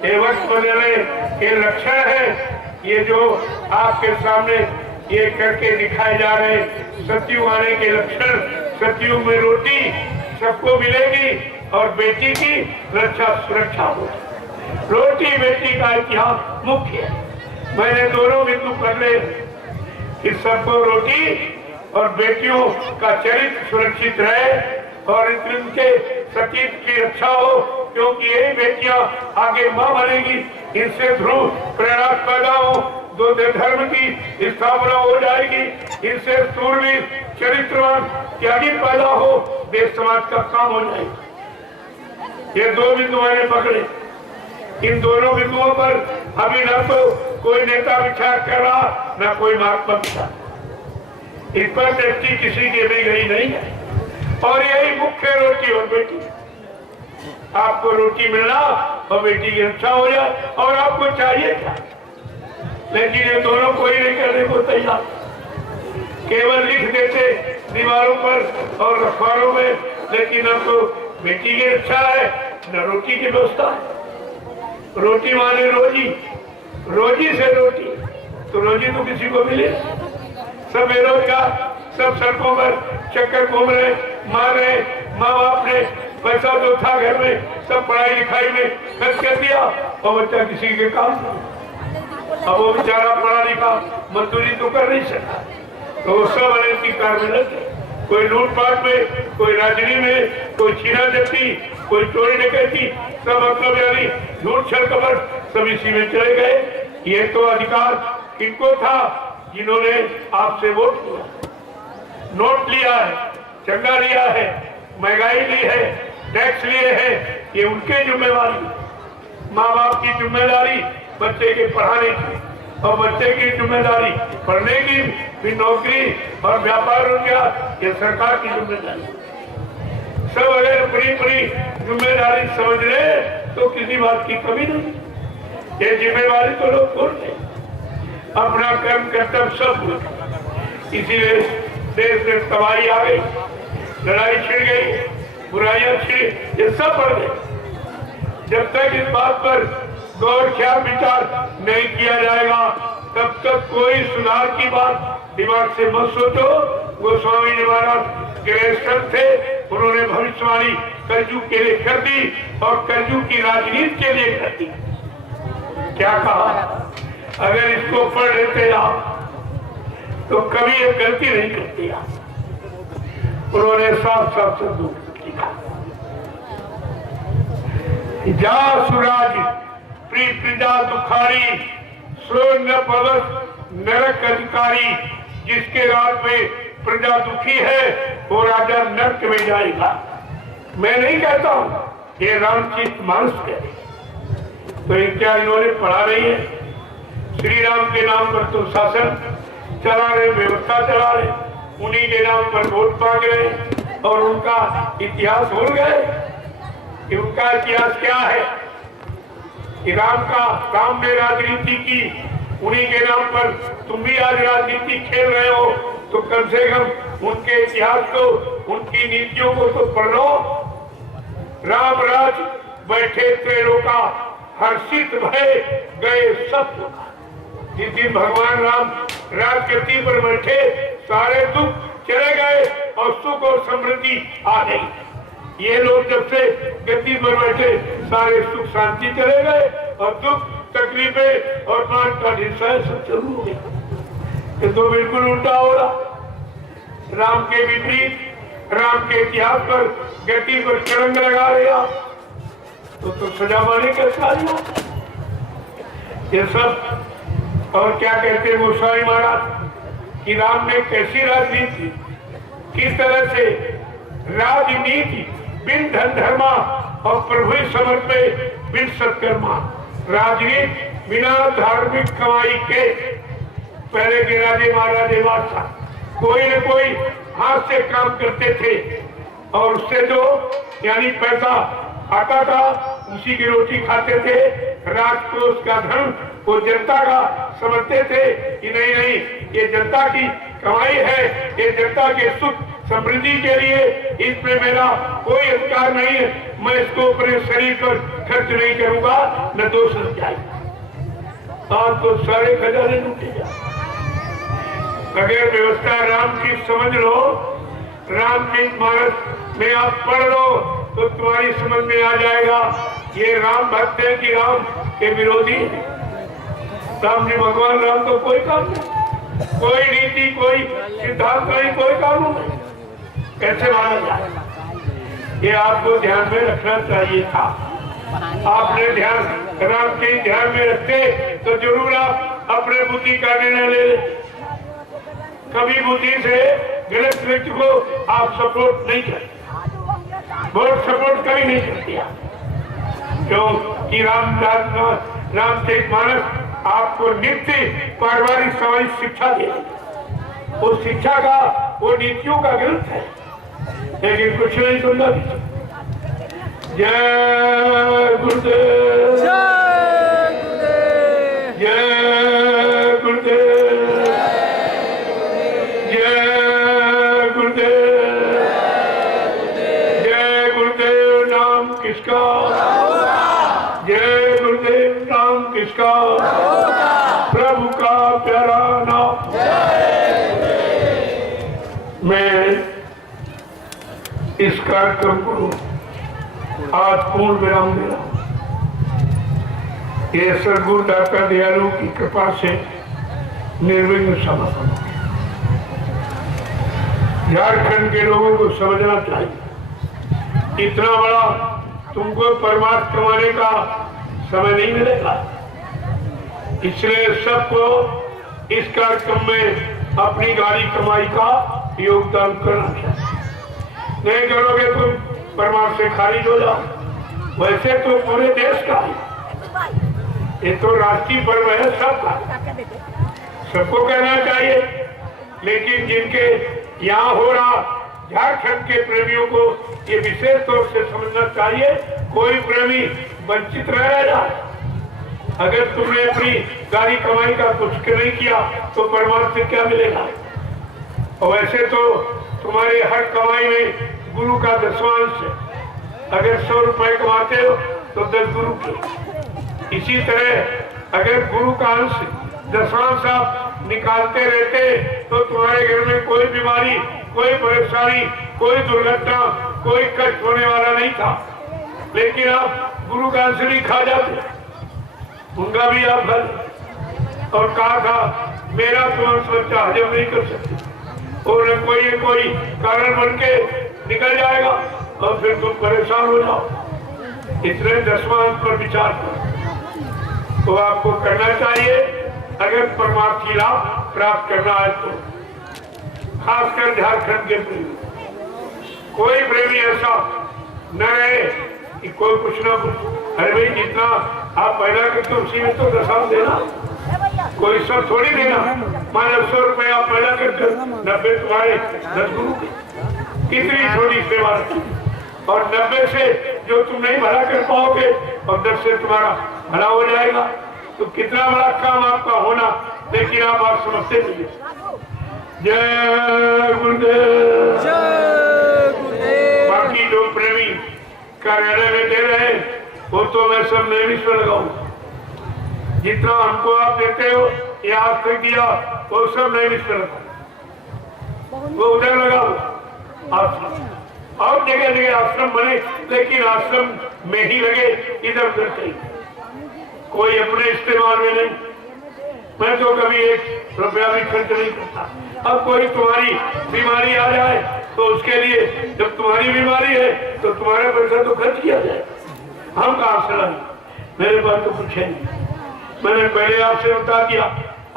ये वक्त बदलने के लक्षण है। ये जो आपके सामने ये करके दिखाए जा रहे सतयुग आने के लक्षण। सतयुग में रोटी सबको मिलेगी और बेटी की रक्षा सुरक्षा होगी। रोटी बेटी का इतिहास मुख्य है। मैंने दोनों बिंदु कर ले कि सबको रोटी और बेटियों का चरित्र सुरक्षित रहे और इनके सतीत्व की रक्षा हो, क्योंकि यही बेटियां आगे मां बनेगी। इनसे ध्रुव प्रयास पैदा हो, तो धर्म की स्थापना हो जाएगी। इनसे सूरवीर चरित्रवान त्यागी पैदा हो, देश समाज का काम हो जाएगा। ये दो बिंदु मैंने पकड़े। इन दोनों बिंदुओं पर अभी न तो कोई नेता विचार कर रहा, न कोई महात्मा विचार। इस पर दृष्टि किसी की भी गई नहीं है। और यही मुख्य रोटी और बेटी। आपको रोटी मिलना और बेटी की रक्षा हो जाए, और आपको चाहिए क्या? लेकिन ये दोनों कोई नहीं करने को तैयार। केवल लिख देते दीवारों पर और अखबारों में, लेकिन न तो बेटी की रक्षा है, न रोटी की व्यवस्था है। रोटी माने रोजी, रोजी से रोटी, तो रोजी तो किसी को मिले। सब बेरोजगार, सब सड़कों पर चक्कर घूम रहे, मार रहे। माँ बाप ने पैसा जो था घर में सब पढ़ाई लिखाई में खर्च कर दिया, और बच्चा किसी के काम नहीं। अब वो बेचारा पढ़ा लिखा मजदूरी तो कर नहीं सकता, तो वो सब अनैतिक कार्य में लगे। कोई लूटपाट में, कोई राजनीति में, कोई छीना झपटी, कोई चोरी डकैती, सब मतलब यानी झूठ छल कपट सब इसी में चले गए। ये तो अधिकार किनको था? जिन्होंने आपसे वोट लिया, नोट लिया है, चंदा लिया है, महंगाई ली है, टैक्स लिए हैं, ये उनके जिम्मेवारी। माँ बाप की जिम्मेदारी बच्चे के पढ़ाने की, और बच्चे की जिम्मेदारी पढ़ने की, फिर नौकरी और व्यापार हो गया, ये सरकार की जिम्मेदारी। सब अगर बड़ी बड़ी जिम्मेदारी समझ ले तो किसी बात की कमी नहीं। ये जिम्मेवारी तो लोग भूल गए, अपना कर्म कर्तव्य सब भूल गए। इसीलिए देश में तबाही आ गई, लड़ाई छिड़ गई, बुराइयां छिड़ी, ये सब बढ़ गए। जब तक इस बात पर गौर ख्याल विचार नहीं किया जाएगा, तब तक कोई सुधार की बात दिमाग से मत सोचो। गोस्वामी जी महाराज गृहस्थ थे, उन्होंने भविष्यवाणी कलयुग के लिए कर दी, और कलयुग की राजनीति के लिए कर दी। क्या कहा? अगर इसको पढ़ लेते आप तो कभी ये गलती नहीं करते आप। उन्होंने साफ साफ शब्दों लिखा, जा सुराज प्री प्रजा दुखारी, सो न पवस नरक अधिकारी। जिसके राज में प्रजा दुखी है वो राजा नरक में जाएगा। मैं नहीं कहता हूं, ये रामचरित मानस कहे। तो क्या इन्होंने पढ़ा नहीं है? श्री राम के नाम पर तो शासन चला रहे, व्यवस्था चला रहे, उन्हीं के नाम पर वोट मांग रहे, और उनका इतिहास भूल गए कि उनका इतिहास क्या है। कि राम ने राजनीति की, उन्हीं के नाम पर तुम भी आज राजनीति खेल रहे हो, तो कम से कम उनके इतिहास को, उनकी नीतियों को तो पढ़ लो। राम राज बैठे त्रिलोका, हर्षित भय गए सब। जिस दिन भगवान राम राजगद्दी पर बैठे, सारे दुख चले गए और सुख और समृद्धि आ गई। ये लोग जब से गद्दी पर बैठे, सारे सुख शांति चले गए, और दुख तकलीफें और मान का हिस्सा सब शुरू हो गया। ये तो बिल्कुल उल्टा हो रहा। राम के विपरीत, राम के इतिहास पर गद्दी पर तिरंग लगा रहे आप, तो सजा माने कैसा? ये सब। और क्या कहते हैं गोस्वामी महाराज कि राम ने कैसी राजनीति, किस तरह से राजनीति बिन धन धर्मा और प्रभु समर्पे बिन सत्कर्मा। राजनीति बिना धार्मिक कमाई के। पहले के राजे महाराजे बादशाह कोई न कोई हाथ से काम करते थे, और उससे जो यानी पैसा आता था, उसी की रोटी खाते थे। राजकोष का धन वो जनता का समझते थे कि नहीं नहीं, ये जनता की कमाई है, ये जनता के सुख समृद्धि के लिए, इसमें मेरा कोई अधिकार नहीं है, मैं इसको अपने शरीर पर खर्च नहीं करूंगा, न दोष जाए। आज तो सारे खजाने लूटे जाए। अगर व्यवस्था राम की समझ लो, रामचरित मानस में आप पढ़ लो, तो तुम्हारी समझ में आ जाएगा ये राम भक्त है कि राम के विरोधी है। राम जी भगवान राम तो कोई काम नहीं, कोई नीति, कोई सिद्धांत नहीं, कोई कानून नहीं, कैसे माना जाए? ये आपको ध्यान में रखना चाहिए था। आपने ध्यान राम के ध्यान में रखते तो जरूर आप अपने बुद्धि का निर्णय ले लें। कभी बुद्धि से गलत व्यक्ति को आप सपोर्ट नहीं करते, बहुत सपोर्ट कभी नहीं करते क्यों कि रामचरितमानस आपको नित्य पारिवारिक सामाजिक शिक्षा दे, उस शिक्षा का वो नीतियों का ग्रंथ है, लेकिन कुछ नहीं सुनना। जय गुरुदेव, जय गुरुदेव, जय गुरुदेव, जय गुरुदेव। नाम किसका, जय गुरुदेव नाम किसका, प्रभु का प्यारा नाम। मैं इस कार्यक्रम को आज पूर्ण विराम दे रहा हूं। ये सदगुरुदाता दयालु की कृपा से निर्विघ्न समापन। झारखंड के लोगों को समझना चाहिए, इतना बड़ा तुमको परमार्थ कमाने का समय नहीं मिलेगा, इसलिए सबको इस कार्यक्रम में अपनी गाड़ी कमाई का योगदान करना चाहिए। नहीं करोगे तुम परमार्थ से खारिज हो जाओ। वैसे तो पूरे देश का है, ये तो राष्ट्रीय पर्व है सबका, सबको करना चाहिए, लेकिन जिनके यहाँ हो रहा झारखंड के प्रेमियों को ये विशेष तौर से समझना चाहिए। कोई प्रेमी वंचित रह जाए, अगर तुमने अपनी गाड़ी कमाई का कुछ नहीं किया तो परमार्थ से क्या मिलेगा। और वैसे तो तुम्हारे हर कमाई में गुरु का दशमांश है, अगर 100 रुपए कमाते हो तो 10 गुरु के। इसी तरह अगर गुरु का अंश दशमांश आप निकालते रहते तो तुम्हारे घर में कोई बीमारी, कोई परेशानी, कोई दुर्घटना, कोई कष्ट होने वाला नहीं था। लेकिन आप गुरु का अंश नहीं खा जाते, उनका भी आप भर। और कहा था मेरा तो अंश बच्चा हजम नहीं कर सकते, और कोई कारण बन के निकल जाएगा और फिर तुम परेशान हो जाओ। इतने दशमांश पर विचार करो तो आपको करना चाहिए। अगर परमार्थ की लाभ प्राप्त करना है तो खासकर झारखंड के प्रेमी, कोई प्रेमी ऐसा न रहे कि कोई कुछ ना कुछ। अरे भाई जितना आप पैदा करते हो उसी में तो दशम देना, कोई सब थोड़ी देना। मान लो 100 रुपए आप पैदा करते हो, 90 तुम्हारे 10 गुरु के, कितनी छोटी सेवा। और 90 से जो तुम नहीं भला कर पाओगे और 10 से तुम्हारा भला हो जाएगा, तो कितना बड़ा काम आपका होना। लेकिन आप आज समझते नहीं। जय गुरुदेव। बाकी जो प्रेमी कार्यालय में दे रहे वो तो मैं सब नैमिष में लगाऊंगा। जितना हमको आप देते हो ये आज तक दिया वो सब नैमिष में लगाओ, वो उधर लगाओ आश्रम। और जगह जगह आश्रम बने, लेकिन आश्रम में ही लगे, इधर उधर कहीं कोई अपने इस्तेमाल में नहीं। मैं तो कभी 1 रुपया भी खर्च नहीं करता। अब कोई तुम्हारी बीमारी आ जाए तो उसके लिए, जब तुम्हारी बीमारी है तो तुम्हारा पैसा तो खर्च किया जाए। हम कहाँ से लाए, मेरे पास तो कुछ है नहीं। मैंने पहले आपसे बता दिया,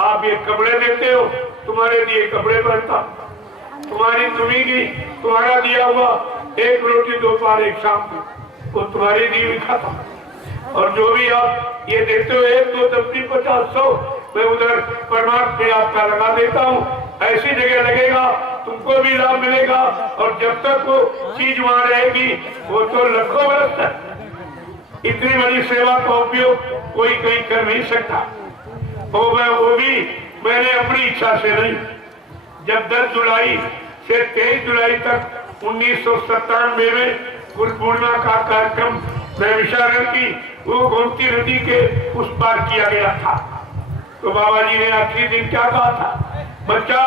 आप ये कपड़े देते हो, तुम्हारे लिए कपड़े पहनता, तुम्हारी तुम्ही की तुम्हारा दिया हुआ 1 रोटी दोपहर 1 शाम को वो तुम्हारी दी हुई खाता। और जो भी आप ये देते हो 1, 2, 10, 50, 100 मैं उधर परमार्थ में आपका लगा देता हूँ। ऐसी जगह लगेगा तुमको भी लाभ मिलेगा, और जब तक वो चीज वहां रहेगी वो तो लाखों वर्ष तक इतनी बड़ी सेवा का उपयोग कोई कहीं कर नहीं सकता। वो भी मैंने अपनी इच्छा से नहीं। जब 10 जुलाई से 23 जुलाई तक 1997 में गुरु पूर्णिमा का कार्यक्रम नैमिषारण्य की वो गोमती नदी के उस पार किया गया था, तो बाबा जी ने आखिरी दिन क्या कहा था, बच्चा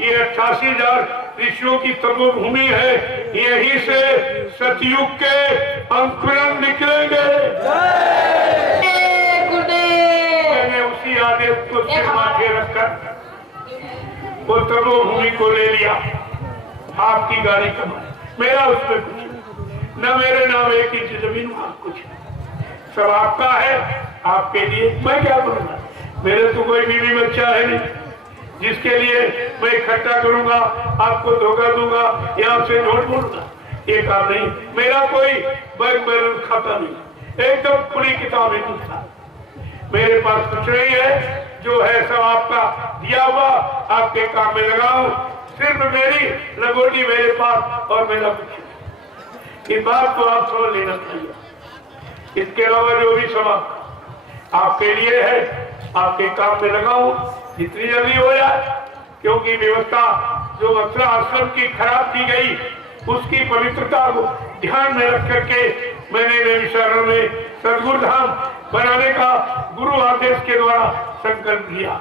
ये 88,000 ऋषियों की तपोभूमि है, यहीं से सतयुग के अंकुरन निकलेंगे। मैंने उसी आदेश को सिर माथे रखकर वो तपोभूमि को ले लिया। आपकी गाड़ी कमाई, मेरा उसमें कुछ न मेरे नाम 1 इंच जमीन, वहां कुछ सब आपका है। आपके लिए मैं क्या करूंगा? मेरे तो कोई बीवी बच्चा है नहीं जिसके लिए मैं इकट्ठा करूंगा, आपको धोखा दूंगा या आपसे नोट बोलूंगा। ये काम नहीं। मेरा कोई बैंक बैलेंस खाता नहीं, एकदम खुली किताब हिंदुस्तान। मेरे पास कुछ नहीं है, जो है सब आपका दिया हुआ, आपके काम में लगाओ। सिर्फ मेरी लगोटी मेरे पास और मेरा कुछ नहीं। इस बात को आप समझ लेना चाहिए। इसके अलावा जो भी सवाल आपके लिए है, आपके काम में लगाओ जितनी जल्दी हो जाए, क्योंकि व्यवस्था जो मथुरा आश्रम की खराब की गई उसकी पवित्रता को ध्यान में रख करके मैंने नैमिषारण्य में सदगुरु धाम बनाने का गुरु आदेश के द्वारा संकल्प लिया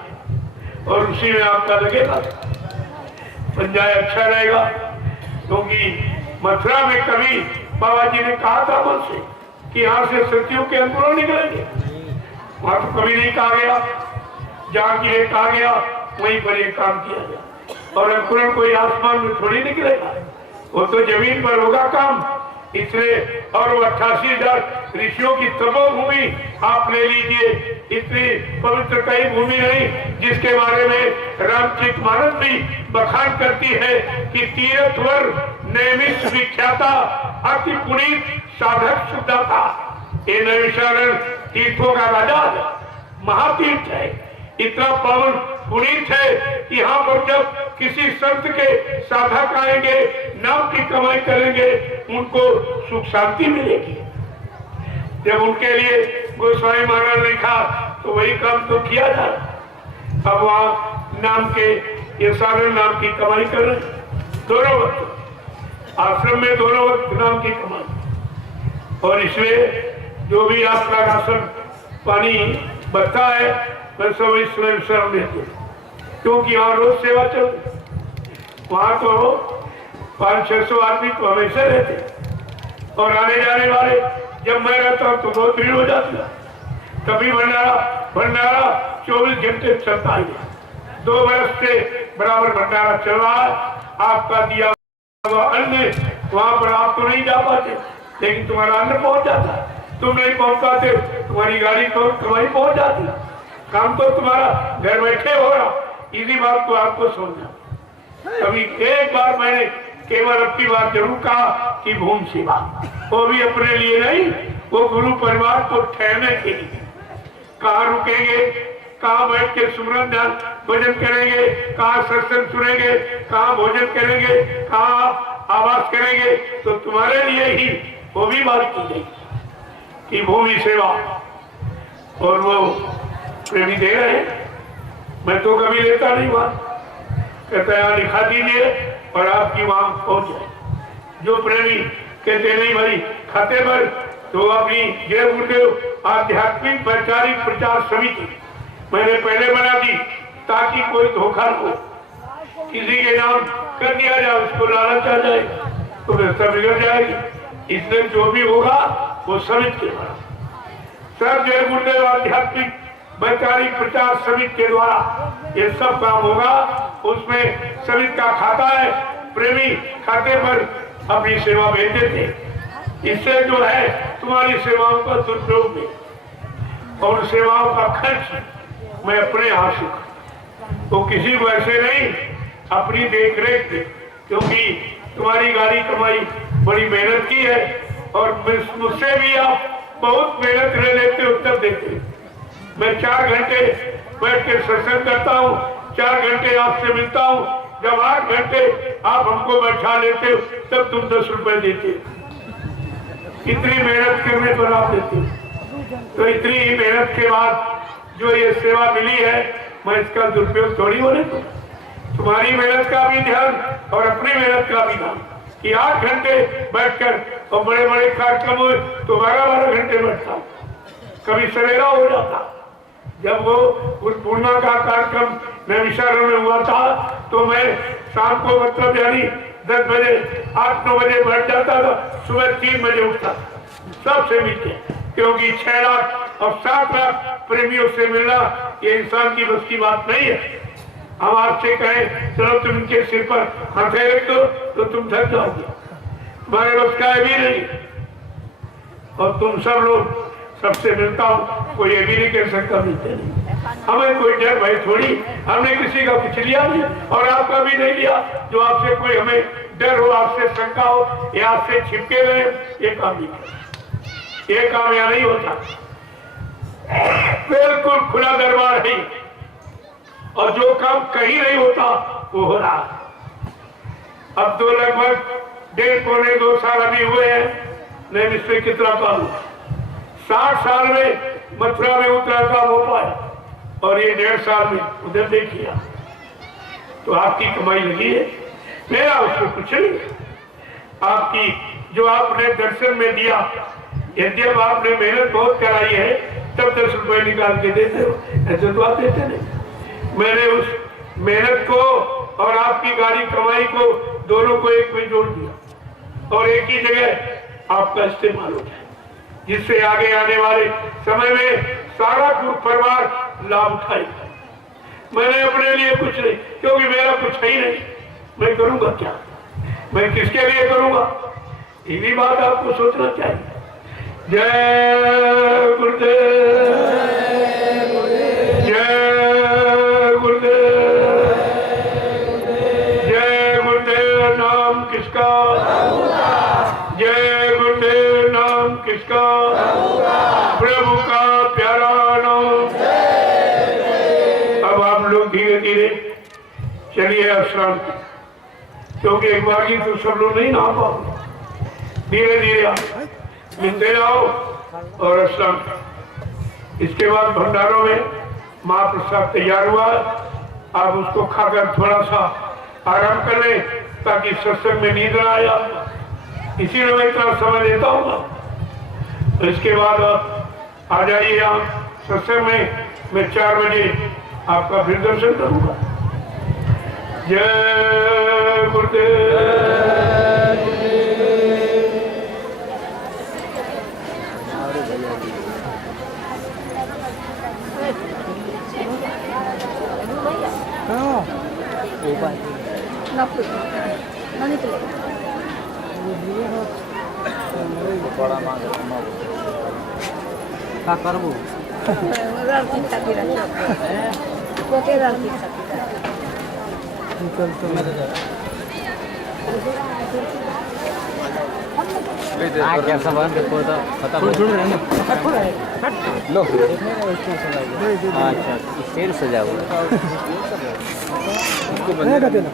और उसी में आपका लगेगा, बन जाए अच्छा रहेगा। क्योंकि मथुरा में कभी बाबा जी ने कहा था मुझसे कि यहाँ से सत्यों के अंकुरण निकलेंगे, वहां तो कभी नहीं कहा गया। जहाँ की कहा गया वहीं पर ये काम किया गया। और अंकुरण कोई आसमान में थोड़ी निकलेगा, वो तो जमीन पर होगा काम। इसलिए और वो 88,000 ऋषियों की तपोभूमि आप ले लीजिए, इतनी पवित्र कई भूमि नहीं जिसके बारे में रामचरित मानस भी बखान करती है कि तीर्थवर नैमिष विख्याता अति पुनीत साधक शुद्धा था। ये नैमिषारण्य तीर्थों का राजा महातीर्थ है, इतना पावन पुनीत है कि यहाँ पर जब किसी संत के साधक आएंगे, नाम की कमाई करेंगे, उनको सुख शांति मिलेगी। जब उनके लिए गोस्वामी महाराज ने लिखा तो वही काम तो किया जा रहा। अब वहाँ नाम के ये सारे नाम की कमाई कर रहे, दोनों वक्त आश्रम में दोनों वक्त नाम की कमाई। और इसमें जो भी आपका राशन पानी बचता है मैं सब इसमें शरण देती हूँ, क्योंकि यहाँ रोज सेवा चल, वहाँ तो 500-600 आदमी तो हमेशा रहते और आने जाने वाले। जब मैं रहता हूँ तो बहुत भीड़ हो जाती है। कभी भंडारा 24 घंटे चलता है। 2 वर्ष से बराबर भंडारा चल रहा है। आपका दिया हुआ अन्न वहाँ पर आप तो नहीं जा पाते, लेकिन तुम्हारा अन्न पहुँच जाता है। तुम नहीं पहुँच पाते, तुम्हारी गाड़ी तो तुम्हारी पहुँच जाती है। काम तो तुम्हारा घर बैठे हो रहा। इसी बात को आपको समझना। कभी एक बार मैंने केवल अपनी बात जरूर कहा कि भूमि सेवा, वो भी अपने लिए नहीं, वो गुरु परिवार को ठहरने के लिए। कहाँ रुकेंगे, कहाँ बैठ के सुमरन ध्यान भजन करेंगे, कहाँ सत्संग सुनेंगे, कहाँ भोजन करेंगे, कहाँ आवास करेंगे, तो तुम्हारे लिए ही वो भी बात की गई कि भूमि सेवा। और वो प्रेमी दे रहे हैं, मैं तो कभी लेता नहीं वहां। कहता है यहाँ लिखा दीजिए और आपकी वहां पहुंच जाए। जो प्रेमी कहते नहीं भाई खाते पर, तो अपनी जय गुरुदेव आध्यात्मिक वैचारिक प्रचार समिति मैंने पहले बना दी ताकि कोई धोखा न हो, किसी के नाम कर दिया जाए, उसको लालच आ जाए तो व्यवस्था बिगड़ जाएगी। इसलिए जो भी होगा वो समिति के द्वारा, सर जय गुरुदेव आध्यात्मिक वैचारिक प्रचार समिति के द्वारा ये सब काम होगा। उसमें समिति का खाता है, प्रेमी खाते पर अपनी सेवा भेज देते। इससे जो है तुम्हारी सेवाओं का दुरुपयोग में और सेवाओं का खर्च मैं अपने हाथ से तो किसी को ऐसे नहीं, अपनी देख रेख में, क्योंकि तुम्हारी गाड़ी कमाई बड़ी मेहनत की है और मुझसे भी आप बहुत मेहनत ले लेते उत्तर देते। मैं 4 घंटे बैठ के सत्संग करता हूँ, 4 घंटे आपसे मिलता हूँ। जब 8 घंटे आप हमको बैठा लेते हो तब तुम 10 रुपए देते। इतनी मेहनत करने पर आप देते। तो इतनी ही मेहनत के बाद जो ये सेवा मिली है, मैं इसका दुरुपयोग थोड़ी होने दूं। तुम्हारी मेहनत का भी ध्यान और अपनी मेहनत का भी ध्यान कि 8 घंटे बैठकर, और बड़े बड़े कार्यक्रम हुए तो 12-12 घंटे बैठता हूँ। कभी सवेरा हो जाता। जब वो पूर्णिमा का कार्यक्रम नैमिषारण्य में हुआ था तो मैं शाम को मतलब यानी 10 बजे 8-9 बजे बैठ जाता था, सुबह 3 बजे उठता सबसे मिलके, क्योंकि 6 लाख और 7 लाख प्रेमियों से मिलना ये इंसान की बस की बात नहीं है। हम आपसे कहें चलो तुम इनके सिर पर हाथे रख दो तो तुम थक जाओगे, तुम्हारे बस का भी नहीं। और तुम सब लोग सबसे मिलता हूँ, कोई ये भी नहीं कह सकता मिलते नहीं। हमें कोई डर भय थोड़ी, हमने किसी का कुछ लिया नहीं और आपका भी नहीं लिया। जो आपसे कोई हमें डर हो, आपसे शंका हो या आपसे छिपके रहे, ये काम नहीं कर, ये काम यहाँ नहीं होता। बिल्कुल खुला दरबार है और जो काम कहीं नहीं होता वो हो रहा है। अब तो लगभग 1.5-2 साल अभी हुए हैं, नहीं इसमें कितना काम हुआ। 60 साल में मथुरा में उतना काम हो पाया और ये 1.5 साल में उधर देखिए। तो आपकी कमाई लगी है, मेरा उसमें कुछ नहीं। आपकी जो आपने दर्शन में दिया, यदि अब आपने मेहनत बहुत कराई है तब 10 रुपए निकाल के देते हो, ऐसे तो आप देते नहीं। मैंने उस मेहनत को और आपकी गाड़ी कमाई को दोनों को एक में जोड़ दिया और एक ही जगह आपका इस्तेमाल हो जाए, जिससे आगे आने वाले समय में सारा ग्रुप परिवार लाभ उठाएगा। मैंने अपने लिए कुछ नहीं, क्योंकि मेरा कुछ है ही नहीं, मैं करूंगा क्या, मैं किसके लिए करूंगा, ये भी बात आपको सोचना चाहिए। जय गुरुदेव, जय गुरुदेव, जय गुरुदेव। नाम किसका, जय गुरुदेव। नाम किसका, प्रभु का प्यारा नाम। अब आप लोग धीरे धीरे चलिए आश्रम, क्योंकि एक बार ही तो सब लोग नहीं नहा पाओगे। धीरे धीरे आप मिलते जाओ और आश्रम। इसके बाद भंडारों में महाप्रसाद तैयार हुआ, आप उसको खाकर थोड़ा सा आराम कर लें ताकि सत्संग में नींद ना आया, इसीलिए मैं इतना समय देता हूँ। तो इसके बाद आ जाइए आप सत्संग में, मैं 4 बजे आपका फिर दर्शन करूंगा। जय गुरुदेव। का करबो कैसा बन देखो तो पता लो। अच्छा शेर सजा हुआ इसको बनेगा देना।